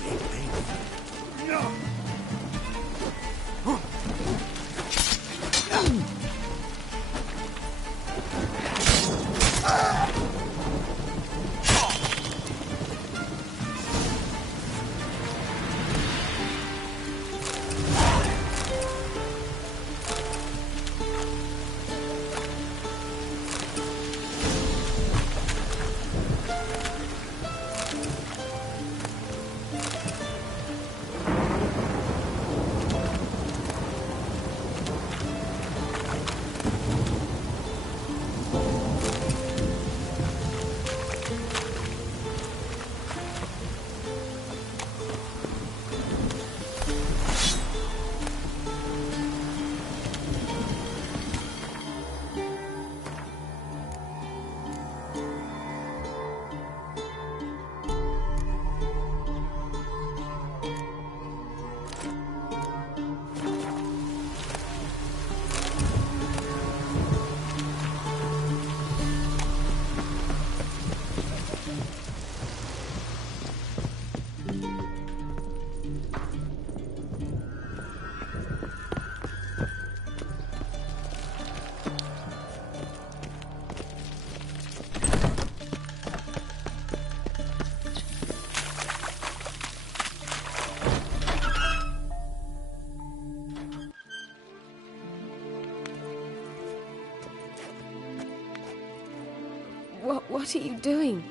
What are you doing?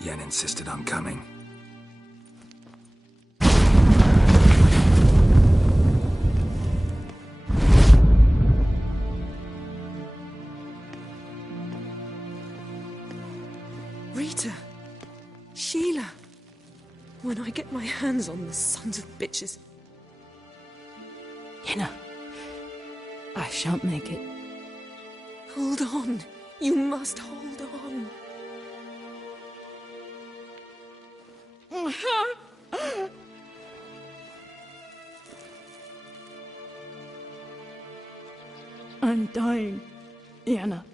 Yen insisted on coming. Rita! Sheila! When I get my hands on the sons of bitches. Yenna, I shan't make it. Hold on. You must hold on. I'm dying, Yenna.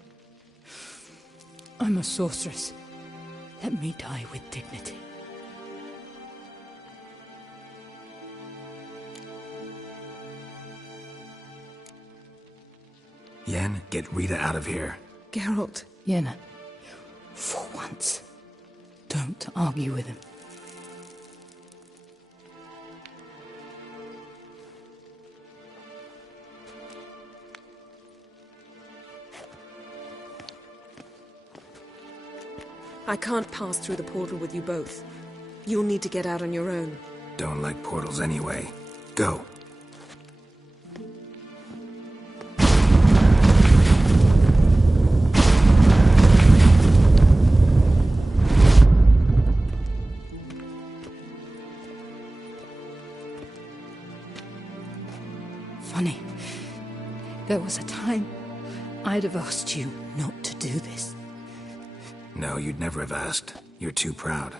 I'm a sorceress. Let me die with dignity. Yen, get Rita out of here. Geralt. Yenna, for once, don't argue with him. I can't pass through the portal with you both. You'll need to get out on your own. Don't like portals anyway. Go. Funny. There was a time I'd have asked you not to do this. No, you'd never have asked. You're too proud.